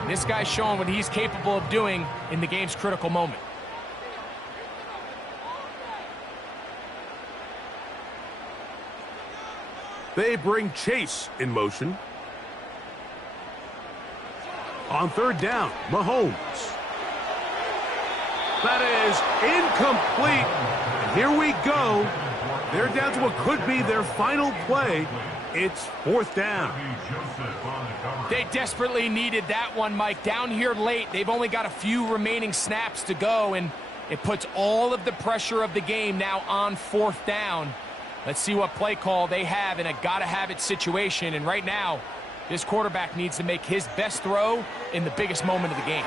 And this guy's showing what he's capable of doing in the game's critical moment. They bring Chase in motion. On 3rd down, Mahomes. That is incomplete. And here we go. They're down to what could be their final play. It's 4th down. They desperately needed that one, Mike. Down here late, they've only got a few remaining snaps to go, and it puts all of the pressure of the game now on 4th down. Let's see what play call they have in a gotta-have-it situation. And right now, this quarterback needs to make his best throw in the biggest moment of the game.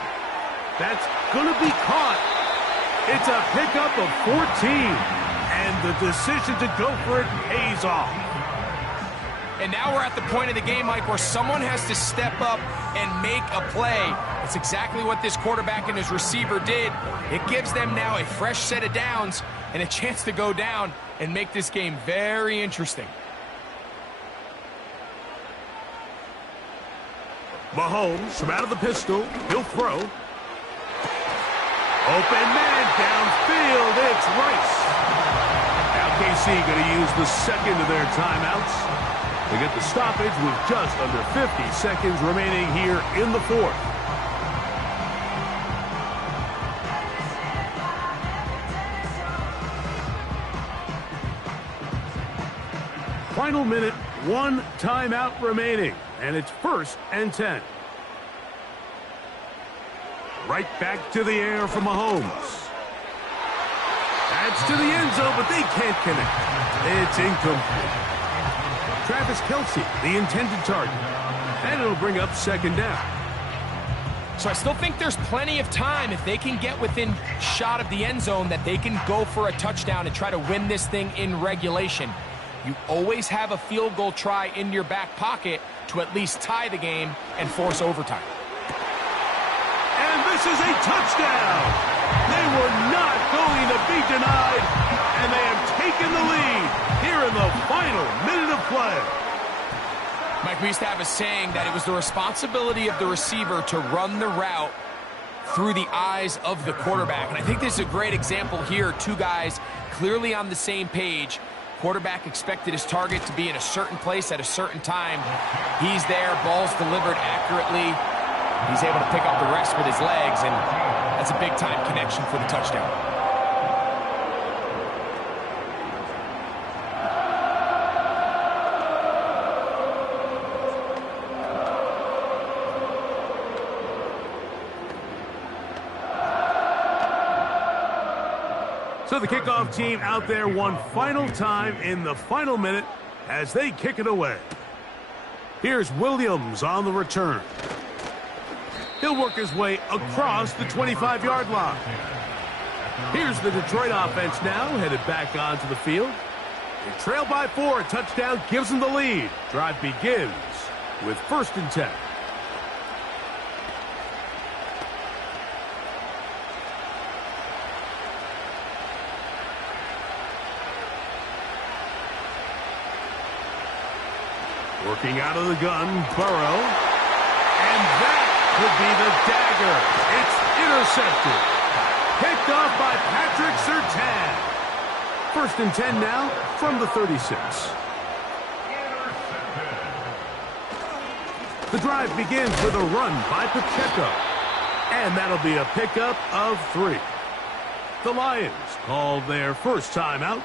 That's going to be caught. It's a pickup of 14, and the decision to go for it pays off. And now we're at the point of the game, Mike, where someone has to step up and make a play. That's exactly what this quarterback and his receiver did. It gives them now a fresh set of downs and a chance to go down and make this game very interesting. Mahomes from out of the pistol. He'll throw. Open man downfield. It's Rice. Now KC going to use the second of their timeouts. They get the stoppage with just under 50 seconds remaining here in the fourth. Final minute, 1 timeout remaining, and it's 1st and 10. Right back to the air for Mahomes. That's to the end zone, but they can't connect. It's incomplete. Travis Kelce, the intended target, and it'll bring up 2nd down. So I still think there's plenty of time if they can get within shot of the end zone that they can go for a touchdown and try to win this thing in regulation. You always have a field goal try in your back pocket to at least tie the game and force overtime. And this is a touchdown. They were not going to be denied, and they have taken the lead here in the final minute of play. Mike, we used to have a saying that it was the responsibility of the receiver to run the route through the eyes of the quarterback. And I think this is a great example here. Two guys clearly on the same page. Quarterback expected his target to be in a certain place at a certain time. He's there, ball's delivered accurately. He's able to pick up the rest with his legs, and that's a big-time connection for the touchdown. So the kickoff team out there one final time in the final minute as they kick it away. Here's Williams on the return. He'll work his way across the 25-yard line. Here's the Detroit offense now, headed back onto the field. They trail by 4, a touchdown gives them the lead. Drive begins with 1st and 10. Working out of the gun, Burrow. And that could be the dagger. It's intercepted. Picked off by Patrick Surtain. 1st and 10 now from the 36. The drive begins with a run by Pacheco. And that'll be a pickup of 3. The Lions call their first timeout,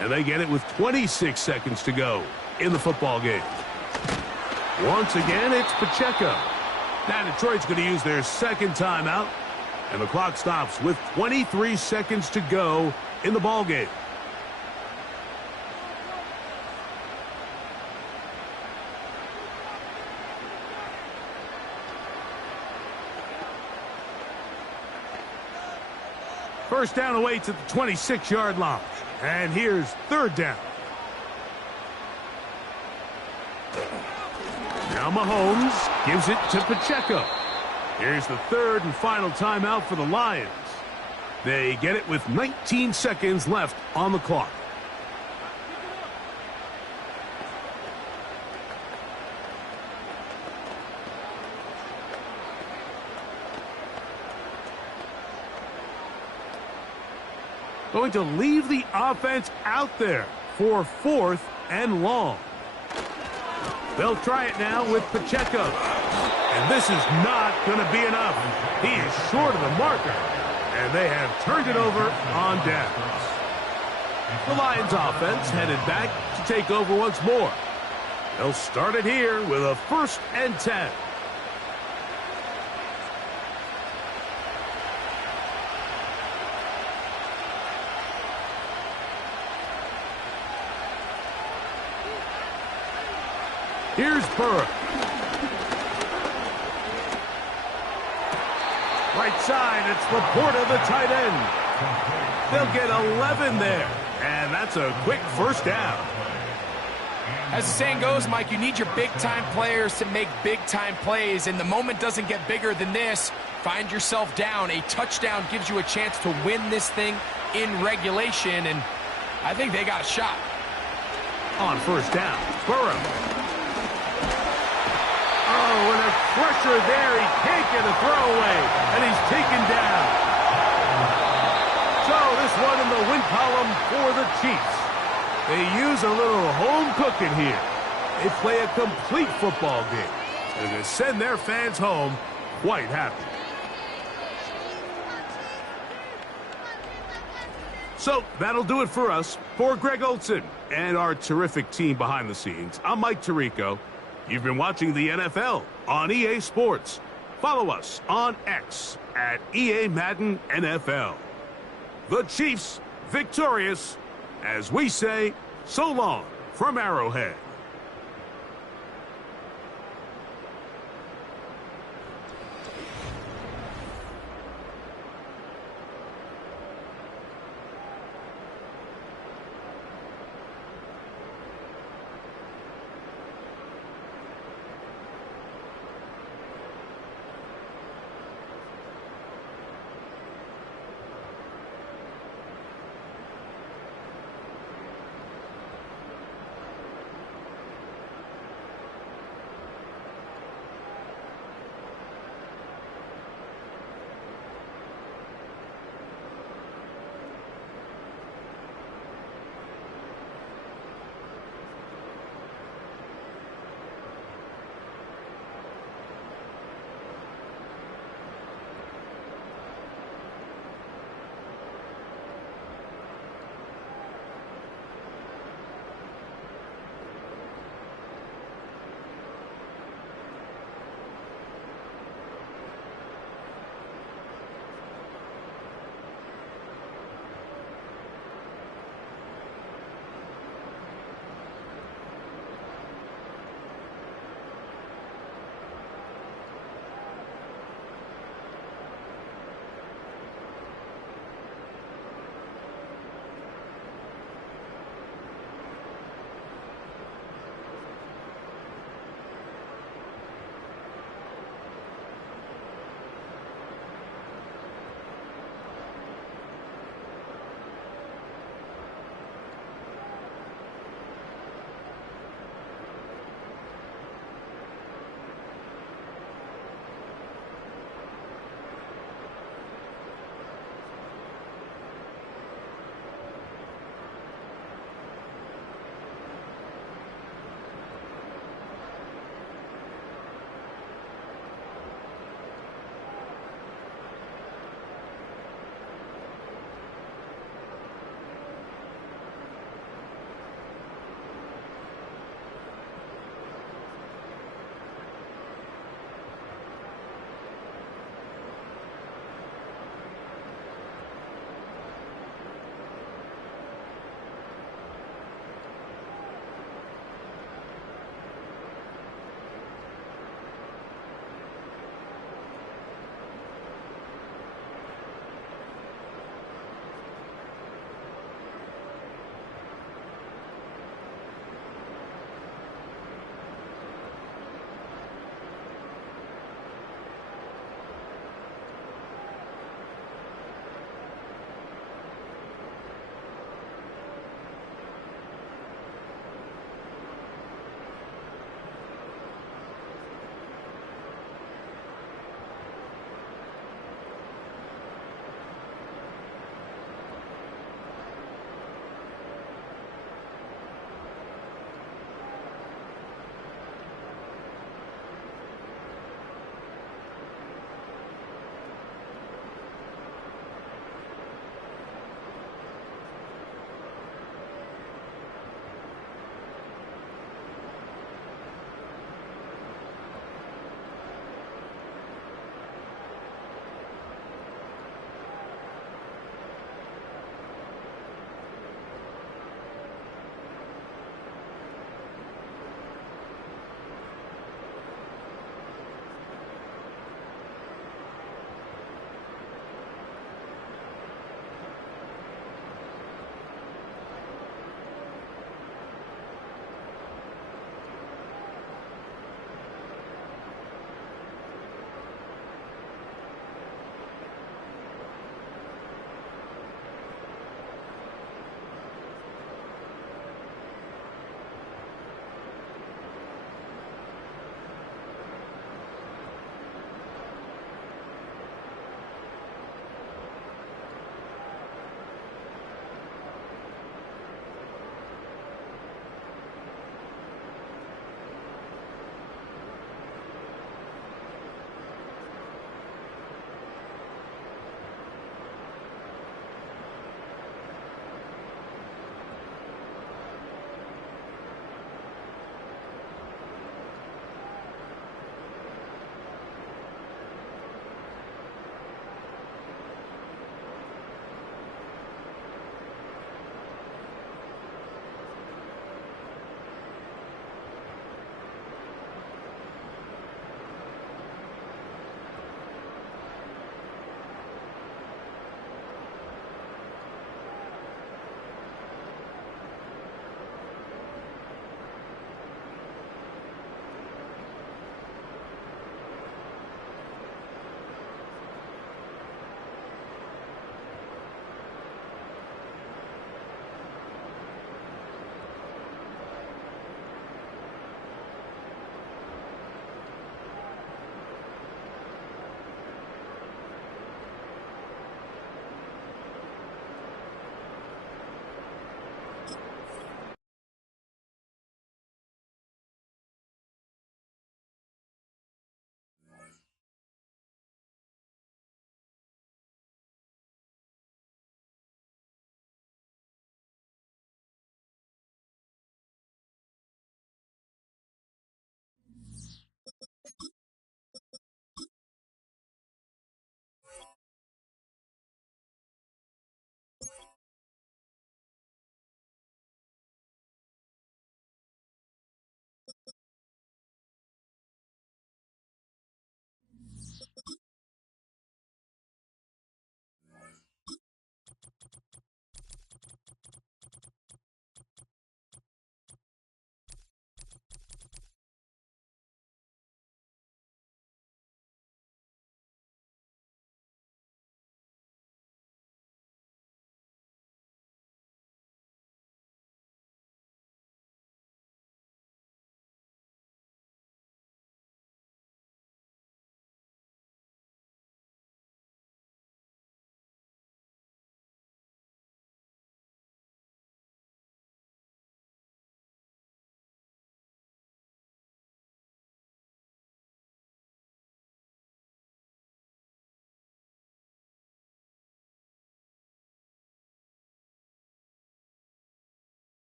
and they get it with 26 seconds to go in the football game. Once again, it's Pacheco. Now Detroit's going to use their 2nd timeout, and the clock stops with 23 seconds to go in the ball game. First down away to the 26-yard line, and here's 3rd down. Now Mahomes gives it to Pacheco. Here's the 3rd and final timeout for the Lions. They get it with 19 seconds left on the clock. Going to leave the offense out there for 4th and long. They'll try it now with Pacheco. And this is not going to be enough. He is short of the marker. And they have turned it over on downs. The Lions offense headed back to take over once more. They'll start it here with a 1st and 10. Here's Burrow. Right side, it's Laporta, the tight end. They'll get 11 there, and that's a quick 1st down. As the saying goes, Mike, you need your big-time players to make big-time plays, and the moment doesn't get bigger than this. Find yourself down. A touchdown gives you a chance to win this thing in regulation, and I think they got a shot. On first down, Burrow. Oh, and a pressure there. He can't get a throwaway, and he's taken down. So this one in the win column for the Chiefs. They use a little home cooking here. They play a complete football game, and they send their fans home quite happy. So that'll do it for us. For Greg Olson and our terrific team behind the scenes, I'm Mike Tirico. You've been watching the NFL on EA Sports. Follow us on X at EA Madden NFL. The Chiefs victorious, as we say, so long from Arrowhead.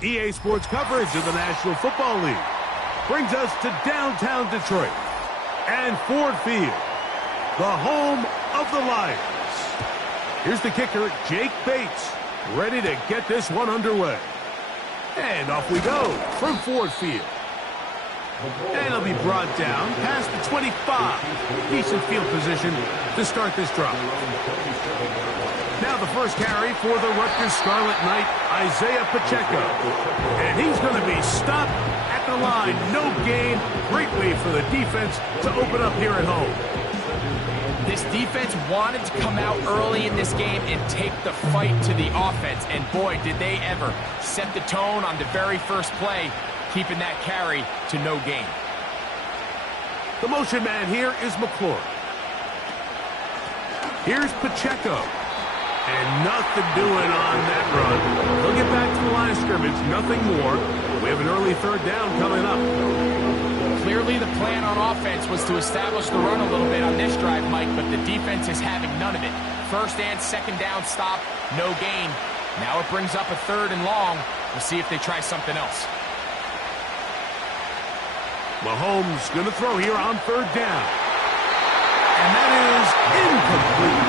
EA Sports coverage of the National Football League brings us to downtown Detroit and Ford Field, the home of the Lions. Here's the kicker, Jake Bates. ready to get this one underway. And off we go from Ford Field. And it'll be brought down past the 25. Decent field position to start this drive. Now the first carry for the Rutgers Scarlet Knight, Isaiah Pacheco. And he's going to be stopped at the line. No gain. Great way for the defense to open up here at home. This defense wanted to come out early in this game and take the fight to the offense. And boy, did they ever set the tone on the very first play, keeping that carry to no gain. The motion man here is McClure. Here's Pacheco. And nothing doing on that run. They'll get back to the line of scrimmage, nothing more. We have an early third down coming up. Clearly the plan on offense was to establish the run a little bit on this drive, Mike, but the defense is having none of it. First and second down stop, no gain. Now it brings up a third and long. We'll see if they try something else. Mahomes going to throw here on third down. And that is incomplete.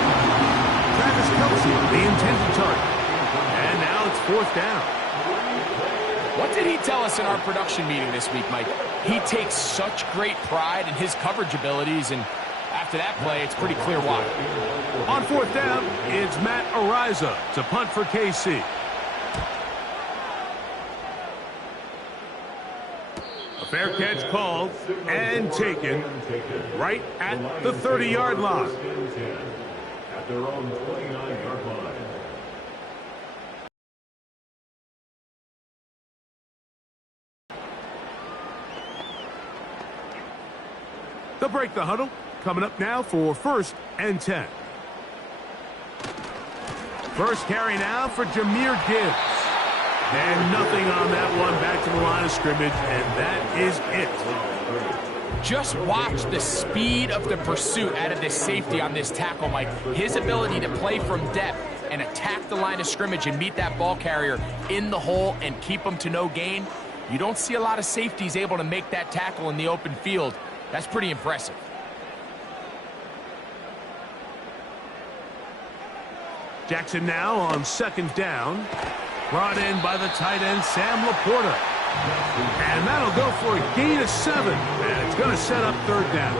Travis Kelce, the intended target. And now it's fourth down. What did he tell us in our production meeting this week, Mike? He takes such great pride in his coverage abilities, and after that play, it's pretty clear why. On fourth down, it's Matt Ariza to punt for KC. A fair catch called and taken right at the 30-yard line. At their own 29-yard line. They'll break the huddle. Coming up now for first and 10. First carry now for Jahmyr Gibbs. And nothing on that one, back to the line of scrimmage, and that is it. Just watch the speed of the pursuit out of this safety on this tackle, Mike. His ability to play from depth and attack the line of scrimmage and meet that ball carrier in the hole and keep him to no gain. You don't see a lot of safeties able to make that tackle in the open field. That's pretty impressive. Jackson now on second down. Brought in by the tight end, Sam Laporta. And that'll go for a gain of 7. And it's going to set up third down.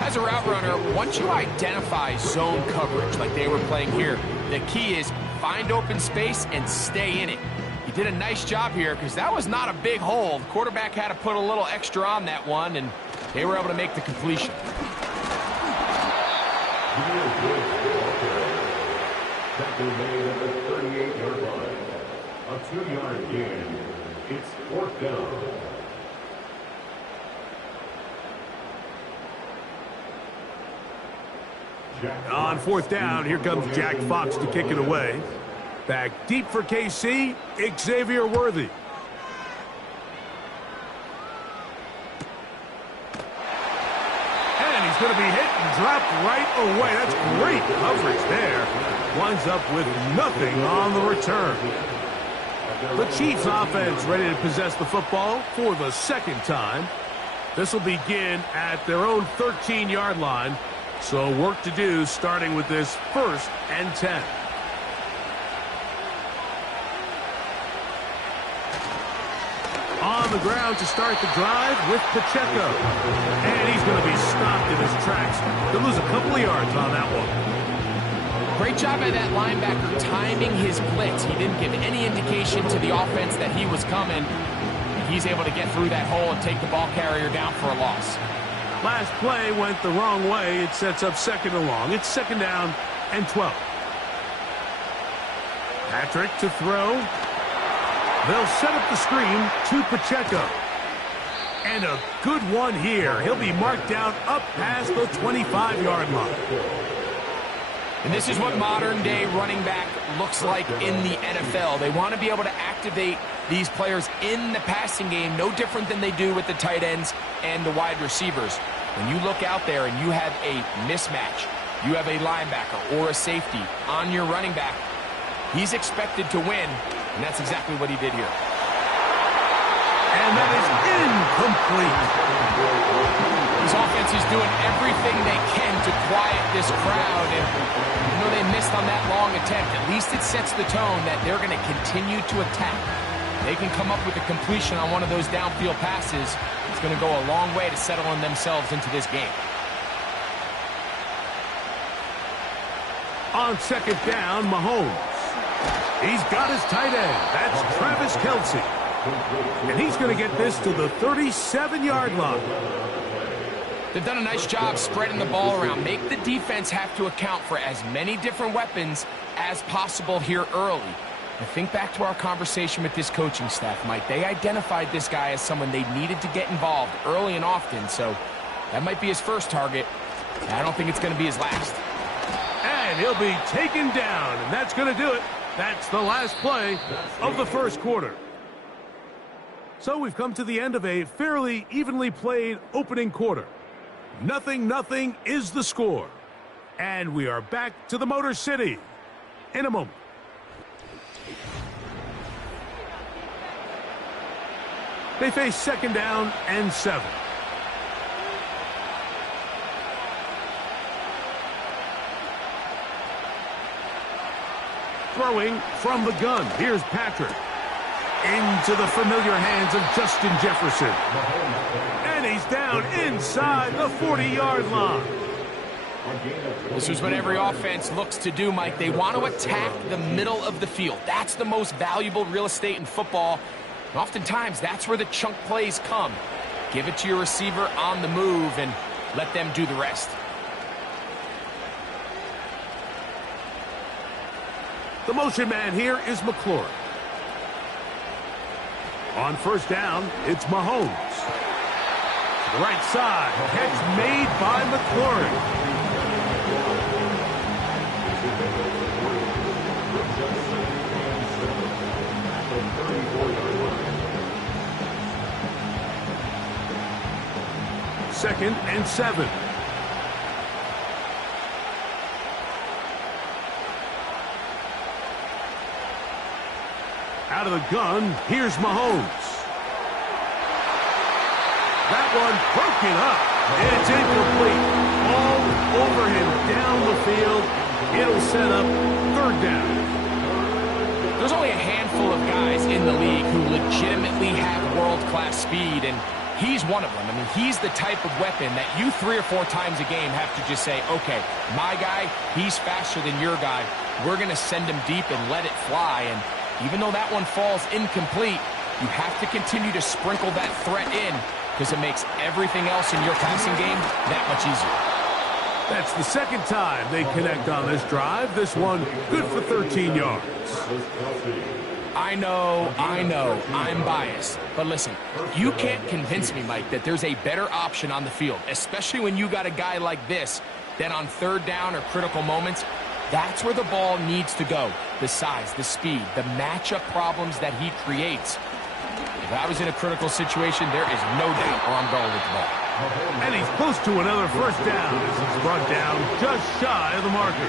As a route runner, once you identify zone coverage like they were playing here, the key is find open space and stay in it. He did a nice job here because that was not a big hole. The quarterback had to put a little extra on that one, and they were able to make the completion. Tackle made at the 38-yard line. A 2-yard gain. It's fourth down. On fourth down, here comes Jack Fox to kick it away. Back deep for KC, Xavier Worthy. And he's going to be hit and dropped right away. That's great coverage there. Winds up with nothing on the return. The Chiefs offense ready to possess the football for the second time. This will begin at their own 13-yard line. So work to do starting with this first and 10. On the ground to start the drive with Pacheco. And he's going to be stopped in his tracks. He'll lose a couple of yards on that one. Great job by that linebacker timing his blitz. He didn't give any indication to the offense that he was coming. He's able to get through that hole and take the ball carrier down for a loss. Last play went the wrong way. It sets up second and long. It's second down and 12. Patrick to throw. They'll set up the screen to Pacheco. And a good one here. He'll be marked down up past the 25-yard line. And this is what modern-day running back looks like in the NFL. They want to be able to activate these players in the passing game, no different than they do with the tight ends and the wide receivers. When you look out there and you have a mismatch, you have a linebacker or a safety on your running back, he's expected to win, and that's exactly what he did here. And that is incomplete. This offense is doing everything they can to quiet this crowd, and they missed on that long long attempt, at least it sets the tone that they're going to continue to attack. They can come up with a completion on one of those downfield passes. It's going to go a long way to settling themselves into this game. On second down, Mahomes. He's got his tight end. That's Travis Kelce. And he's going to get this to the 37-yard line. They've done a nice job spreading the ball around. Make the defense have to account for as many different weapons as possible here early. And think back to our conversation with this coaching staff, Mike. They identified this guy as someone they needed to get involved early and often, so that might be his first target. I don't think it's going to be his last. And he'll be taken down, and that's going to do it. That's the last play of the first quarter. So we've come to the end of a fairly evenly played opening quarter. 0-0 is the score. And we are back to the Motor City in a moment. They face second down and 7. Throwing from the gun. Here's Patrick. Into the familiar hands of Justin Jefferson. And he's down inside the 40-yard line. This is what every offense looks to do, Mike. They want to attack the middle of the field. That's the most valuable real estate in football. And oftentimes, that's where the chunk plays come. Give it to your receiver on the move and let them do the rest. The motion man here is McLaurin. On first down, it's Mahomes. To the right side, catch made by McLaurin. Second and 7. Out of the gun, here's Mahomes. That one broken up. It's incomplete. All over him down the field. It'll set up third down. There's only a handful of guys in the league who legitimately have world-class speed, and he's one of them. I mean, he's the type of weapon that you 3 or 4 times a game have to just say, okay, my guy, he's faster than your guy. We're going to send him deep and let it fly. And even though that one falls incomplete, you have to continue to sprinkle that threat in because it makes everything else in your passing game that much easier. That's the second time they connect on this drive. This one good for 13 yards. I know, I'm biased. But listen, you can't convince me, Mike, that there's a better option on the field, especially when you got a guy like this, that on third down or critical moments, that's where the ball needs to go. The size, the speed, the matchup problems that he creates. If I was in a critical situation, there is no doubt where I'm going with the ball. And he's close to another first down as he's brought down just shy of the marker.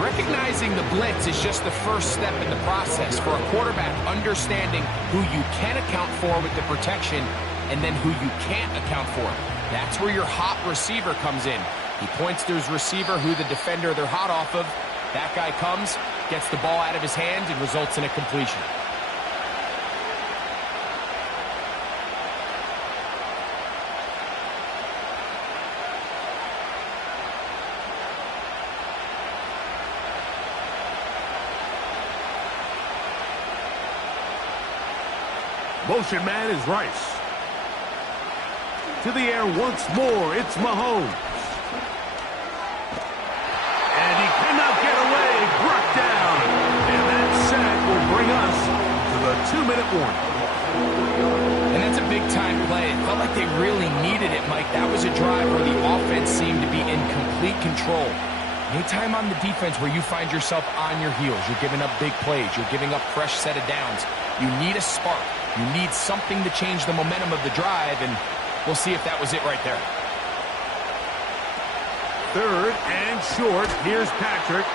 Recognizing the blitz is just the first step in the process for a quarterback understanding who you can account for with the protection and then who you can't account for. That's where your hot receiver comes in. He points to his receiver who the defender they're hot off of. That guy comes, gets the ball out of his hands, and results in a completion. Motion man is Rice. To the air once more, it's Mahomes. And he cannot get away, brought down. And that sack will bring us to the 2-minute warning. And that's a big-time play. It felt like they really needed it, Mike. That was a drive where the offense seemed to be in complete control. Anytime on the defense where you find yourself on your heels, you're giving up big plays, you're giving up fresh set of downs, you need a spark. You need something to change the momentum of the drive, and we'll see if that was it right there. Third and short. Here's Patrick.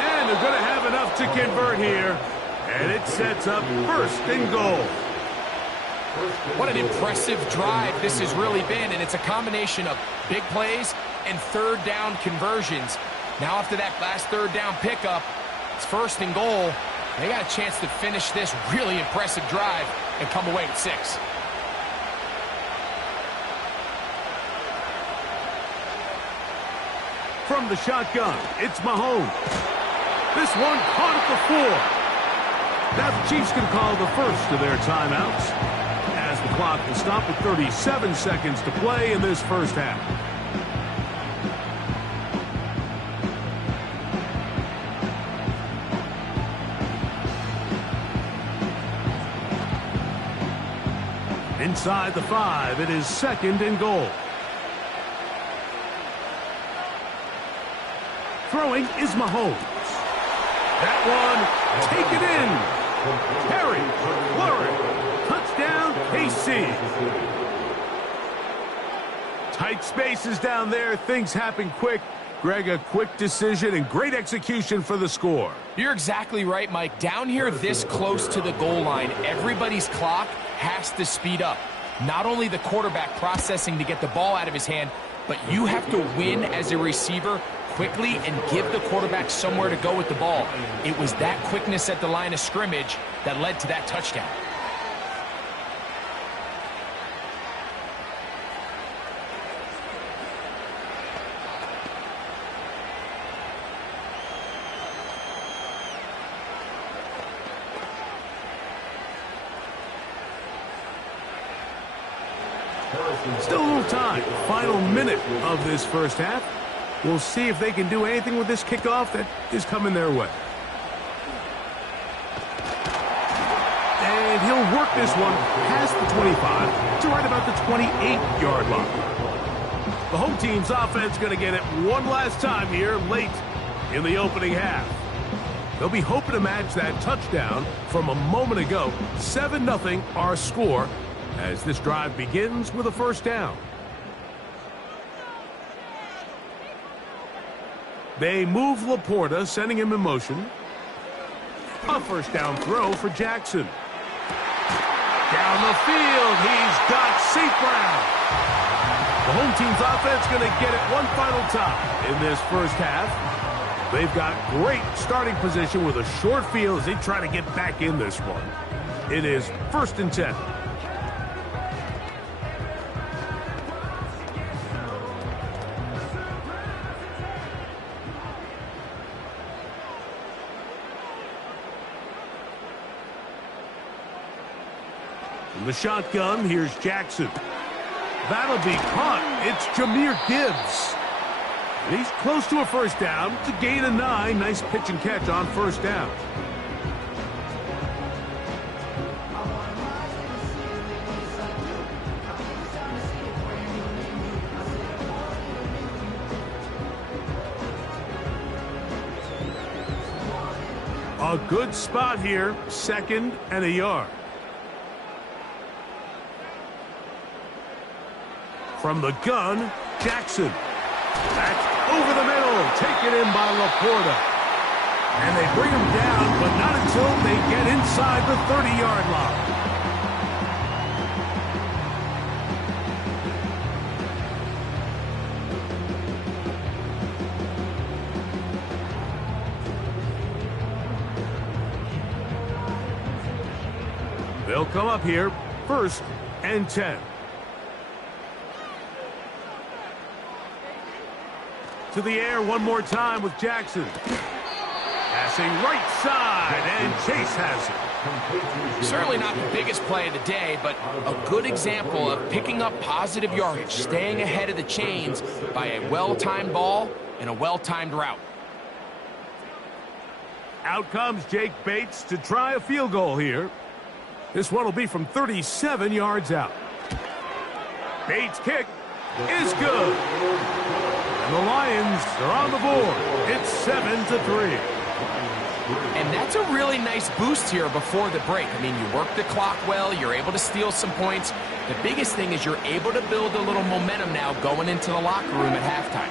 And they're going to have enough to convert here. And it sets up first and goal. What an impressive drive this has really been, and it's a combination of big plays and third down conversions. Now after that last third down pickup, it's 1st and goal. They got a chance to finish this really impressive drive and come away with 6. From the shotgun, it's Mahomes. This one caught at the 4. Now the Chiefs can call the first of their timeouts, as the clock will stop with 37 seconds to play in this first half. Inside the 5, it is 2nd and goal. Throwing is Mahomes. That one, take it in. Harry, Flurry, touchdown, KC. Tight spaces down there, things happen quick. Greg, a quick decision and great execution for the score. You're exactly right, Mike. Down here this close to the goal line, everybody's clock has to speed up. Not only the quarterback processing to get the ball out of his hand, but you have to win as a receiver quickly and give the quarterback somewhere to go with the ball. It was that quickness at the line of scrimmage that led to that touchdown. Still a little time. Final minute of this first half. We'll see if they can do anything with this kickoff that is coming their way. And he'll work this one past the 25 to right about the 28-yard line. The home team's offense going to get it one last time here late in the opening half. They'll be hoping to match that touchdown from a moment ago. 7-0 our score as this drive begins with a first down. They move Laporta, sending him in motion. A first down throw for Jackson. Down the field, he's got St. Brown. The home team's offense going to get it one final time in this first half. They've got great starting position with a short field as they try to get back in this one. It is 1st and 10. From the shotgun, here's Jackson. That'll be caught. It's Jahmyr Gibbs. And he's close to a first down. It's a gain of 9. Nice pitch and catch on first down. A good spot here. 2nd and a yard. From the gun, Jackson. That's over the middle, taken in by Laporta. And they bring him down, but not until they get inside the 30-yard line. They'll come up here, 1st and 10. To the air one more time with Jackson. Passing right side, and Chase has it. Certainly not the biggest play of the day, but a good example of picking up positive yardage, staying ahead of the chains by a well-timed ball and a well-timed route. Out comes Jake Bates to try a field goal here. This one will be from 37 yards out. Bates' kick is good. And the Lions are on the board. It's 7-3. And that's a really nice boost here before the break. I mean, you work the clock well. You're able to steal some points. The biggest thing is you're able to build a little momentum now going into the locker room at halftime.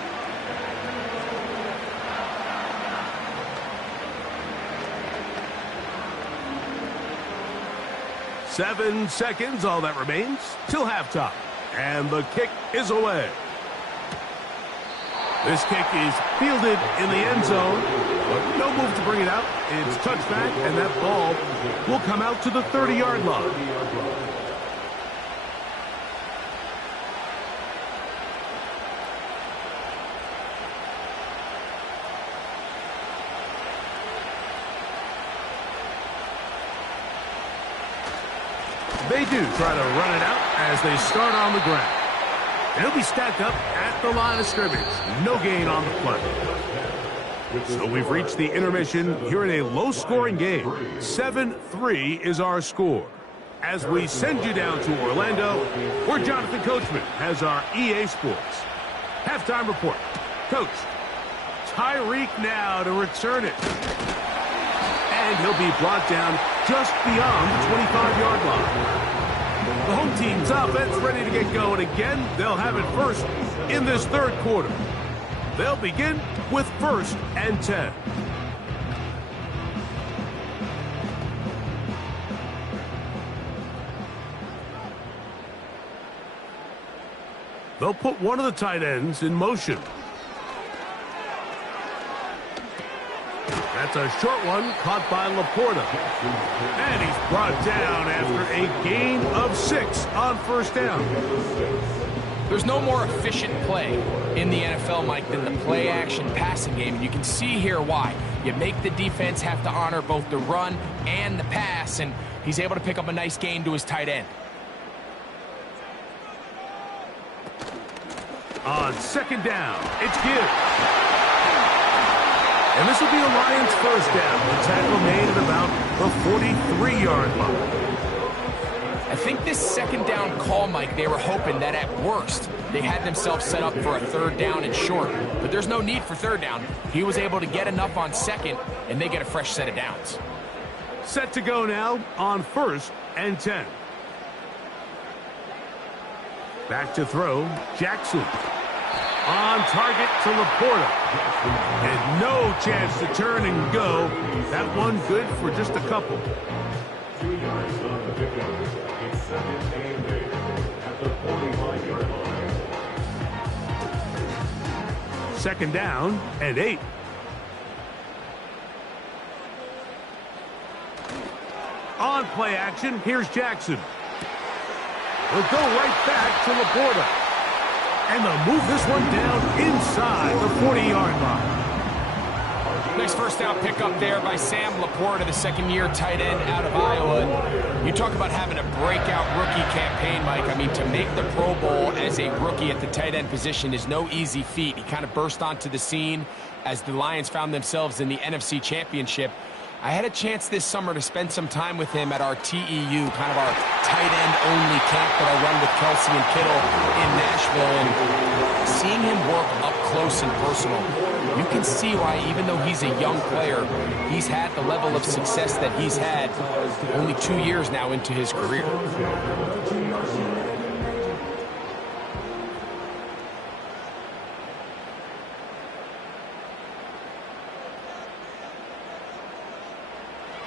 Seven seconds, all that remains, till halftime. And the kick is away. This kick is fielded in the end zone, but no move to bring it out. It's touched back, and that ball will come out to the 30-yard line. They do try to run it out as they start on the ground. They'll be stacked up at the line of scrimmage. No gain on the play. So we've reached the intermission here in a low-scoring game. 7-3 is our score. As we send you down to Orlando, where Jonathan Coachman has our EA Sports halftime report. Coach, Tyreek now to return it. And he'll be brought down just beyond the 25-yard line. The home team's offense ready to get going again. They'll have it first in this third quarter. They'll begin with 1st and 10. They'll put one of the tight ends in motion. That's a short one caught by Laporta. And he's brought down after a gain of 6 on 1st down. There's no more efficient play in the NFL, Mike, than the play-action passing game. And you can see here why. You make the defense have to honor both the run and the pass, and he's able to pick up a nice gain to his tight end. On 2nd down, it's Gibbs. And this will be a Lions 1st down. The tackle made at about the 43-yard line. I think this 2nd down call, Mike, they were hoping that at worst they had themselves set up for a 3rd down and short. But there's no need for 3rd down. He was able to get enough on 2nd, and they get a fresh set of downs. Set to go now on 1st and 10. Back to throw, Jackson. On target to Laporta. And no chance to turn and go. That one good for just a couple. 2 yards on the pickup. It's 2nd and 8 at the 45-yard line. 2nd down and 8. On play action, here's Jackson. He'll go right back to Laporta. And they'll move this one down inside the 40-yard line. Nice 1st down pickup there by Sam Laporta, the 2nd-year tight end out of Iowa. You talk about having a breakout rookie campaign, Mike. I mean, to make the Pro Bowl as a rookie at the tight end position is no easy feat. He kind of burst onto the scene as the Lions found themselves in the NFC Championship. I had a chance this summer to spend some time with him at our TEU, kind of our tight end only camp that I run with Kelsey and Kittle in Nashville. And seeing him work up close and personal, you can see why, even though he's a young player, he's had the level of success that he's had only 2 years now into his career.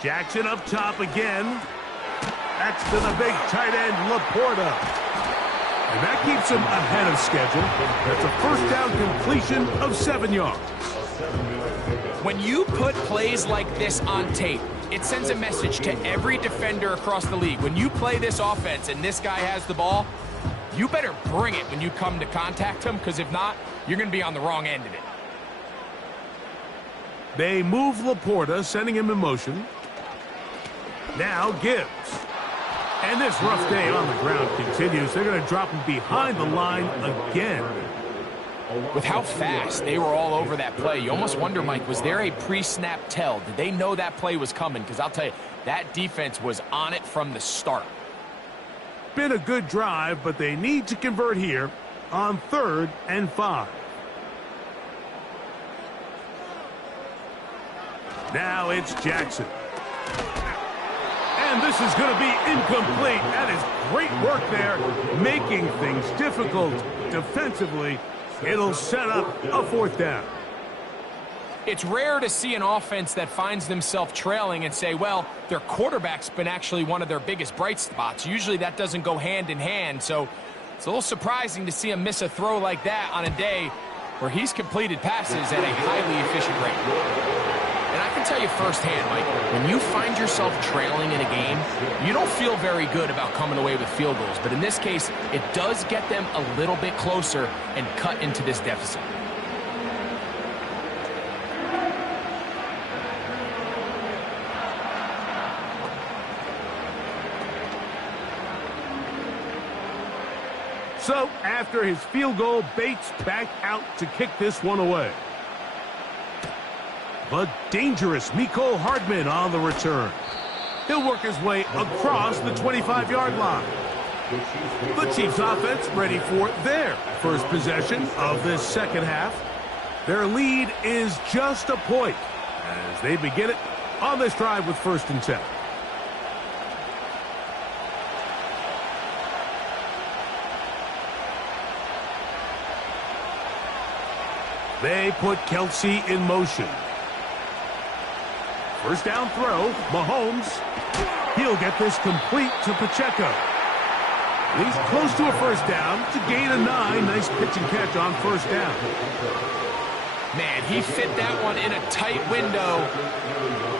Jackson up top again. That's to the big tight end, Laporta. And that keeps him ahead of schedule. That's a 1st down completion of 7 yards. When you put plays like this on tape, it sends a message to every defender across the league. When you play this offense and this guy has the ball, you better bring it when you come to contact him, because if not, you're going to be on the wrong end of it. They move Laporta, sending him in motion. Now Gibbs. And this rough day on the ground continues. They're going to drop him behind the line again. With how fast they were all over that play, you almost wonder, Mike, was there a pre-snap tell? Did they know that play was coming? Because I'll tell you, that defense was on it from the start. Been a good drive, but they need to convert here on 3rd and 5. Now it's Jackson. And this is going to be incomplete. That is great work there, making things difficult defensively. It'll set up a 4th down. It's rare to see an offense that finds themselves trailing and say, well, their quarterback's been actually one of their biggest bright spots. Usually that doesn't go hand in hand, so it's a little surprising to see them miss a throw like that on a day where he's completed passes at a highly efficient rate. And I can tell you firsthand, Mike, when you find yourself trailing in a game, you don't feel very good about coming away with field goals. But in this case, it does get them a little bit closer and cut into this deficit. So, after his field goal, Bates back out to kick this one away. But dangerous Mecole Hardman on the return. He'll work his way across the 25-yard line. The Chiefs offense ready for their first possession of this second half. Their lead is just a point as they begin it on this drive with 1st and 10. They put Kelsey in motion. First down throw, Mahomes. He'll get this complete to Pacheco. He's close to a first down to gain a 9. Nice pitch and catch on first down. Man, he fit that one in a tight window.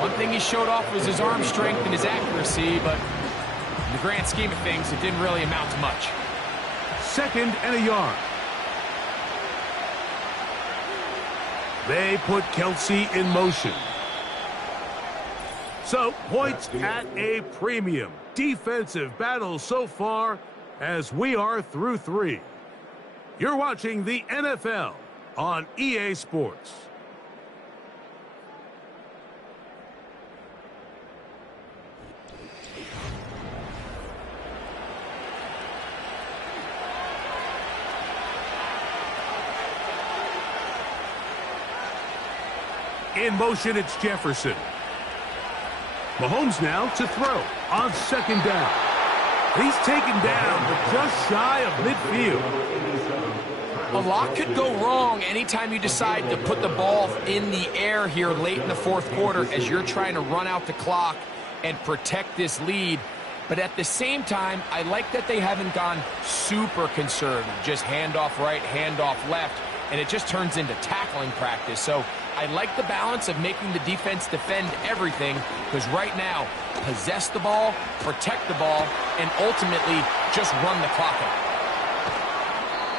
One thing he showed off was his arm strength and his accuracy, but in the grand scheme of things, it didn't really amount to much. 2nd and a yard. They put Kelsey in motion. So, points at a premium. Defensive battle so far as we are through 3. You're watching the NFL on EA Sports. In motion, it's Jefferson. Mahomes now to throw on 2nd down. He's taken down to just shy of midfield. A lot could go wrong anytime you decide to put the ball in the air here late in the 4th quarter as you're trying to run out the clock and protect this lead. But at the same time, I like that they haven't gone super conservative, just handoff right, handoff left, and it just turns into tackling practice. So I like the balance of making the defense defend everything, because right now, possess the ball, protect the ball, and ultimately just run the clock out.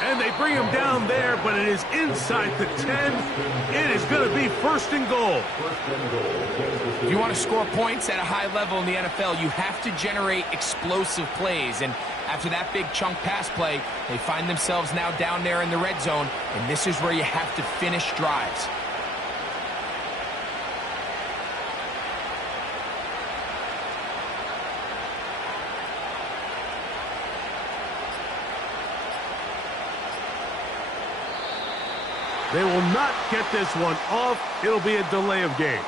And they bring him down there, but it is inside the 10. It is going to be 1st and goal. If you want to score points at a high level in the NFL, you have to generate explosive plays. And after that big chunk pass play, they find themselves now down there in the red zone, and this is where you have to finish drives. They will not get this one off. It'll be a delay of game.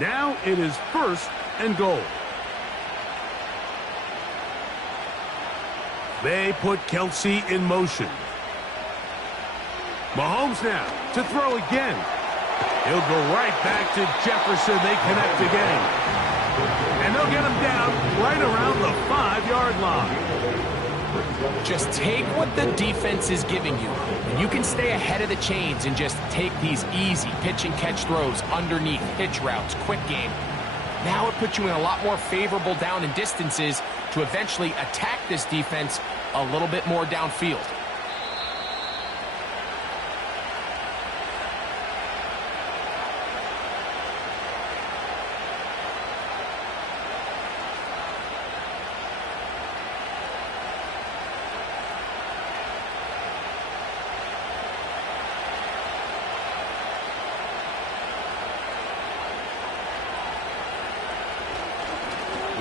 Now it is 1st and goal. They put Kelsey in motion. Mahomes now to throw again. He'll go right back to Jefferson. They connect again. And they'll get him down right around the 5-yard line. Just take what the defense is giving you, and you can stay ahead of the chains and just take these easy pitch and catch throws underneath, hitch routes, quick game. Now it puts you in a lot more favorable down and distances to eventually attack this defense a little bit more downfield.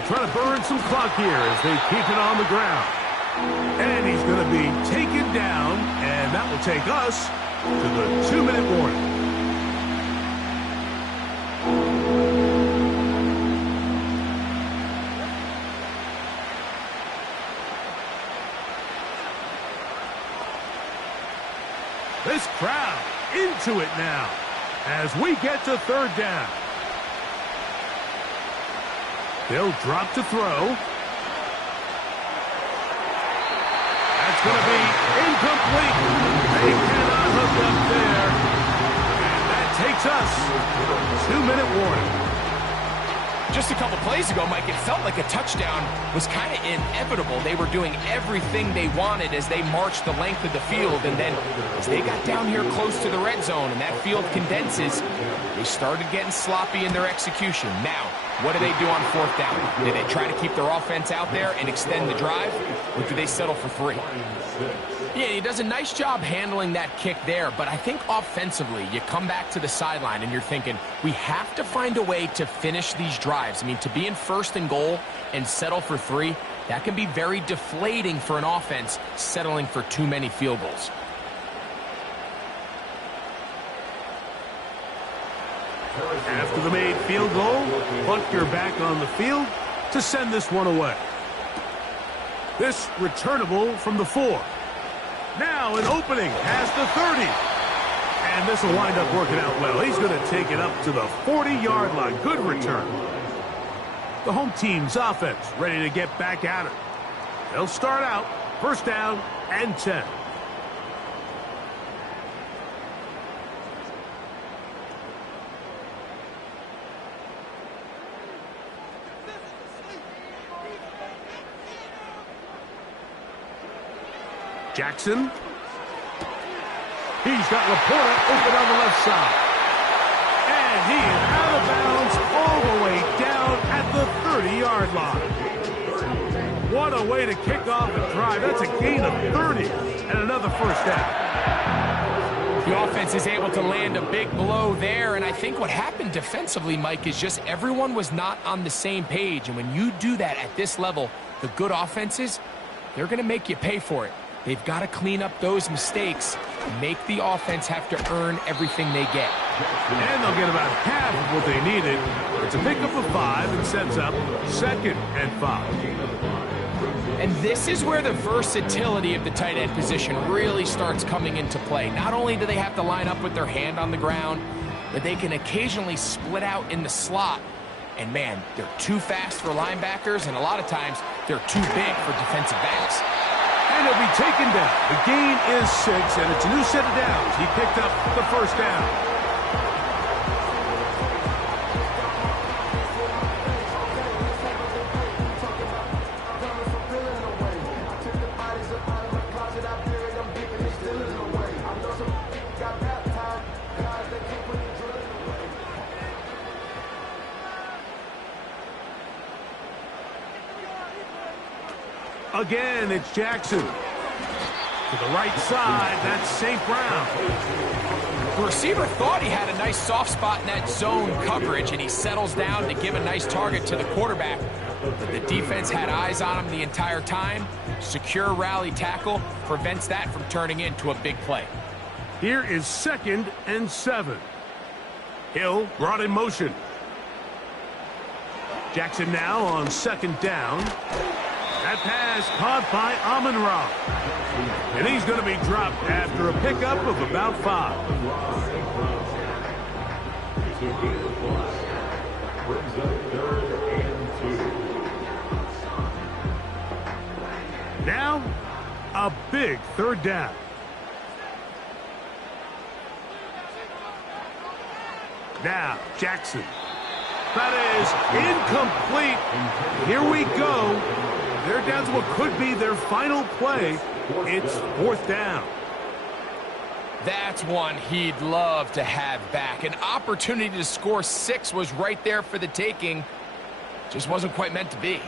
Trying to burn some clock here as they keep it on the ground. And he's going to be taken down, and that will take us to the 2-minute warning. This to it now as we get to third down. They'll drop to throw. That's going to be incomplete. They cannot hook up there. And that takes us to 2-minute warning. Just a couple plays ago, Mike, it felt like a touchdown was kind of inevitable. They were doing everything they wanted as they marched the length of the field. And then as they got down here close to the red zone and that field condenses, they started getting sloppy in their execution. Now, what do they do on fourth down? Do they try to keep their offense out there and extend the drive, or do they settle for 3? Yeah, he does a nice job handling that kick there, but I think offensively, you come back to the sideline and you're thinking, we have to find a way to finish these drives. I mean, to be in first and goal and settle for 3, that can be very deflating for an offense settling for too many field goals. After the made field goal, Butker back on the field to send this one away. This returnable from the 4. Now an opening past the 30. And this will wind up working out well. He's going to take it up to the 40-yard line. Good return. The home team's offense ready to get back at it. They'll start out first down and 10. Jackson. He's got Laporta open on the left side. And he is out of bounds all the way down at the 30-yard line. What a way to kick off a drive. That's a gain of 30 and another first down. The offense is able to land a big blow there, and I think what happened defensively, Mike, is just everyone was not on the same page. And when you do that at this level, the good offenses, they're going to make you pay for it. They've got to clean up those mistakes and make the offense have to earn everything they get. And they'll get about half of what they needed. It's a pickup of 5 and sets up 2nd and 5. And this is where the versatility of the tight end position really starts coming into play. Not only do they have to line up with their hand on the ground, but they can occasionally split out in the slot. And man, they're too fast for linebackers, and a lot of times they're too big for defensive backs. And he'll be taken down. The gain is 6, and it's a new set of downs. He picked up the first down. Again, it's Jackson. To the right side, that's St. Brown. The receiver thought he had a nice soft spot in that zone coverage, and he settles down to give a nice target to the quarterback. But the defense had eyes on him the entire time. Secure rally tackle prevents that from turning into a big play. Here is 2nd and 7. Hill brought in motion. Jackson now on 2nd down. That pass caught by Amon-Ra. And he's going to be dropped after a pickup of about 5. Now, a big 3rd down. Now, Jackson. That is incomplete. Here we go. They're down to what could be their final play. It's 4th down. That's one he'd love to have back. An opportunity to score 6 was right there for the taking. Just wasn't quite meant to be.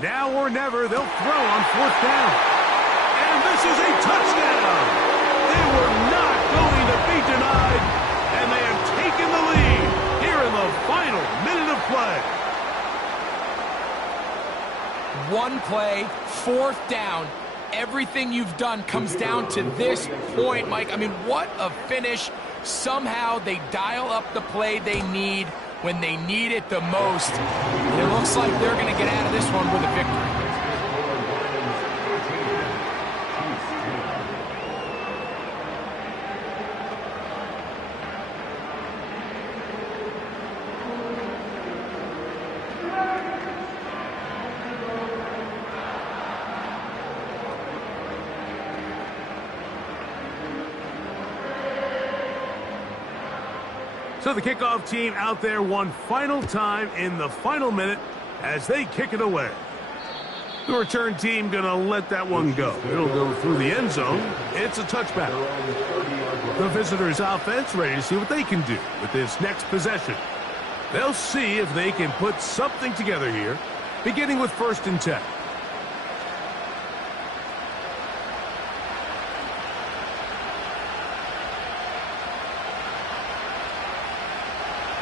Now or never, they'll throw on 4th down. And this is a touchdown. They were not going to be denied, and they have taken the lead here in the final minute of play. One play, 4th down. Everything you've done comes down to this point, Mike. I mean, what a finish. Somehow they dial up the play they need when they need it the most. And it looks like they're going to get out of this one with a victory. So the kickoff team out there one final time in the final minute as they kick it away. The return team going to let that one go. It'll go through the end zone. It's a touchback. The visitors' offense ready to see what they can do with this next possession. They'll see if they can put something together here, beginning with 1st and 10.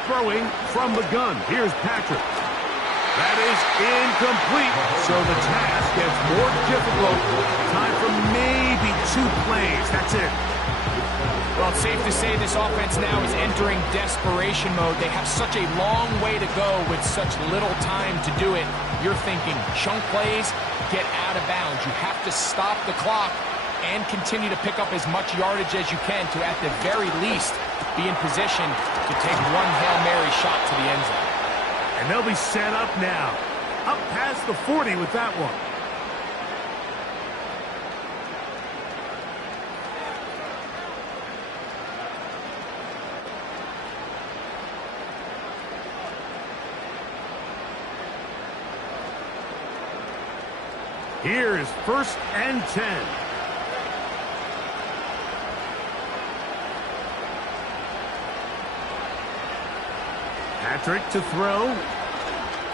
Throwing from the gun. Here's Patrick. That is incomplete. So the task gets more difficult. Time for maybe 2 plays. That's it. Well, it's safe to say this offense now is entering desperation mode. They have such a long way to go with such little time to do it. You're thinking chunk plays, get out of bounds. You have to stop the clock and continue to pick up as much yardage as you can to, at the very least, be in position to take one Hail Mary shot to the end zone. And they'll be set up now. Up past the 40 with that one. Here is 1st and 10. Patrick to throw.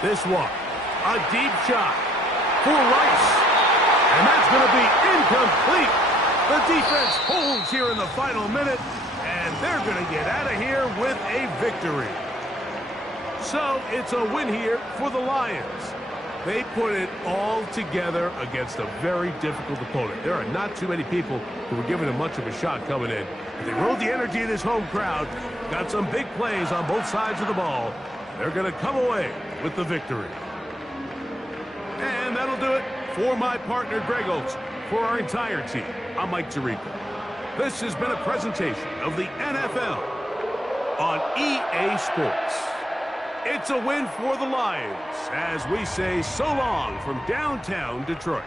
This one, a deep shot for Rice. And that's going to be incomplete. The defense holds here in the final minute, and they're going to get out of here with a victory. So it's a win here for the Lions. They put it all together against a very difficult opponent. There are not too many people who were giving them much of a shot coming in. But they rode the energy of this home crowd, got some big plays on both sides of the ball. They're going to come away with the victory. And that'll do it for my partner, Greg Oates. For our entire team, I'm Mike Tirico. This has been a presentation of the NFL on EA Sports. It's a win for the Lions as we say so long from downtown Detroit.